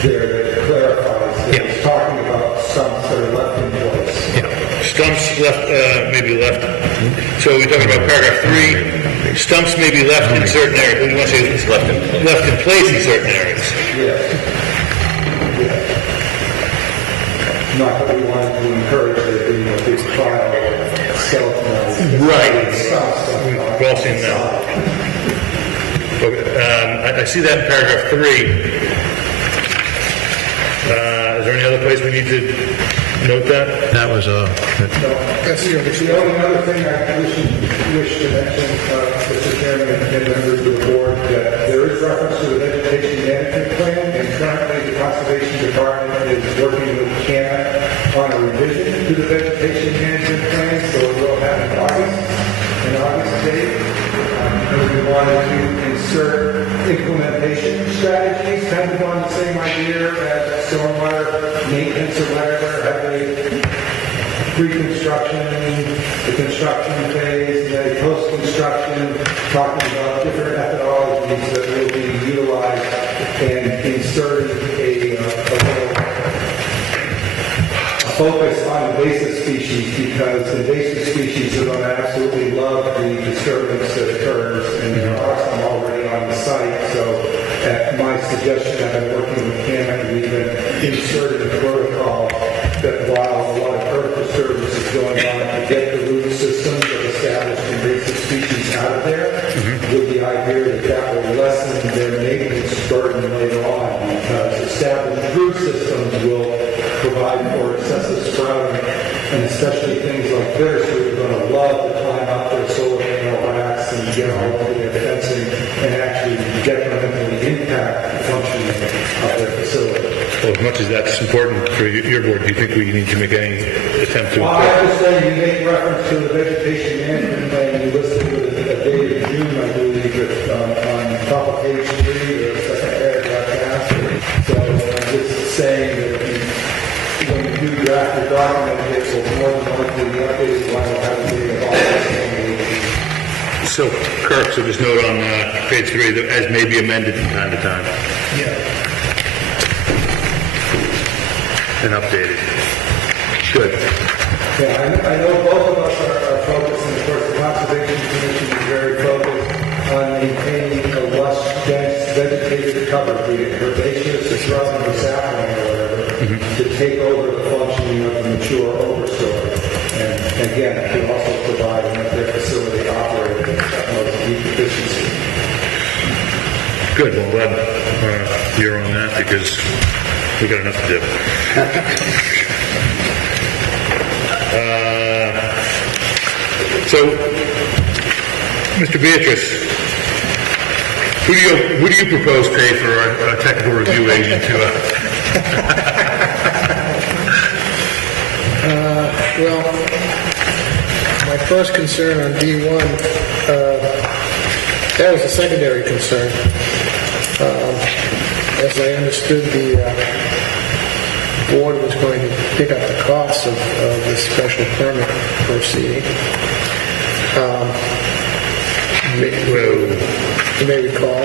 there that clarifies that it's talking about stumps that are left in place. Yeah. Stumps left, maybe left. So we're talking about paragraph 3. Stumps may be left in certain areas. What do you want to say? It's left in place in certain areas. Yes. Not that we wanted to encourage a big trial of skeleton. Right. We've all seen that. I see that in paragraph 3. Is there any other place we need to note that? That was a... That's the only other thing I wish to mention, Mr. Chairman and members of the board, that there is reference to the vegetation management plan, and currently the Conservation Department is working with CAN on a revision to the vegetation management plan, so it will happen in August date. Because we wanted to insert implementation strategies, kind of on the same idea as stormwater maintenance or whatever, having pre-construction, the construction phase, and then post-construction, talking about different methodologies that will be utilized and inserting a focus on invasive species because invasive species are going to absolutely love the disturbance that occurs, and there are some already on the site. So at my suggestion, I've been working with Cameron, we've been inserting a protocol that while a lot of earth disturbance is going on, to get the root systems of established invasive species out of there, with the idea that that will lessen their maintenance burden later on, because established root systems will provide for excessive sprouting, and especially things like bittersweet are going to love to climb up their solar panel racks and get all over their fencing and actually detrimentally impact the functioning of their facility. Well, as much as that's important for your board, do you think we need to make any attempt to... Well, I understand you make reference to the vegetation management plan you listed with a date of June, I believe, on top of page 3 or the second paragraph after. So I'm just saying that when you do draft your document, it will more than likely be updated when will have a date of August. So, Kirk, so just note on page 3 that as may be amended from time to time. Yeah. And updated. Good. Yeah, I know both of us are focused, and of course the Conservation Commission is very focused on maintaining a lush, dense, vegetated cover, be it herbaceous or shrub or sapling or whatever, to take over the functioning of the mature overstory. And again, it can also provide their facility operating at most heat efficiency. Good. Well, glad you're on that because we got enough to do. So, Mr. Beatrice, who do you propose pay for our technical review agent to? Well, my first concern on D1, that was a secondary concern. As I understood, the board was going to pick up the costs of this special permit proceeding. You may recall.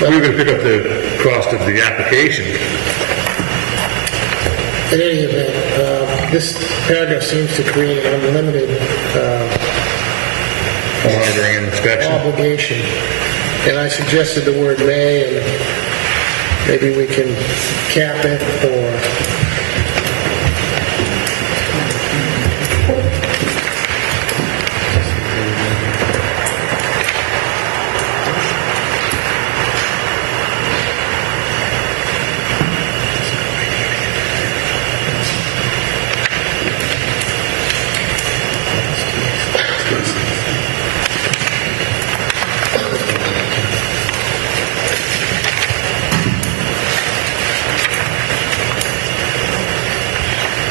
We were going to pick up the cost of the application. In any event, this paragraph seems to create an unlimited monitoring and inspection obligation. And I suggested the word may, and maybe we can cap it or...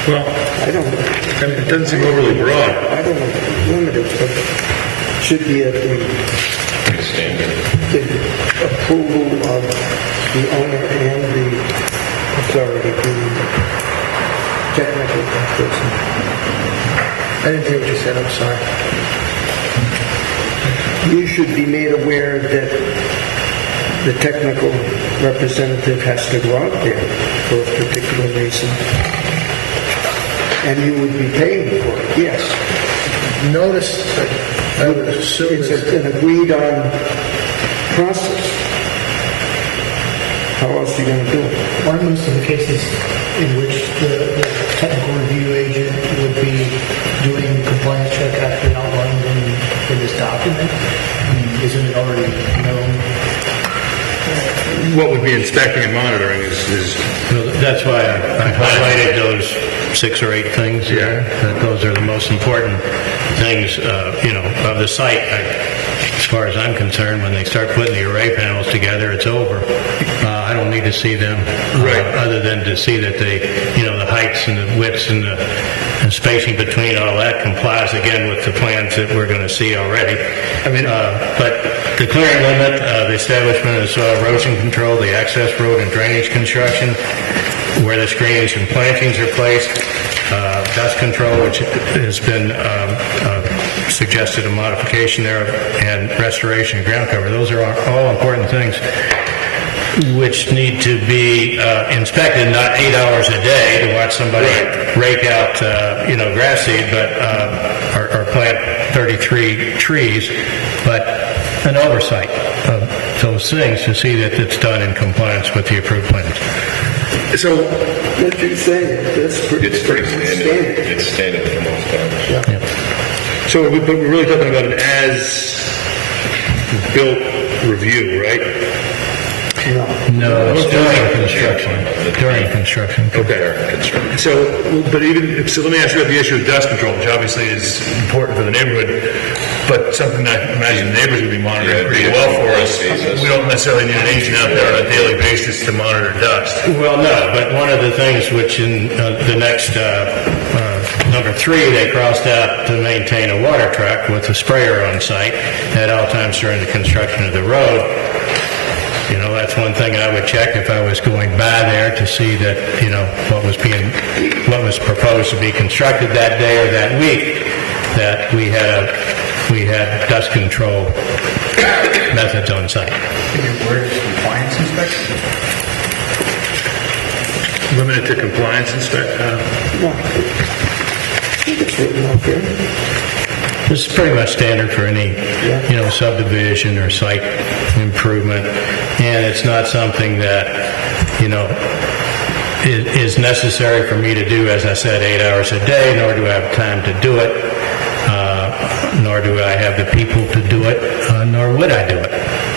Well, I don't. It doesn't seem overly broad. I don't limit it, but it should be at the approval of the owner and the authority, the technical person. I didn't hear what you said. I'm sorry. You should be made aware that the technical representative has to go out there for a particular reason. And you would be paying for it, yes. Notice, I would assume it's an agreed on process. How else are you going to do it? Aren't most of the cases in which the technical review agent would be doing the compliance check actually outlined in this document? Isn't it already known? What would be inspecting and monitoring is well, that's why I highlighted those 6 or 8 things there. That those are the most important things, of the site. As far as I'm concerned, when they start putting the array panels together, it's over. I don't need to see them, other than to see that they, the heights and the widths and the spacing between all that complies again with the plans that we're going to see already. But the clearing limit, the establishment of soil erosion control, the access road and drainage construction, where the screens and plantings are placed, dust control, which has been suggested a modification there, and restoration of ground cover. Those are all important things. which need to be inspected, not 8 hours a day to watch somebody rake out, grass seed, but or plant 33 trees, but an oversight of those things to see that it's done in compliance with the approved plans. So, what you're saying, that's pretty standard. It's standard for most towns. So we're really talking about an as-built review, right? No, it's during construction. During construction. Okay. So let me ask you about the issue of dust control, which obviously is important for the neighborhood, but something that I imagine the neighbors would be monitoring pretty well for us. We don't necessarily need an agent out there on a daily basis to monitor dust. Well, no, but one of the things which in the next number 3, they crossed out to maintain a water truck with a sprayer on site at all times during the construction of the road. That's one thing I would check if I was going by there to see that, what was proposed to be constructed that day or that week, that we had dust control methods on site. Where is compliance inspection? Limited to compliance inspection? No. It's written up there. This is pretty much standard for any, subdivision or site improvement, and it's not something that, is necessary for me to do, as I said, 8 hours a day, nor do I have time to do it, nor do I have the people to do it, nor would I do it.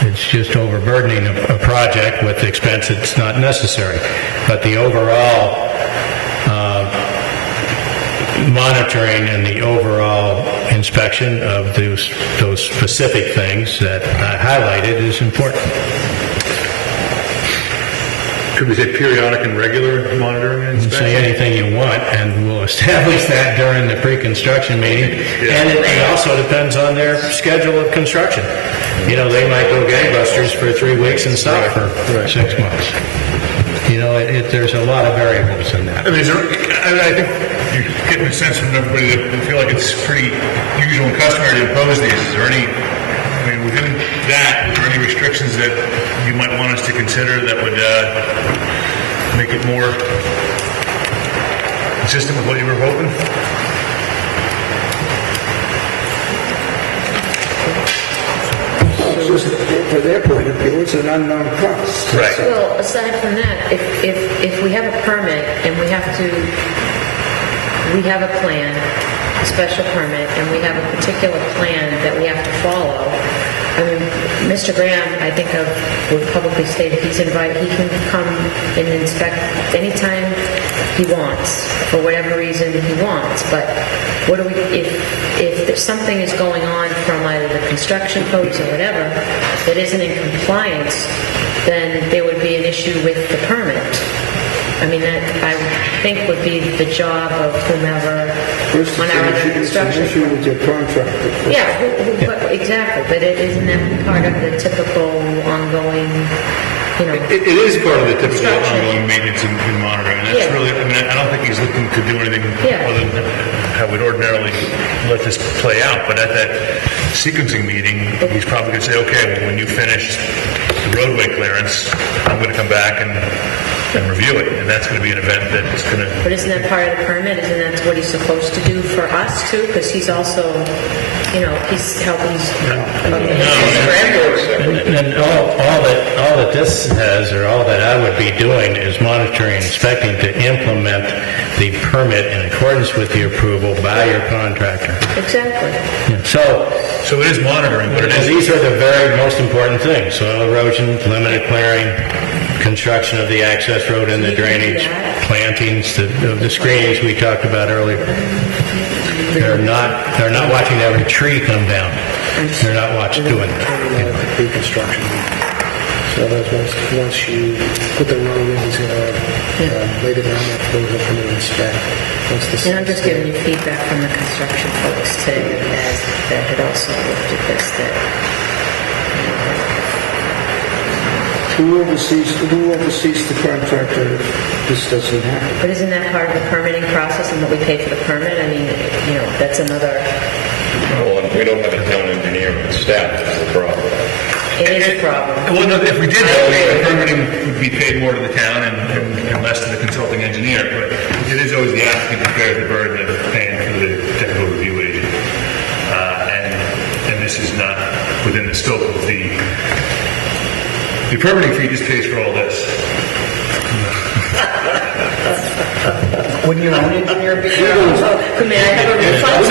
It's just overburdening a project with expense that's not necessary. But the overall monitoring and the overall inspection of those specific things that I highlighted is important. Could we say periodic and regular monitoring and inspection? Say anything you want, and we'll establish that during the pre-construction meeting. And it also depends on their schedule of construction. They might go gangbusters for 3 weeks and stop for 6 months. There's a lot of variables in that. I think you're getting a sense from everybody that they feel like it's pretty usual and customary to impose these. Is there any, within that, are there any restrictions that you might want us to consider that would make it more consistent with what you were hoping? For their point of view, it's an unknown cost. Right. Well, aside from that, if we have a permit and we have a plan, a special permit, and we have a particular plan that we have to follow, Mr. Graham, I think would publicly state he's invited, he can come and inspect anytime he wants, for whatever reason he wants, but what do we, if something is going on from either the construction codes or whatever that isn't in compliance, then there would be an issue with the permit. That I think would be the job of whomever on our other construction. It's an issue with your contractor. Yeah, exactly. But isn't that part of the typical ongoing, It is part of the typical ongoing maintenance and monitoring. And that's really, I don't think he's looking to do anything other than how we'd ordinarily let this play out. But at that sequencing meeting, he's probably going to say, okay, well, when you finish the roadway clearance, I'm going to come back and review it, and that's going to be an event that's going to... But isn't that part of the permit? Isn't that what he's supposed to do for us, too? Because he's also, he's helping... And all that this has, or all that I would be doing, is monitoring and inspecting to implement the permit in accordance with the approval by your contractor. Exactly. So it is monitoring, but it is... These are the very most important things: soil erosion, limited clearing, construction of the access road and the drainage, plantings, the screenings we talked about earlier. They're not watching every tree come down. They're not doing it. Pre-construction. So once you put the road in, he's going to lay the ground up, those will come in and inspect. And I'm just giving you feedback from the construction folks today that had also looked at this, that Who oversees the contractor if this doesn't happen? But isn't that part of the permitting process and what we pay for the permit? That's another... Well, we don't have a town engineer on staff, that's the problem. It is a problem. Well, no, if we did that, the permitting would be paid more to the town and less to the consulting engineer, but it is always the applicant that bears the burden of paying for the technical review agent. And this is not within the scope of the permitting fee just pays for all this. Wouldn't your own engineer be there? Come in, I have a refund.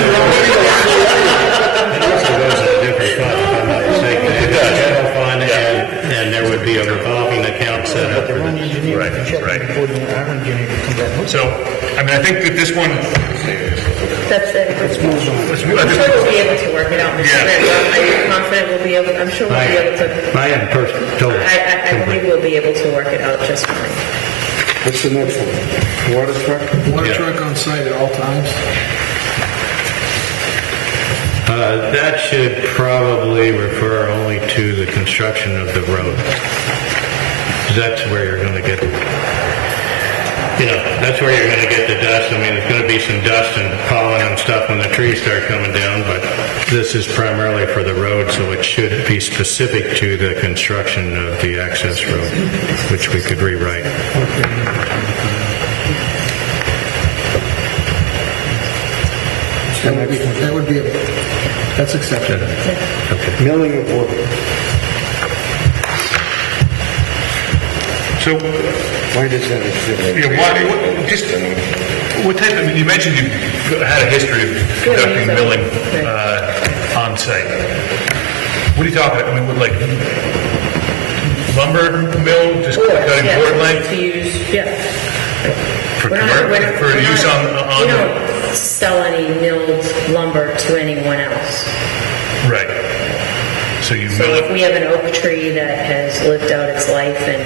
It also goes in a different fund, if I'm not mistaken. It does. General fund, and there would be a revolving account set up for the... Right, right. So, I mean, I think that this one... That's it. I'm sure we'll be able to work it out, Mr. Grant. I'm confident we'll be able, I'm sure we'll be able to. I am total. I believe we'll be able to work it out just fine. What's the next one? Water truck? Water truck on site at all times? That should probably refer only to the construction of the road. 'Cause that's where you're going to get, that's where you're going to get the dust. I mean, there's going to be some dust and pollen and stuff when the trees start coming down, but this is primarily for the road, so it should be specific to the construction of the access road, which we could rewrite. That's accepted. Okay. Milling of water. So, why does that exist? What type of, you mentioned you had a history of conducting milling on site. What are you talking about? I mean, with like lumber mill, just cutting board length? To use, For use on we don't sell any milled lumber to anyone else. Right. So you So mill if it. we have an oak tree that has lived out its life and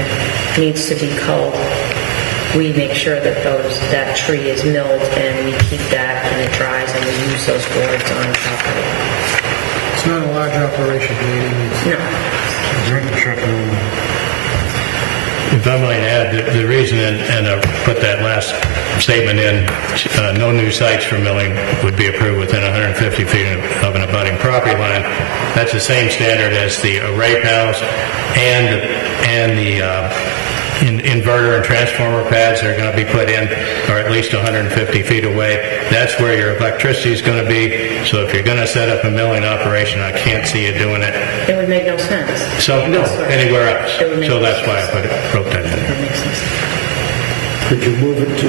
needs to be culled, we make sure that that tree is milled and we keep that and it dries and we use those boards on top of it. It's not a large operation, by any means. No. If I might add, the reason, and I put that last statement in, no new sites for milling would be approved within 150 feet of an abutting property line. That's the same standard as the array panels and the inverter and transformer pads that are going to be put in are at least 150 feet away. That's where your electricity is going to be. So if you're going to set up a milling operation, I can't see you doing it. It would make no sense. So, no, anywhere else. So that's why I wrote that in. That makes sense. Could you move it to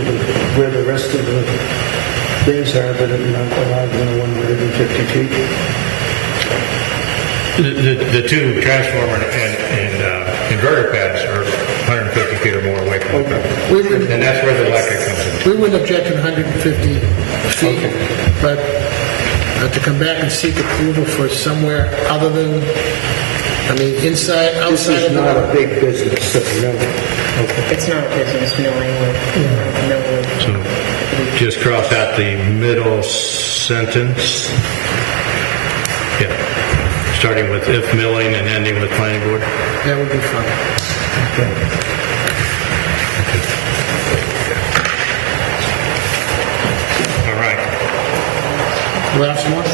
where the rest of the things are that are not allowed in 150 feet? The two transformer and inverter pads are 150 feet or more away from the property. And that's where the electric comes in. We wouldn't object to 150 feet, but to come back and seek approval for somewhere other than, inside, outside. This is not a big business, no. It's not a business milling wood. So just cross out the middle sentence. Yeah. Starting with if milling and ending with planning board. That would be fine. All right. Last one?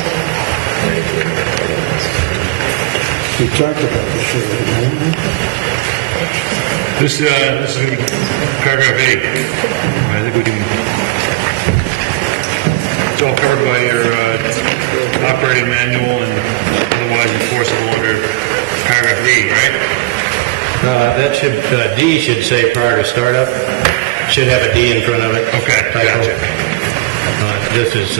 We talked about the show. This is going to be paragraph 8. I think we can, it's all covered by your operating manual and otherwise enforceable under paragraph D, right? That should, D should say prior to startup. Should have a D in front of it. Okay, gotcha. This is,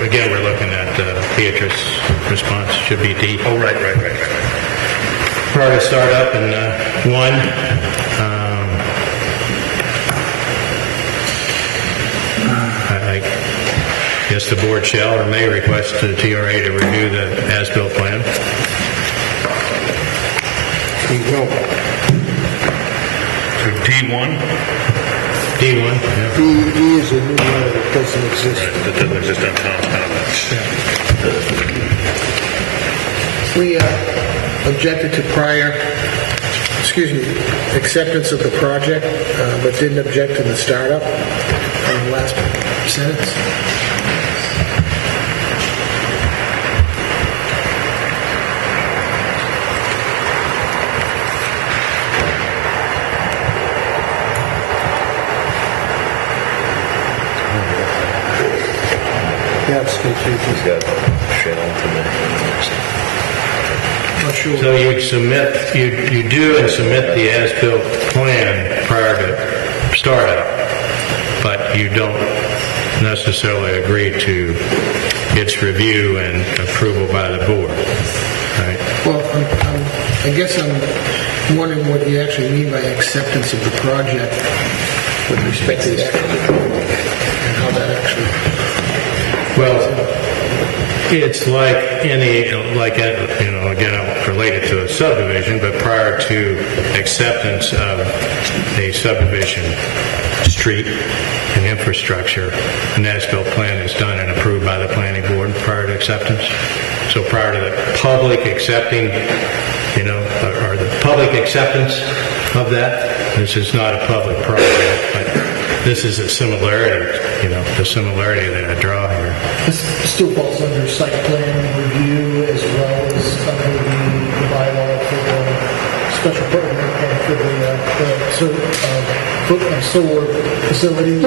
again, we're looking at Beatrice's response. Should be D. Oh, right. Prior to startup, and 1. I guess the board shall or may request the TRA to review the as-built plan. So D1? D1, yeah. D is a new letter that doesn't exist. That doesn't exist on town comments. We objected to acceptance of the project, but didn't object to the startup on the last sentence. He's got Shell So you submit, you do and submit the as-built plan prior to startup, but you don't necessarily agree to its review and approval by the board, right? Well, I guess I'm wondering what you actually mean by acceptance of the project with respect to the and how that actually... Well, it's like any, again, related to a subdivision, but prior to acceptance of a subdivision street and infrastructure, an as-built plan is done and approved by the planning board prior to acceptance. So prior to the public accepting, or the public acceptance of that, this is not a public project, but this is a similarity, the similarity that I draw here. This still falls under site plan review as well as under the bylaw for the special permit and for the solar facilities.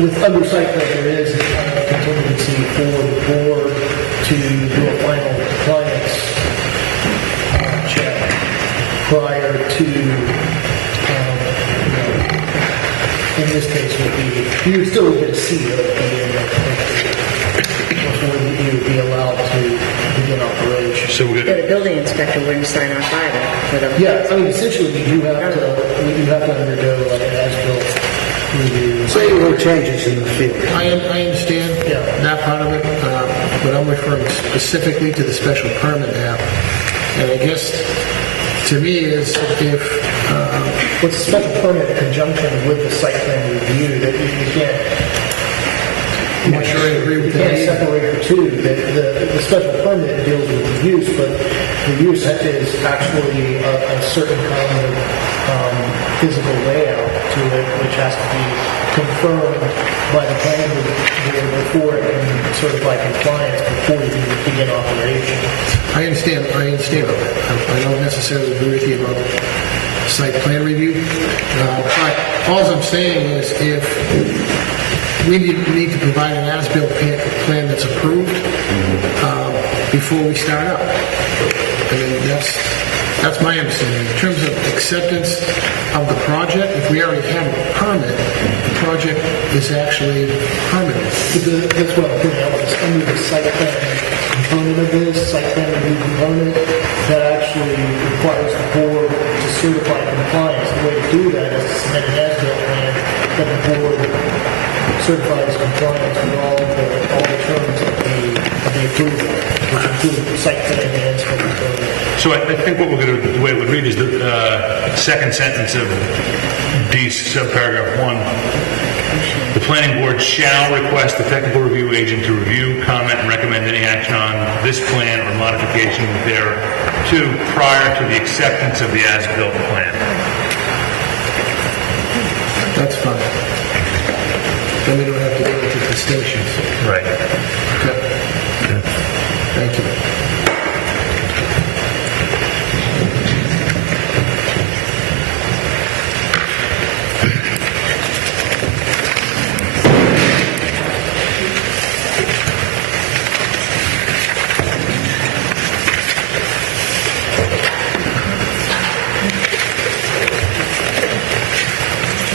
With under site plan, there is a contingency for the board to do a final compliance check prior to. In this case, you would still get a CO at the end before you would be allowed to begin operation. So we're The building inspector wouldn't sign off either for the... Yeah, I mean, essentially, you have to undergo like an as-built review. Say there were changes in the field. I understand that part of it, but I'm referring specifically to the special permit app. And I guess, to me, is if... What's a special permit in conjunction with the site plan review that you can't... I'm not sure I agree with that. You can't separate the two. The special permit deals with the use, but the use is actually a certain kind of physical layout to it, which has to be confirmed by the planning board before it can certify compliance before you can begin operation. I understand all that. I don't necessarily agree with you about site plan review. But all I'm saying is if we need to provide an as-built plan that's approved before we start up. I mean, that's my understanding. In terms of acceptance of the project, if we already have a permit, the project is actually permitted. That's what I'm thinking of. It's under the site plan component of this, site plan review component, that actually requires the board to certify compliance. The way to do that is to submit an as-built plan that the board certifies compliance with all the terms of the approval, which include site plan and special permit. So I think what we're going to, the way it would read is the second sentence of D subparagraph 1. The planning board shall request the technical review agent to review, comment, and recommend any action on this plan or modification thereto prior to the acceptance of the as-built plan. That's fine. Then we don't have to go into distinctions. Right. Okay. Thank you.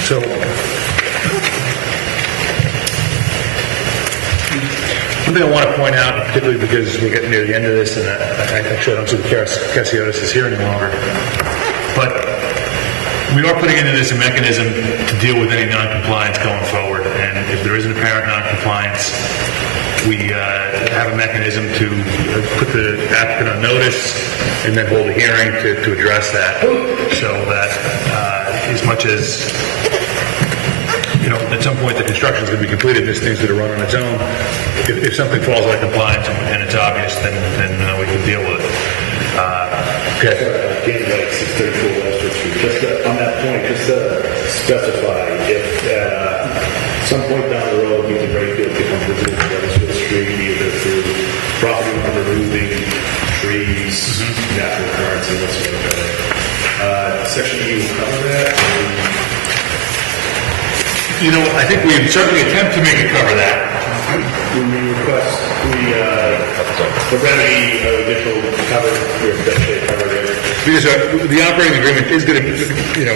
So, one thing I want to point out, particularly because we're getting near the end of this, and actually I don't see the Cassiotis is here any longer, but we are putting into this a mechanism to deal with any non-compliance going forward, and if there is an apparent non-compliance, we have a mechanism to put the applicant on notice and then hold a hearing to address that, so that as much as at some point the construction is going to be completed, this thing's going to run on its own. If something falls out of compliance and it's obvious, then we can deal with it. Again, like 634 West Street, just on that point, just to specify, if at some point down the road, you can break it, becomes visible to West Street, either through property removing trees, natural currents, and whatsoever. Section E will cover that. You know, I think we certainly attempt to make it cover that. When we request the remedy additional cover, your best shape cover there. Because the operating agreement is going to,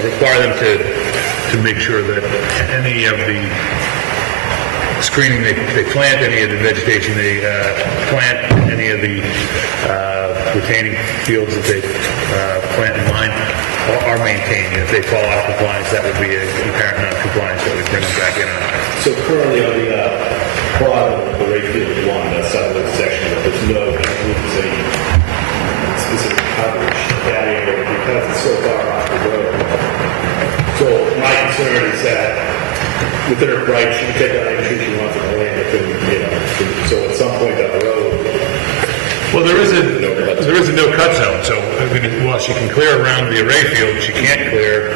require them to make sure that any of the screening they plant, any of the vegetation they plant, any of the retaining fields that they plant and mine are maintained. If they fall out of compliance, that would be a apparent non-compliance that would bring them back in on it. So currently on the bottom of the Rayfield one, southern section, there's no any specific coverage that area because it's so far off the road. So my concern is that with their right, she can take out any tree she wants on the land. So at some point down the road. Well, there is a no-cut zone. So while she can clear around the array field, she can't clear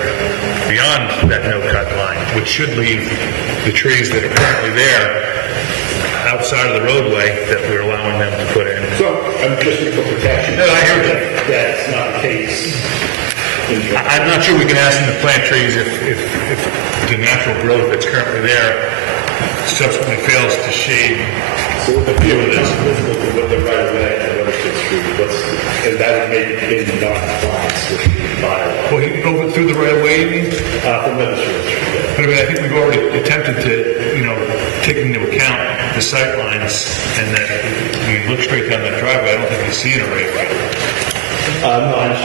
beyond that no-cut line, which should leave the trees that are currently there outside of the roadway that we're allowing them to put in. So I'm just looking for protection. No, I hear that. That's not the case. I'm not sure we can ask them to plant trees if the natural growth that's currently there subsequently fails to shade. So what the field is visible to what the right of way and Weathersfield Street, and that would make it in non-compliance with the bylaw. Well, over through the right of way, you mean? From Weathersfield Street, yeah. But I mean, I think we've already attempted to, take into account the sight lines and that you look straight down that driveway, I don't think you see an array of light. No, I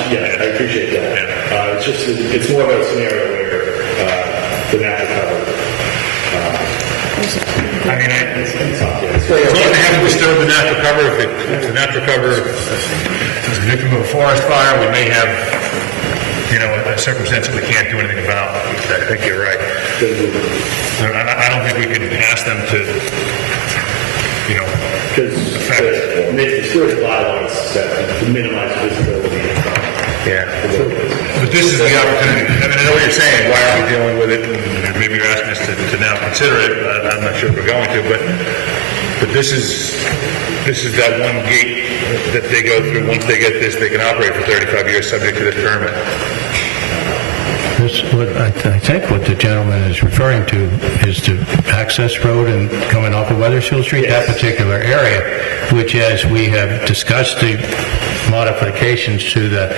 appreciate that. Yeah. It's more of a scenario where the natural cover. As long as they haven't disturbed the natural cover, if the natural cover is a victim of a forest fire, we may have, a circumstance that we can't do anything about. I think you're right. I don't think we can ask them to, because the storage bylaw is set to minimize visibility. Yeah. But this is the opportunity. I mean, I know what you're saying. Why are we dealing with it? And maybe you're asking us to now consider it. I'm not sure if we're going to, but this is that one gate that they go through. Once they get this, they can operate for 35 years subject to this permit. I think what the gentleman is referring to is the access road and coming off of Weathersfield Street, that particular area, which, as we have discussed the modifications to the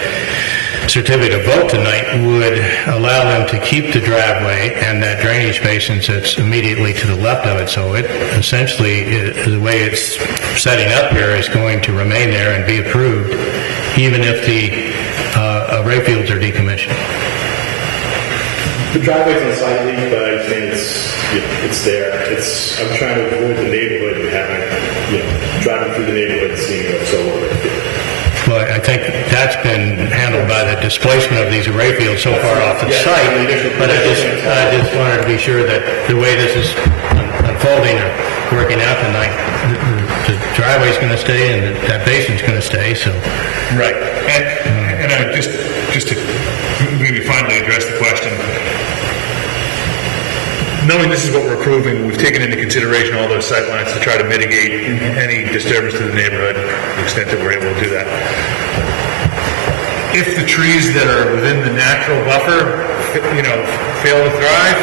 certificate of vote tonight, would allow them to keep the driveway and that drainage basin that's immediately to the left of it. So it essentially, the way it's setting up here, is going to remain there and be approved, even if the array fields are decommissioned. The driveway's unsightly, but I think it's there. I'm trying to avoid the neighborhood and having, driving through the neighborhood and seeing what's over. Well, I think that's been handled by the displacement of these array fields so far off the site, but I just wanted to be sure that the way this is unfolding or working out tonight, the driveway's going to stay and that basin's going to stay, so. Right. And I just to maybe finally address the question, knowing this is what we're approving, we've taken into consideration all those sight lines to try to mitigate any disturbance to the neighborhood to the extent that we're able to do that. If the trees that are within the natural buffer, fail to thrive,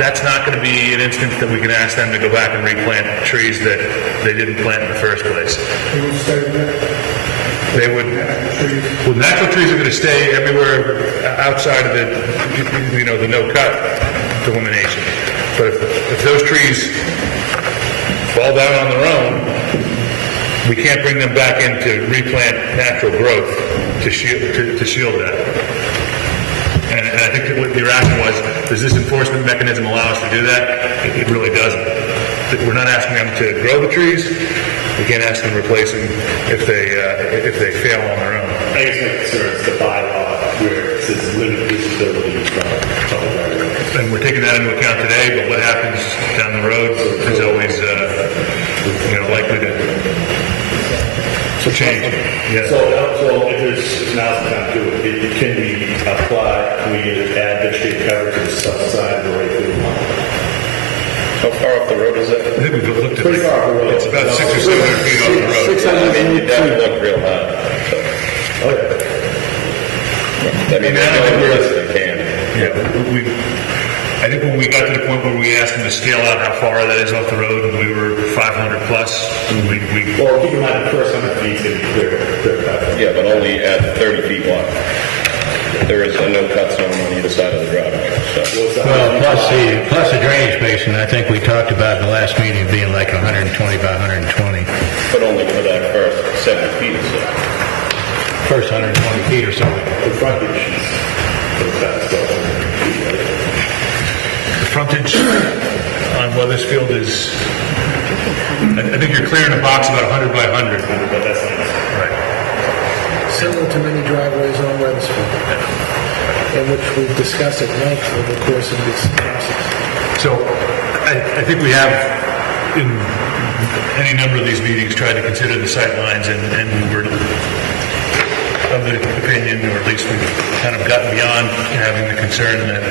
that's not going to be an instance that we can ask them to go back and replant trees that they didn't plant in the first place. They would. Well, natural trees are going to stay everywhere outside of the no-cut delimitation. But if those trees fall down on their own, we can't bring them back in to replant natural growth to shield that. And I think that what your action was, does this enforcement mechanism allow us to do that? It really doesn't. We're not asking them to grow the trees. We can't ask them to replace them if they fail on their own. I guess my concern is the bylaw where it says limited visibility from public right-of-ways. And we're taking that into account today, but what happens down the road is always likely to change. Yeah. So if there's now's the time to do it, can we apply? Can we add vegetation cover to the south side of the Rayfield line? How far off the road is that? I think we've looked at pretty far off the road. It's about 600 or 700 feet off the road. 600 That would look real high. Oh, yeah. I mean, that's the only place they can. Yeah, I think when we got to the point where we asked them to scale out how far that is off the road, and we were 500 plus, Well, keep in mind, the first 100 feet is clear. Yeah, but only at 30 feet wide. There is a no cut zone on either side of the driveway, so. Well, plus the drainage basin, I think we talked about in the last meeting being like 120 by 120. But only for that first 70 feet or so. First 120 feet or so. The frontage is about 1,200 feet, right? the frontage on Weathersfield is, I think you're clearing the box about 100 by 100. But that's not. Right. Similar to many driveways on Weathersfield, in which we've discussed at length over the course of this process. So I think we have, in any number of these meetings, tried to consider the sight lines, and we were of the opinion, or at least we've kind of gotten beyond having the concern that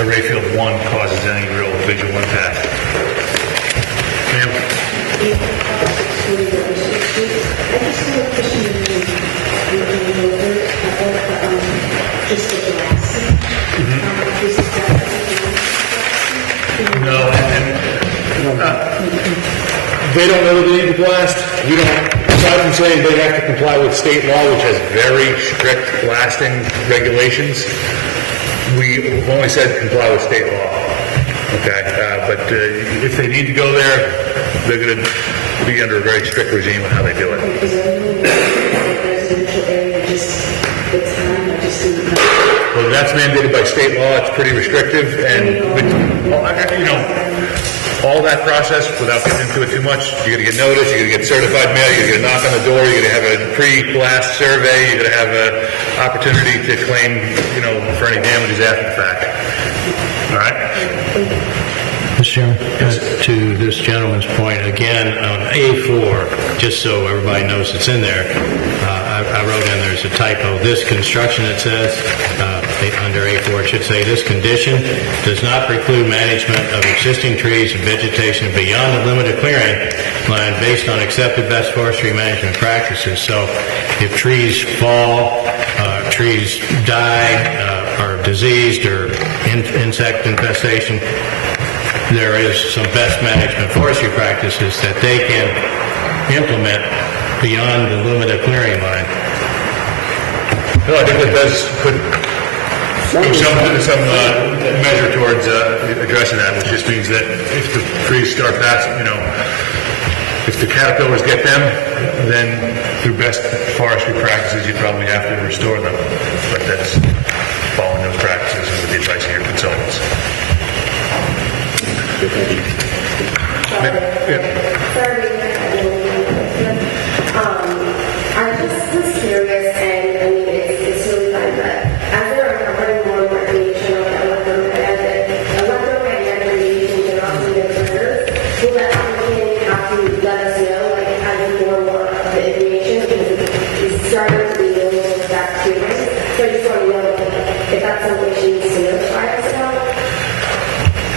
Arrayfield 1 causes any real visual impact. Ma'am? No, They don't know that they need to blast. We don't, aside from saying they have to comply with state law, which has very strict blasting regulations, we've only said comply with state law. Okay, but if they need to go there, they're going to be under a very strict regime on how they do it. Well, that's mandated by state law. It's pretty restrictive, and all that process, without getting into it too much, you're going to get notice, you're going to get certified mail, you're going to knock on the door, you're going to have a pre-blast survey, you're going to have an opportunity to claim, for any damages after the fact. All right? Mr. Chairman, to this gentleman's point, again, on A4, just so everybody knows it's in there, I wrote in there's a typo. This construction, it says, under A4, it should say this condition does not preclude management of existing trees and vegetation beyond the limit of clearing line based on accepted best forestry management practices. So if trees fall, trees die, are diseased, or insect infestation, there is some best management forestry practices that they can implement beyond the limit of clearing line. No, I think that does put some measure towards addressing that, which just means that if the trees start passing, if the caterpillars get them, then through best forestry practices, you probably have to restore them. But that's following those practices and with the advice of your consultants. I just was curious, and I mean, it's really fun, but as they're uncovering more information about electromagnetic radiation generosity of triggers, will the applicant have to let us know, as more and more of the information, because it's starting to be a little back to us. So I just want to know if that's something she needs to notify us about.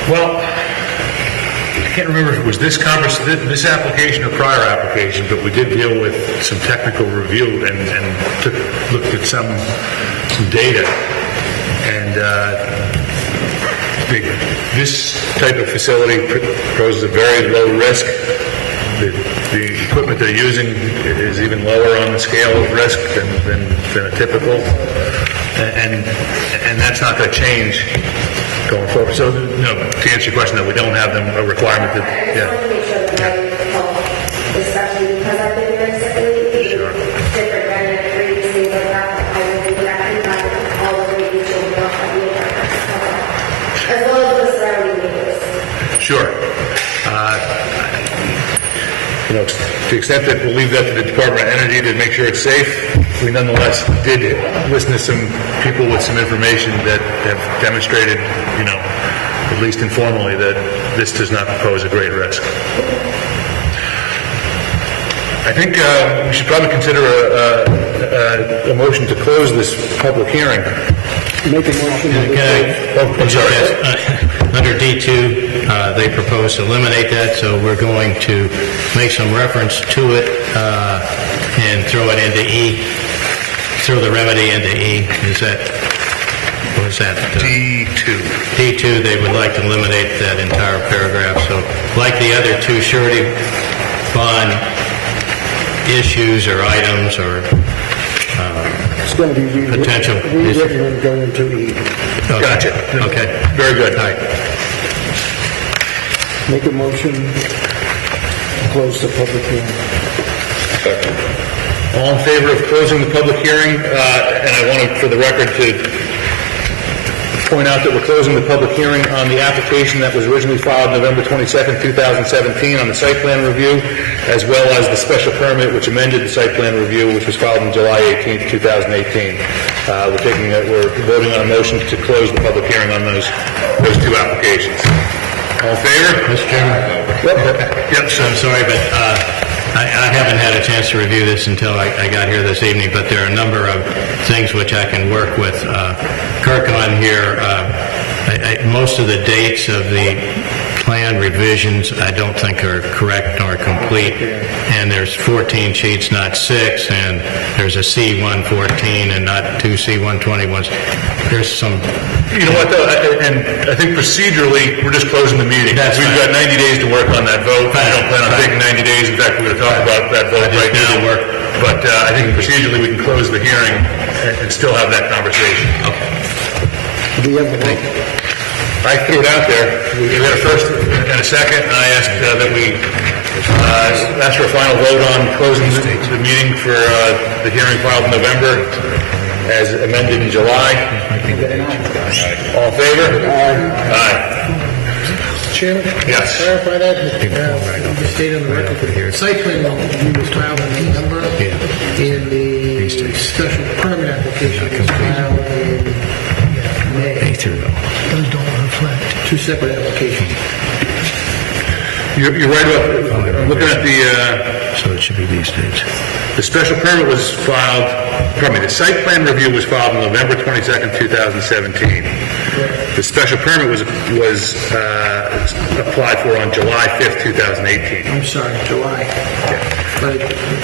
Well, I can't remember if it was this application or prior application, but we did deal with some technical review and looked at some data. And this type of facility poses a very low risk. The equipment they're using is even lower on the scale of risk than a typical. And that's not going to change going forward. So, no, to answer your question, no, we don't have them a requirement that, I just want to make sure that I help, especially because I've been very sick lately. Sure. Different magnetic radiation, things like that. I will be directed by all the radiation off by the as well as the surrounding neighbors. Sure. To the extent that we'll leave that to the Department of Energy to make sure it's safe, we nonetheless did listen to some people with some information that have demonstrated, at least informally, that this does not pose a great risk. I think we should probably consider a motion to close this public hearing. Make a motion. I'm sorry. Under D2, they propose to eliminate that, so we're going to make some reference to it and throw it into E, throw the remedy into E. Is that what was that? D2. D2, they would like to eliminate that entire paragraph. So like the other two surety bond issues or items or It's going to be potential rewritten and go into E. Gotcha. Okay. Very good. All right. Make a motion to close the public hearing. All in favor of closing the public hearing? And I wanted, for the record, to point out that we're closing the public hearing on the application that was originally filed November 22nd, 2017 on the site plan review, as well as the special permit which amended the site plan review, which was filed on July 18th, 2018. We're voting on a motion to close the public hearing on those two applications. All in favor? Mr. Chairman? Yep. So I'm sorry, but I haven't had a chance to review this until I got here this evening, but there are a number of things which I can work with Kirk on here. Most of the dates of the plan revisions I don't think are correct nor complete, and there's 14 sheets, not 6, and there's a C-114 and not 2 C-121s. There's some... You know what, though, and I think procedurally, we're just closing the meeting. We've got 90 days to work on that vote. I don't plan on taking 90 days. In fact, we're going to talk about that vote right now. But I think procedurally, we can close the hearing and still have that conversation. Okay. Do we have a vote? I threw it out there. We had a first and a second, and I asked that we ask for a final vote on closing the meeting for the hearing filed in November as amended in July. All in favor? Aye. Mr. Chairman? Yes. Clarify that, the state on the record, site plan review was filed in November, and the special permit application was filed in May. Those don't reflect. Two separate applications. You're right about, I'm looking at the... So it should be these dates. The special permit was filed, the site plan review was filed on November 22nd, 2017. The special permit was applied for on July 5th, 2018. I'm sorry, July. But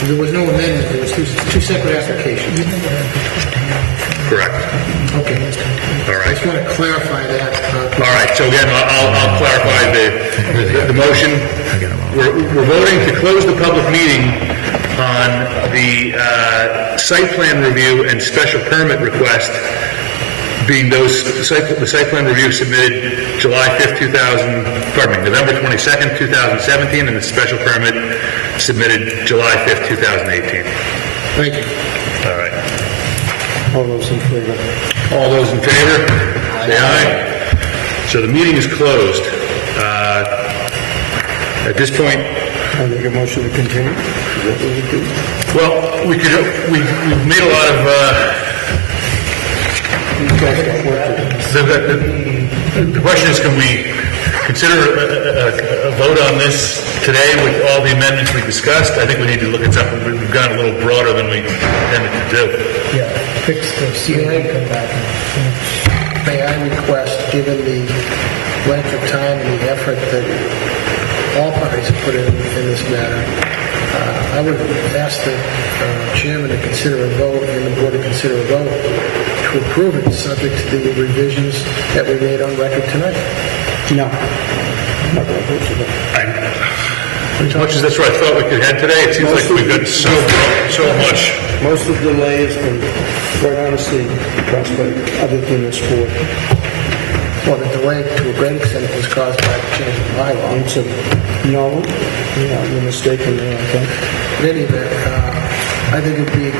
there was no amendment, there was two separate applications. Correct. Okay. All right. I just want to clarify that. All right, so again, I'll clarify the motion. We're voting to close the public meeting on the site plan review and special permit request, being the site plan review submitted July 5th, November 22nd, 2017, and the special permit submitted July 5th, 2018. Thank you. All right. All those in favor? All those in favor, say aye. So the meeting is closed. At this point, I make a motion to continue. Is that what we do? well, we've made a lot of. The question is, can we consider a vote on this today with all the amendments we discussed? I think we need to look at something. We've gone a little broader than we intended to do. Yeah, fix the CA, come back and May I request, given the length of time and the effort that all parties have put in this matter, I would ask the chairman to consider a vote and the board to consider a vote to approve it, subject to the revisions that we made on record tonight. No. I'm not going to vote for that. As much as that's where I thought we could head today, it seems like we've got so much. Most of the delay has been, quite honestly, caused by other than this board. Well, the delay to a great extent was caused by the change of bylaw. No, you're mistaken there, I think. In any event, I think it'd be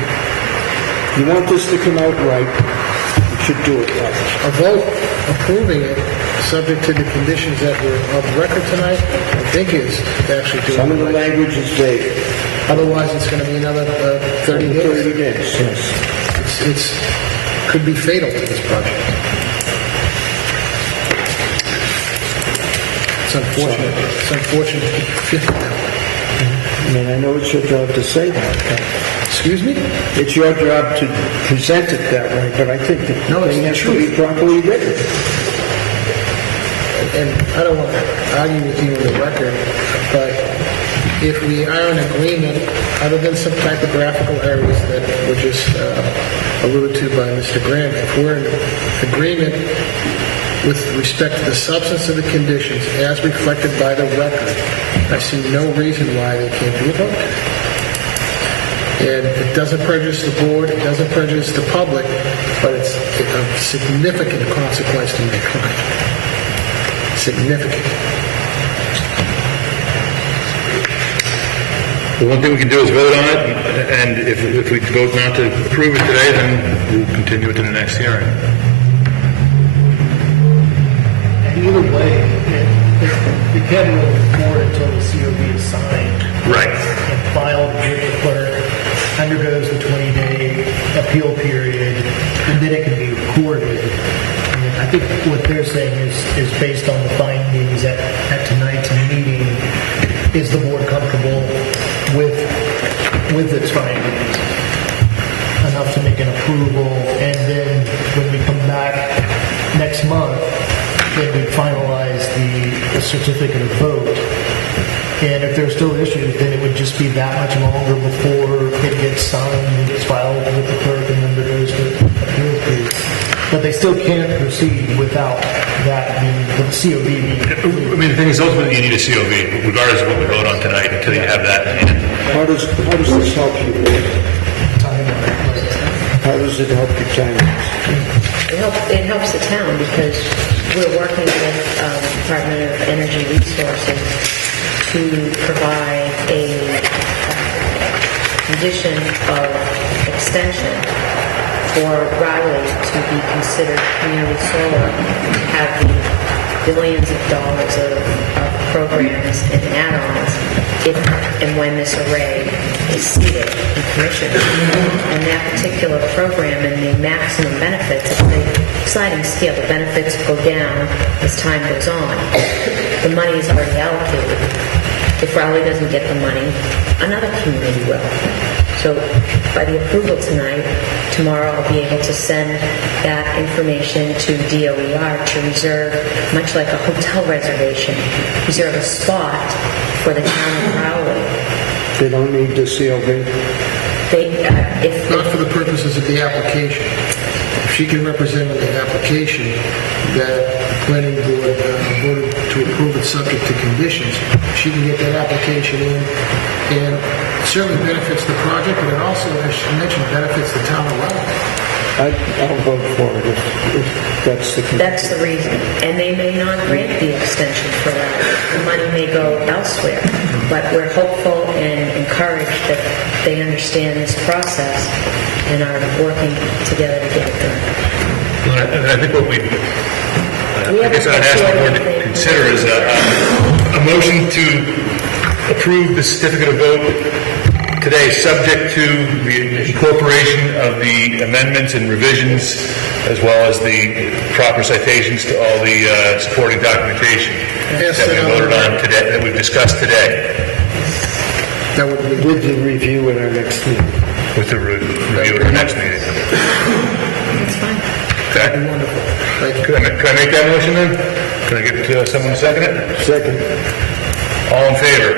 You want this to come out right, you should do it right. a vote approving it, subject to the conditions that were on record tonight, I think is actually doing Some of the it right. language is vague. Otherwise, it's going to be another 30 days. 30 days, yes. It's could be fatal to this project. It's unfortunate. It's unfortunate. I mean, I know it's your job to say that. Excuse me? It's your job to present it that way, but I think the thing has to be properly written. And I don't want to argue with you on the record, but if we are in agreement, other than some typographical errors that were just alluded to by Mr. Graham, if we're in agreement with respect to the substance of the conditions as reflected by the record, I see no reason why they can't be revoked. And it doesn't prejudice the board, it doesn't prejudice the public, but it's a significant consequence to my client. Significant. The one thing we can do is vote on it, and if we vote not to approve it today, then we'll continue it to the next hearing. And either way, you can't move forward until the COB is signed. Right. And filed with the clerk, undergoes the 20-day appeal period, and then it can be recorded. And I think what they're saying is based on the findings at tonight's meeting, is the board comfortable with its findings enough to make an approval, and then when we come back next month, then we finalize the certificate of vote. And if there's still issues, then it would just be that much longer before it gets signed and gets filed with the clerk and then there goes to appeal period. But they still can't proceed without that being the COV being. I mean, the thing is, ultimately, you need a COV, regardless of what we vote on tonight, until you have that in hand. How does this help you? How does it help your time? It helps the town because we're working with the Department of Energy Resources to provide a condition of extension for Riley to be considered community solar, to have the billions of dollars of programs and add-ons if and when this array is seated and commissioned. And that particular program and the maximum benefits, it's a sliding scale. The benefits go down as time goes on. The money is already allocated. If Raleigh doesn't get the money, another community will. So by the approval tonight, tomorrow I'll be able to send that information to DOER to reserve, much like a hotel reservation, reserve a spot for the town of Raleigh. They don't need the COV? Not for the purposes of the application. If she can represent on the application that the planning board voted to approve it subject to conditions, she can get that application in, and it certainly benefits the project, but it also, as she mentioned, benefits the town of Raleigh. I'll vote for it if that's the condition. That's the reason. And they may not grant the extension for that. The money may go elsewhere. But we're hopeful and encouraged that they understand this process and are working together to get it done. And I think what I guess I'd ask the board to consider is a motion to approve the certificate of vote today, subject to the incorporation of the amendments and revisions, as well as the proper citations to all the supporting documentation that we voted on today, that we've discussed today. That would be with the review at our next meeting. With the review at our next meeting. Okay. Wonderful. Could I make that motion then? Can I get someone to second it? Second. All in favor?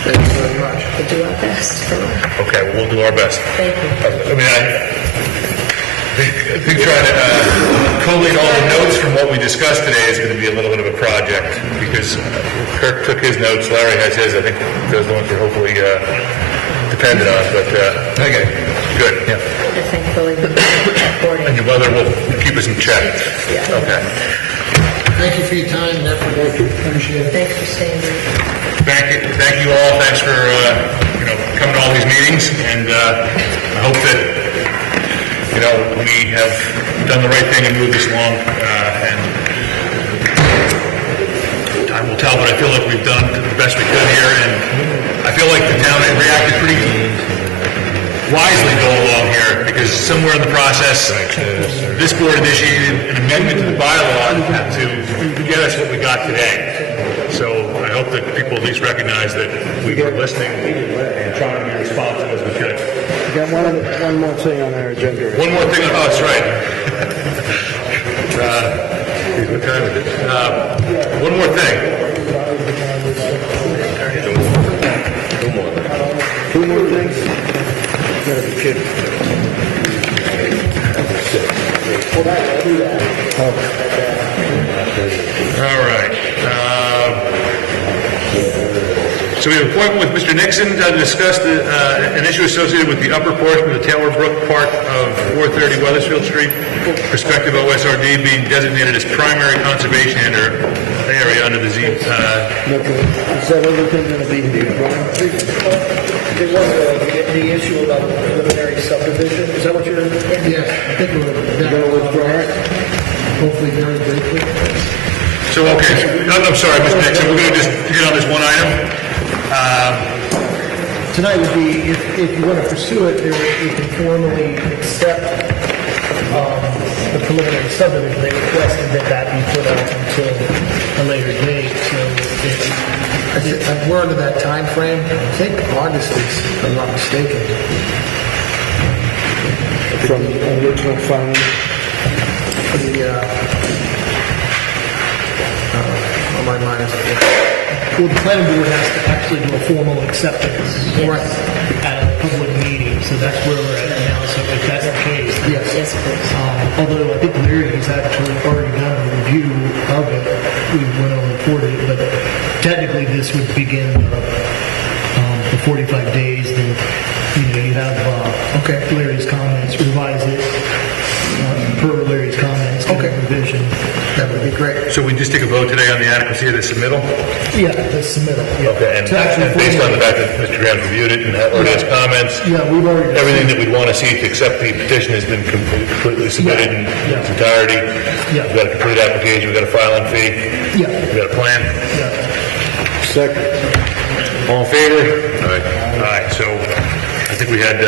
Thank you very much. We'll do our best. Okay, well, we'll do our best. Thank you. I mean, I think trying to collate all the notes from what we discussed today is going to be a little bit of a project, because Kirk took his notes, Larry has his. I think those ones are hopefully dependent on, but okay, good, yeah. I think Billy will be supporting. And your mother will keep us in check. Yeah. Okay. Thank you for your time and effort. Appreciate it. Thanks for staying there. Thank you all. Thanks for coming to all these meetings, and I hope that we have done the right thing and moved this along. And time will tell, but I feel like we've done the best we could here, and I feel like the town reacted pretty wisely going along here, because somewhere in the process, this board initiated an amendment to the bylaw to get us what we got today. So I hope that people at least recognize that we were listening and trying to be responsive as we could. We got one more thing on our agenda. One more thing. Oh, that's right. What time is it? One more thing. Two more things? should. All right. So we have an appointment with Mr. Nixon to discuss an issue associated with the upper portion of the Taylor Brook part of 430 Weathersfield Street, prospective OSRD being designated as primary conservation area under the Z. Is that everything going to be here, Brian? There was the issue about preliminary subdivision. Is that what you're? Yeah, I think we're You're going to withdraw it? hopefully very briefly. So, okay, I'm sorry, Mr. Nixon, we're going to just hit on this one item. Tonight would be, if you want to pursue it, you can formally accept the preliminary subdivision. They requested that be put out until a later date. So We're under that time frame. I think August is, if I'm not mistaken. From original filing? My mind is. well, the planning board has to actually do a formal acceptance at a public meeting. So that's where we're at now. So if that's the case, Yes, please. although I think Larry has actually already done a review of it, we went on reported it, but technically this would begin the 45 days. Then you have Larry's comments, revise it per Larry's comments, revision. That would be great. So we just take a vote today on the adequacy of the submittal? Yeah, the submittal. Yeah. Okay, and based on the fact that Mr. Graham reviewed it and already has comments, we've already everything that we'd want to see to accept the petition has been completely submitted in its entirety. We've got a complete application, we've got a filing fee, we've got a plan. Second. All in favor? All right, so I think we had,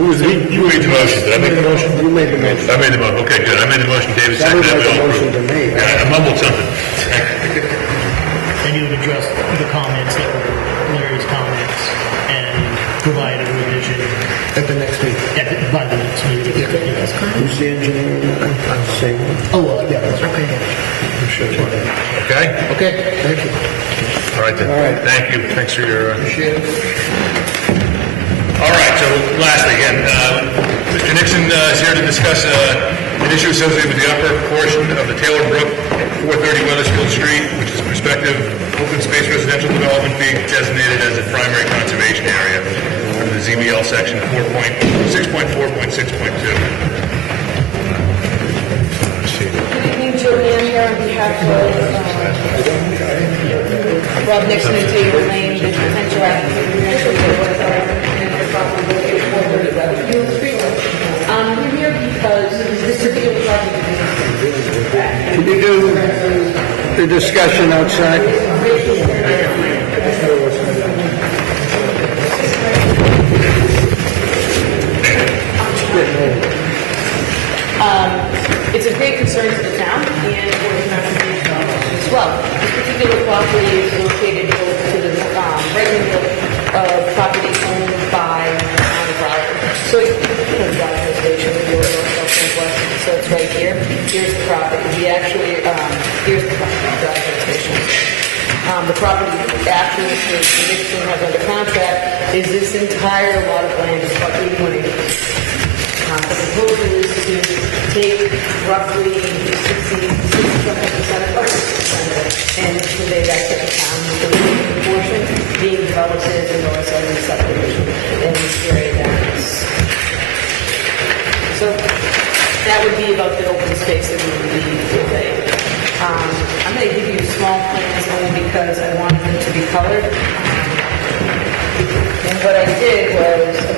who was it? You made the motion. Did I make the motion? You made the motion. I made the motion. Okay, good. I made the motion. David That seconded was it. like a motion to me. Yeah, I mumbled something. And you would address the comments that were Larry's comments and provide a revision At the next meeting. by the next meeting. Who's the engineer? Same one. Oh, yeah, that's okay. Okay? Okay, thank you. All right, then. All right. Thank you. Thanks for your... Appreciate it. All right, so lastly, again, Mr. Nixon is here to discuss an issue associated with the upper portion of the Taylor Brook, 430 Weathersfield Street, which is a prospective open space residential development being designated as a primary conservation area under the ZBL section 6.4.6.2. Good evening, Joanne here on behalf of Rob Nixon and Taylor Lane, the potential we're here because this particular project Can you do the discussion outside? it's a great concern to the town and for the conservation as well. This particular property is located close to the right in the property owned by the Broward. So it's the Broward station, so it's right here. Here's the property. We actually here's the Broward station. The property after Mr. Nixon has under contract is this entire lot of land, is about 81 acres. The proposal is to take roughly 60% of it and convey that to the town. The remaining portion being developed as a North Southern subdivision in this area that is. So that would be about the open space that we would be conveying. I'm going to give you small plans only because I wanted them to be colored. And what I did was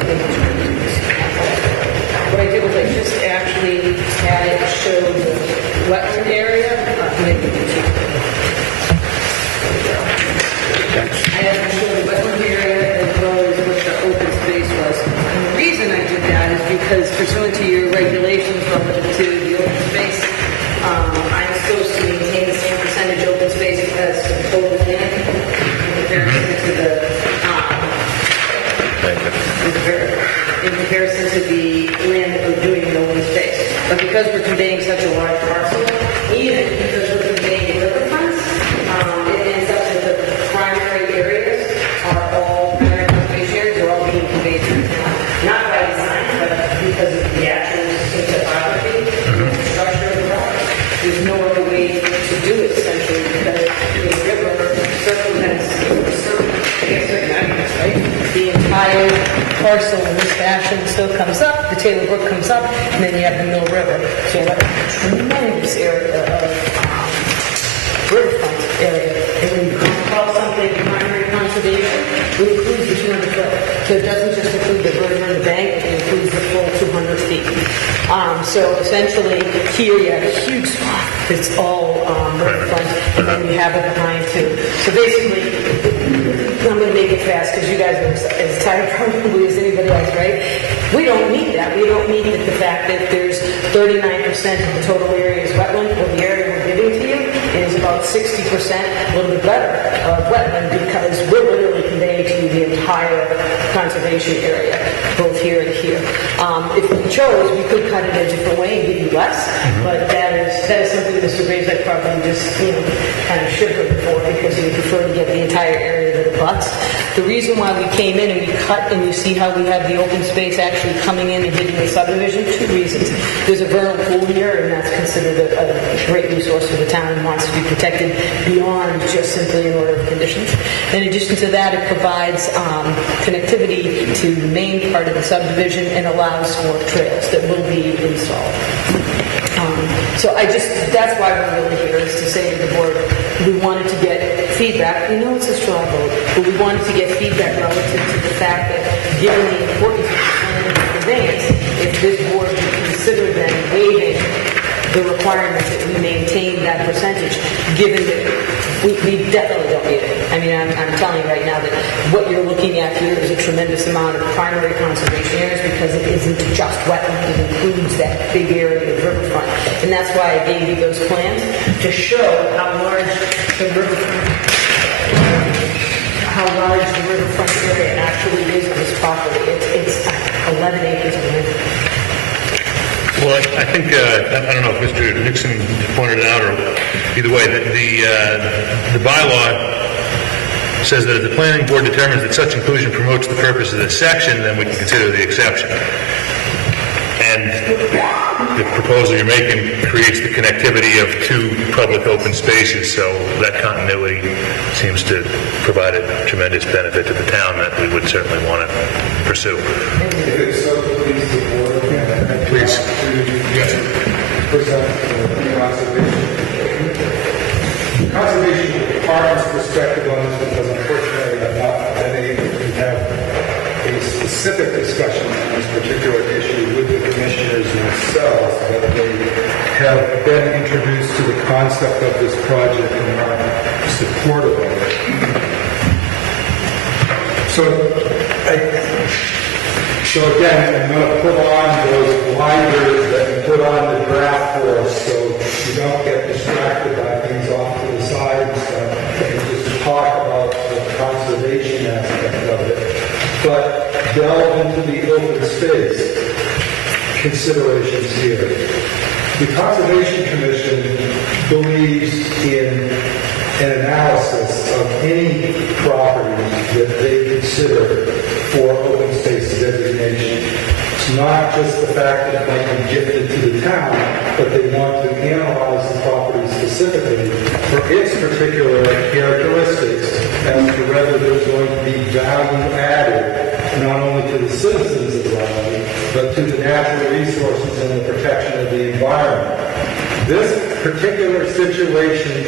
I just actually had it show the wetland area. I had to show the wetland area as well as what the open space was. And the reason I did that is because pursuant to your regulations relative to the open space, I'm supposed to maintain the same percentage open space as the total land in comparison to the land that we're doing in open space. But because we're conveying such a large parcel, even because we're conveying riverfronts, it ends up that the primary areas are all primary conservation areas, they're all being parcel in this fashion still comes up, the Taylor Brook comes up, and then you have the Mill River. So you have a tremendous area of riverfront area. And when you call something primary conservation, it includes the 200 foot. So it doesn't just include the river and the bank, it includes the full 200 feet. So essentially, here you have a huge swath that's all riverfront, and then you have it behind too. So basically, I'm going to make it fast because you guys are as tired probably as anybody else, right? We don't need that. We don't need the fact that there's 39% of the total area is wetland, or the area we're giving to you is about 60%, a little bit better, wetland, because we're literally conveying to you the entire conservation area, both here and here. If we chose, we could cut it a different way and give you less, but that is something Mr. Gray's probably just, kind of shivered for, because he would prefer to get the entire area that it butts. The reason why we came in and we cut, and you see how we have the open space actually coming in and hitting the subdivision, 2 reasons. There's a vernal pool here, and that's considered a great resource for the town and wants to be protected beyond just simply an order of conditions. In addition to that, it provides connectivity to the main part of the subdivision and allows for trails that will be installed. So that's why we're really here, is to say to the board, we wanted to get feedback. We know it's a straw vote, but we wanted to get feedback relative to the fact that, given the importance of the plan and the conveyance, if this board would consider then waiving the requirement that we maintain that percentage, given that we definitely don't need it. I mean, I'm telling you right now that what you're looking at here is a tremendous amount of primary conservation areas, because it isn't just wetland, it includes that big area of riverfront. And that's why I gave you those plans, to show how large the riverfront area actually is on this property. It's 11 acres of land. Well, I think, I don't know if Mr. Nixon pointed it out, or either way, the bylaw says that if the planning board determines that such inclusion promotes the purpose of this section, then we can consider the exception. And the proposal you're making creates the connectivity of 2 public open spaces, so that continuity seems to provide a tremendous benefit to the town that we would certainly want to pursue. If it's so, please support it. Please. Yes. Present the conservation department's perspective on this, because unfortunately I've not been able to have a specific discussion on this particular issue with the commissioners themselves, but they have been introduced to the concept of this project and are supportive of it. So again, I'm going to put on those blinders that you put on the draft for us, so you don't get distracted by things off to the side and stuff, and just talk about the conservation aspect of it. But delve into the open space considerations here. The Conservation Commission believes in an analysis of any property that they consider for open space designation. It's not just the fact that it might be gifted to the town, but they want to analyze the property specifically for its particular characteristics as to whether there's going to be value added not only to the citizens of Raleigh, but to the natural resources and the protection of the environment. This particular situation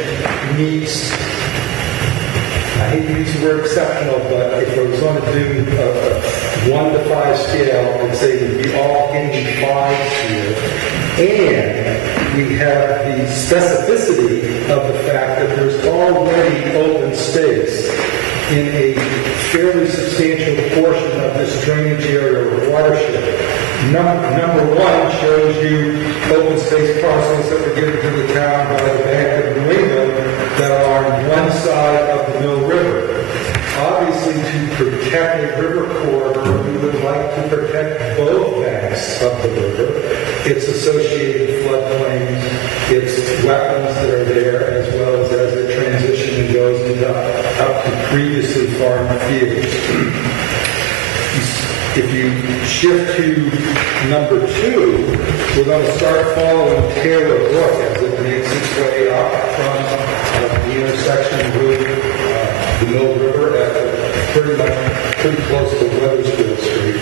meets, I hate to use the word exceptional, but if I was going to do a 1 to 5 scale, I'd say we'd be all hitting 5s here. And we have the specificity of the fact that there's already open space in a fairly substantial portion of this drainage area or watershed. Number 1 shows you open space parcels that were given to the town by the Bank of New England that are on one side of the Mill River. Obviously, to protect a river corridor, we would like to protect both banks of the river, its associated floodplains, its wetlands that are there, as well as it transitions and goes up to previously farmed fields. If you shift to number 2, we're going to start following Taylor Brook as it makes its way up from the intersection with the Mill River at pretty close to Weathersfield Street.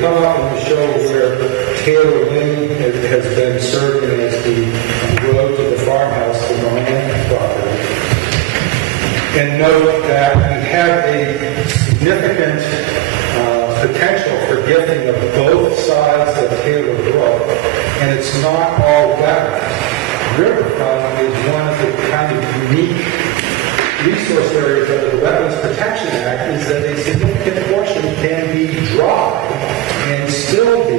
come up and we show where Taylor Lane has been serving as the road to the farmhouse, the Moran property. And note that we have a significant potential for gifting of both sides of Taylor Brook, and it's not all wetlands. Riverfront is one of the kind of unique resource areas under the Wetlands Protection Act is that a significant portion can be dry and still be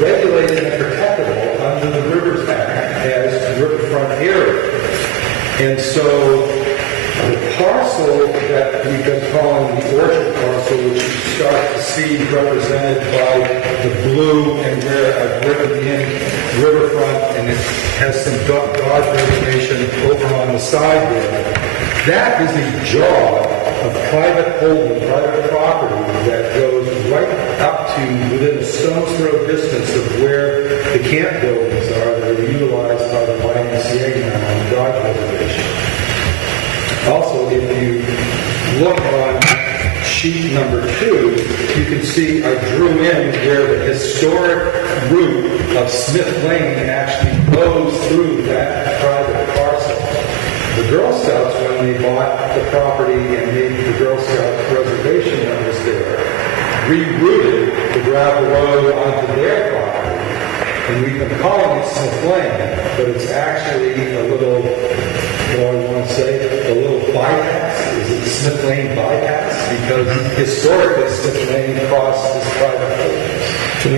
regulated and protectable under the Rivers Act as riverfront area. And so the parcel that we've been calling the orchard parcel, which you start to see represented by the blue and where I've driven in riverfront, and it has some Dodge vegetation over on the side there. That is a jaw of private holding, private property that goes right up to within a stone's throw distance of where the camp buildings are that are utilized by the YMCA now on the Dodge Reservation. Also, if you look on sheet number 2, you can see I drew in where the historic route of Smith Lane actually goes through that private parcel. The Girl Scouts, when they bought the property and made the Girl Scout reservation that was there, rerouted the gravel road onto their property. And we've been calling it Smith Lane, but it's actually a little, what do I want to say, a little bypass. Is it Smith Lane bypass? Because historically Smith Lane crossed this private road. The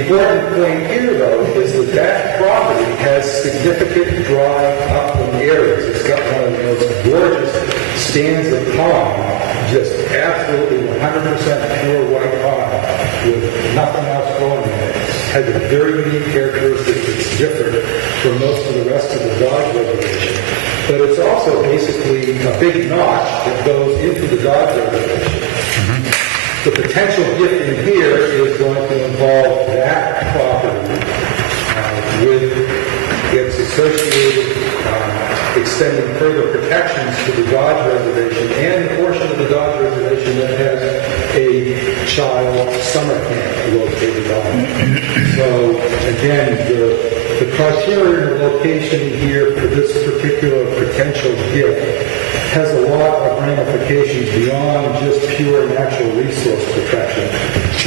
important point here, though, is that that property has significant dry upland areas. It's got one of the most gorgeous stands of pond, just absolutely 100% pure white pond with nothing else growing in it. It has a very unique characteristic that's different from most of the rest of the Dodge Reservation. But it's also basically a big notch that goes into the Dodge Reservation. The potential gift in here is going to involve that property with its associated extending further protections to the Dodge Reservation and the portion of the Dodge Reservation that has a child summer camp located on it. So again, the criteria and location here for this particular potential gift has a lot of ramifications beyond just pure natural resource protection.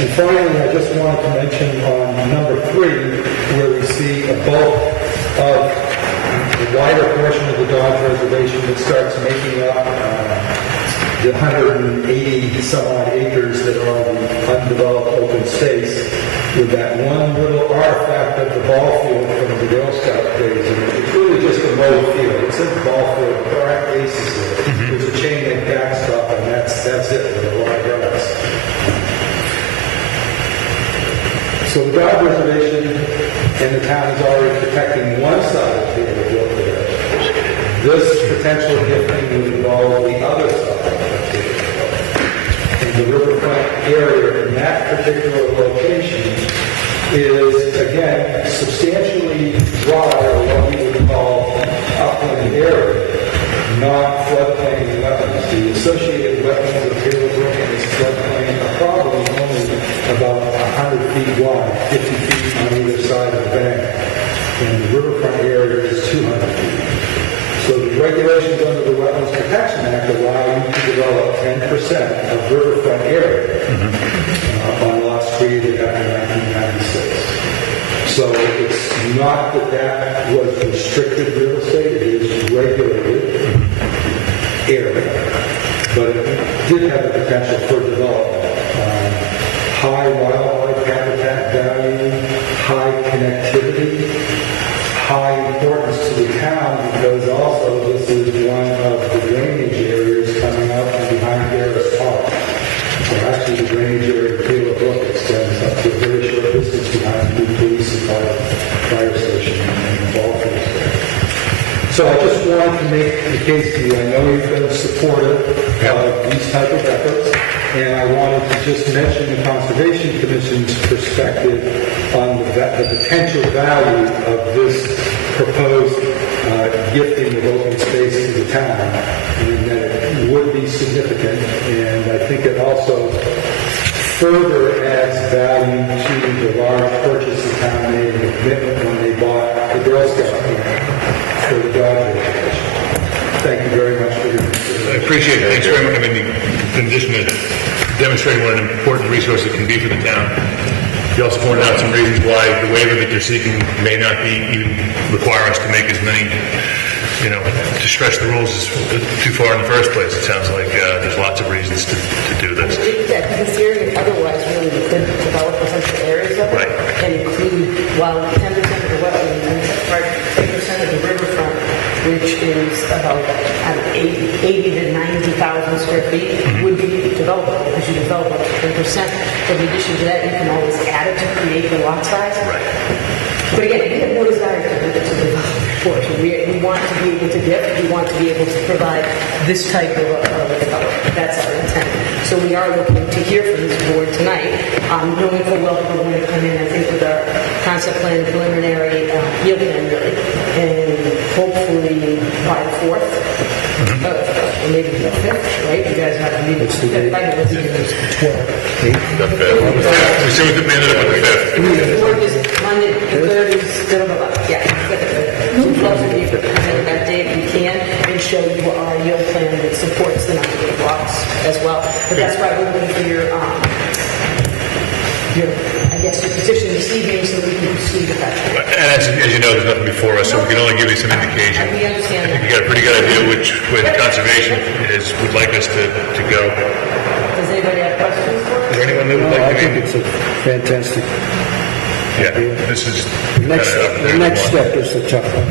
And finally, I just wanted to mention on number 3, where we see a bulk of the wider portion of the Dodge Reservation that starts making up the 180 some odd acres that are the undeveloped open space, with that one little artifact of the ball field from the Girl Scout days. And it's really just a road field. It says ball field, but there aren't bases there. There's a chain link backstop, and that's it with a lot of grass. So the Dodge Reservation and the town is already protecting one side of the field there. This potential gifting would involve the other side of the field. And the riverfront area in that particular location is, again, substantially dry, or what we would call upland area, not floodplain wetlands. The associated wetlands of Taylor Brook and its floodplain are probably only about 100 feet wide, 50 feet on either side of the bank, and the riverfront area is 200 feet. So the regulations under the Wetlands Protection Act allow you to develop 10% of riverfront area on lots created after 1996. So it's not that was restricted real estate, it is regulated area, but it did have the potential for development. High wildlife habitat value, high connectivity, high importance to the town, because also this is one of the drainage areas coming out from behind Garris Park. So actually the drainage area of Taylor Brook extends up to a very short distance behind the police and fire station and the ball fields there. So I just wanted to make the case to you. I know you've been supportive of these type of efforts, and I wanted to just mention the Conservation Commission's perspective on the potential value of this proposed gifting of open space to the town, and that it would be significant. And I think it also further adds value to the large purchase the town made and the commitment when they bought the Girl Scout camp for the dog education. Thank you very much for your consideration. I appreciate it. Thanks very much. I mean, in addition to demonstrating what an important resource it can be for the town, you also pointed out some reasons why the waiver that you're seeking may not be even require us to make as many, to stretch the rules too far in the first place. It sounds like there's lots of reasons to do this. Yeah, because area otherwise really we could develop essential areas of it and include, while 10% of the wetlands and 8% of the riverfront, which is about 80 to 90,000 square feet, would be developable because you develop up to 10%. But in addition to that, you can always add it to create the lot size. But again, we have no desire to develop. So we want to be able to we want to be able to provide this type of a development. That's our intent. So we are looking to hear from this board tonight, knowing full well we're going to come in, I think, with our concept plan, preliminary yield plan, really, and hopefully by the 4th, or maybe the 5th, right? You guys have to meet. It's the 5th. The 5th. We see what the minute of the 5th. The 4th is Monday, the 3rd is we'd love to be able to come in that day if we can and show you our yield plan that supports the number of blocks as well. But that's why we're looking for your position this evening so we can proceed with that. And as you know, there's nothing before us, so we can only give you some indication. We understand I think you got a pretty good idea which way the conservation would like us to go. Does anybody have questions for us? Is there anyone that would like to? I think it's a fantastic. Yeah, this is the next step is the tough one.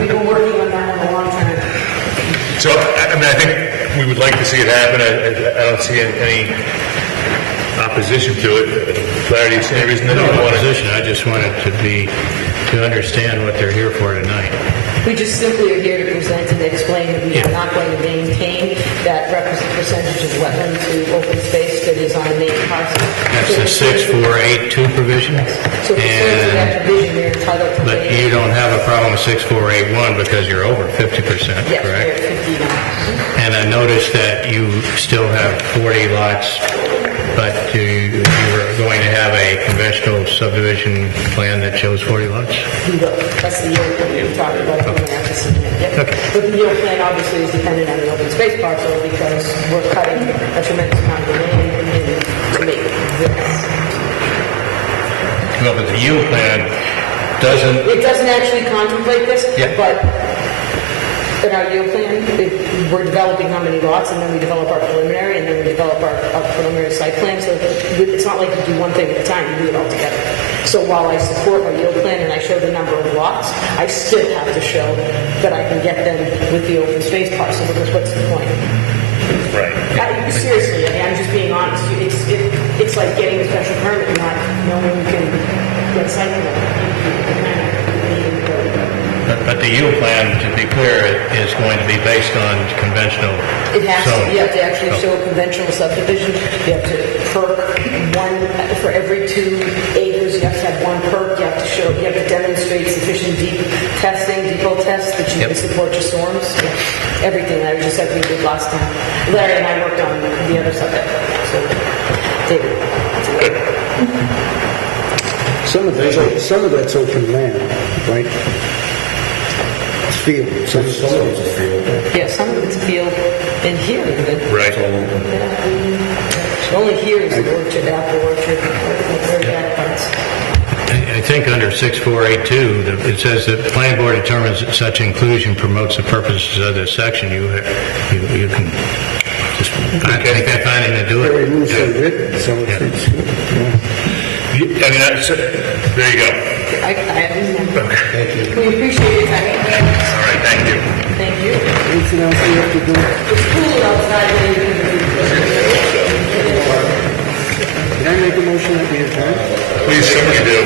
We've been working on that one a long time. So, I think we would like to see it happen. I don't see any opposition to it. Larry, do you see any reason that you want opposition? I just wanted to understand what they're here for tonight. We just simply are here to present and explain that we are not going to maintain that requisite percentage of wetland to open space that is on the main parcel. That's the 6482 provision? So for that provision, we're entitled to. But you don't have a problem with 6481 because you're over 50%, yes, correct? We're at 50 now. And I noticed that you still have 40 lots, but you were going to have a conventional subdivision plan that shows 40 lots? We will. That's the yield that we talked about. Yep. But the yield plan obviously is dependent on the open space parcel because we're cutting a tremendous amount of land to make this. No, but the yield plan doesn't... It doesn't actually contemplate this, but in our yield plan, we're developing how many lots, and then we develop our preliminary, and then we develop our preliminary site plan. So it's not like you do one thing at a time, you do it all together. So while I support our yield plan and I show the number of lots, I still have to show that I can get them with the open space parcel, because what's the point? Right. Seriously, I'm just being honest. It's like getting a special permit and not knowing you can get site plan. But the yield plan, to be clear, is going to be based on conventional It has to. zoning. You have to actually show a conventional subdivision. You have to perk one for every 2 acres. You have to have one perk. You have to show. You have to demonstrate sufficient depot tests that you can support your storms. Everything that I just said we did last time. Larry and I worked on the other subject. So, David. Some of that's open land, right? It's field. Some of it's field. Yeah, some of it's field, and here even. Right. Only here is the orchard, apple orchard, where that parts. I think under 6482, it says that the planning board determines that such inclusion promotes the purposes of this section. You can just find anything to do it. Very loosely written, so it's good. I mean, there you go. I Thank you. We appreciate it. All right, thank you. Thank you. Anything else we have to do? It's cool outside. Can I make a motion that we adjourn? Please, somebody do.